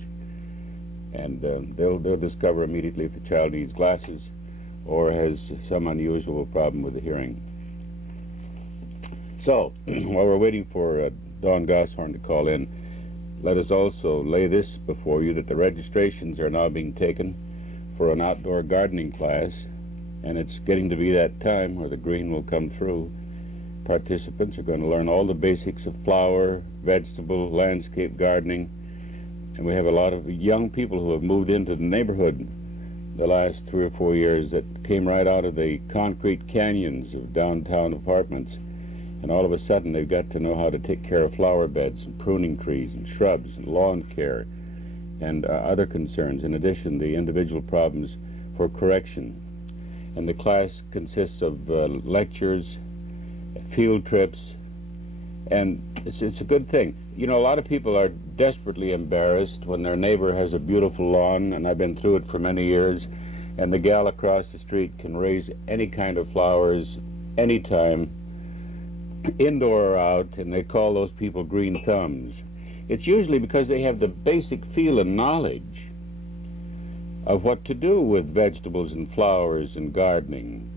and they'll discover immediately if the child needs glasses or has some unusual problem with the hearing. So, while we're waiting for Dawn Gosshorn to call in, let us also lay this before you that the registrations are now being taken for an outdoor gardening class, and it's getting to be that time where the green will come through. Participants are going to learn all the basics of flower, vegetable, landscape gardening, and we have a lot of young people who have moved into the neighborhood the last 3 or 4 years that came right out of the concrete canyons of downtown apartments. And all of a sudden, they've got to know how to take care of flower beds and pruning trees and shrubs and lawn care and other concerns. In addition, the individual problems for correction. And the class consists of lectures, field trips, and it's a good thing. You know, a lot of people are desperately embarrassed when their neighbor has a beautiful lawn, and I've been through it for many years, and the gal across the street can raise any kind of flowers anytime, indoor or out, and they call those people green thumbs. It's usually because they have the basic feel and knowledge of what to do with vegetables and flowers and gardening.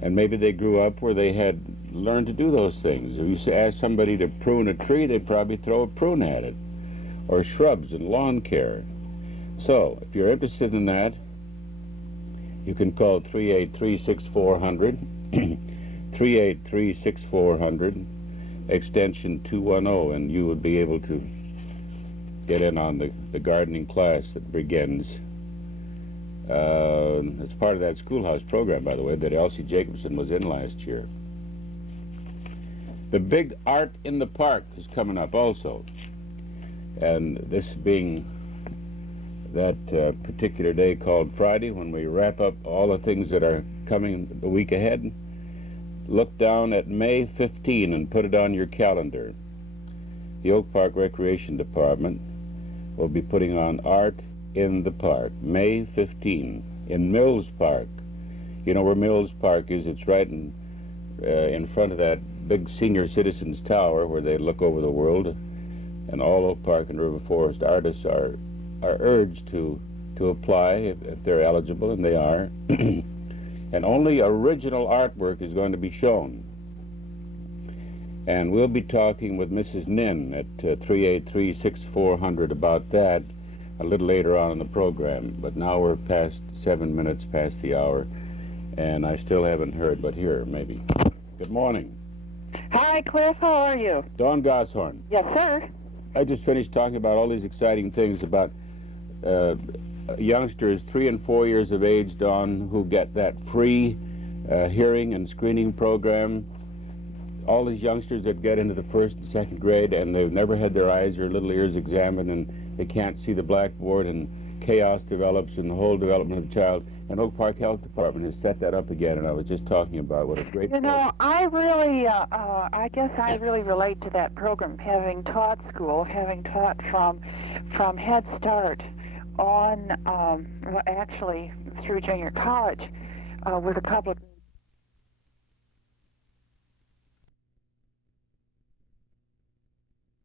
And maybe they grew up where they had learned to do those things. If you ask somebody to prune a tree, they'd probably throw a prune at it, or shrubs and lawn care. So, if you're interested in that, you can call 383-6400, 383-6400, extension 210, and you would be able to get in on the gardening class that begins. It's part of that schoolhouse program, by the way, that Elsie Jacobson was in last year. The big Art in the Park is coming up also, and this being that particular day called Friday, when we wrap up all the things that are coming the week ahead, look down at May 15 and put it on your calendar. The Oak Park Recreation Department will be putting on Art in the Park, May 15, in Mills Park. You know where Mills Park is? It's right in front of that big senior citizens tower where they look over the world, and all Oak Park and River Forest artists are urged to apply if they're eligible, and they are. And only original artwork is going to be shown. And we'll be talking with Mrs. Nin at 383-6400 about that a little later on in the program. But now we're past 7 minutes past the hour, and I still haven't heard, but here, maybe. Good morning. Hi, Cliff. How are you? Dawn Gosshorn. Yes, sir. I just finished talking about all these exciting things about youngsters 3 and 4 years of age, Dawn, who get that free hearing and screening program. All these youngsters that get into the 1st and 2nd grade and they've never had their eyes or little ears examined, and they can't see the blackboard, and chaos develops in the whole development of the child. And Oak Park Health Department has set that up again, and I was just talking about what a great You know, I really, I guess I really relate to that program, having taught school, having taught from Head Start on, actually through junior college with a couple of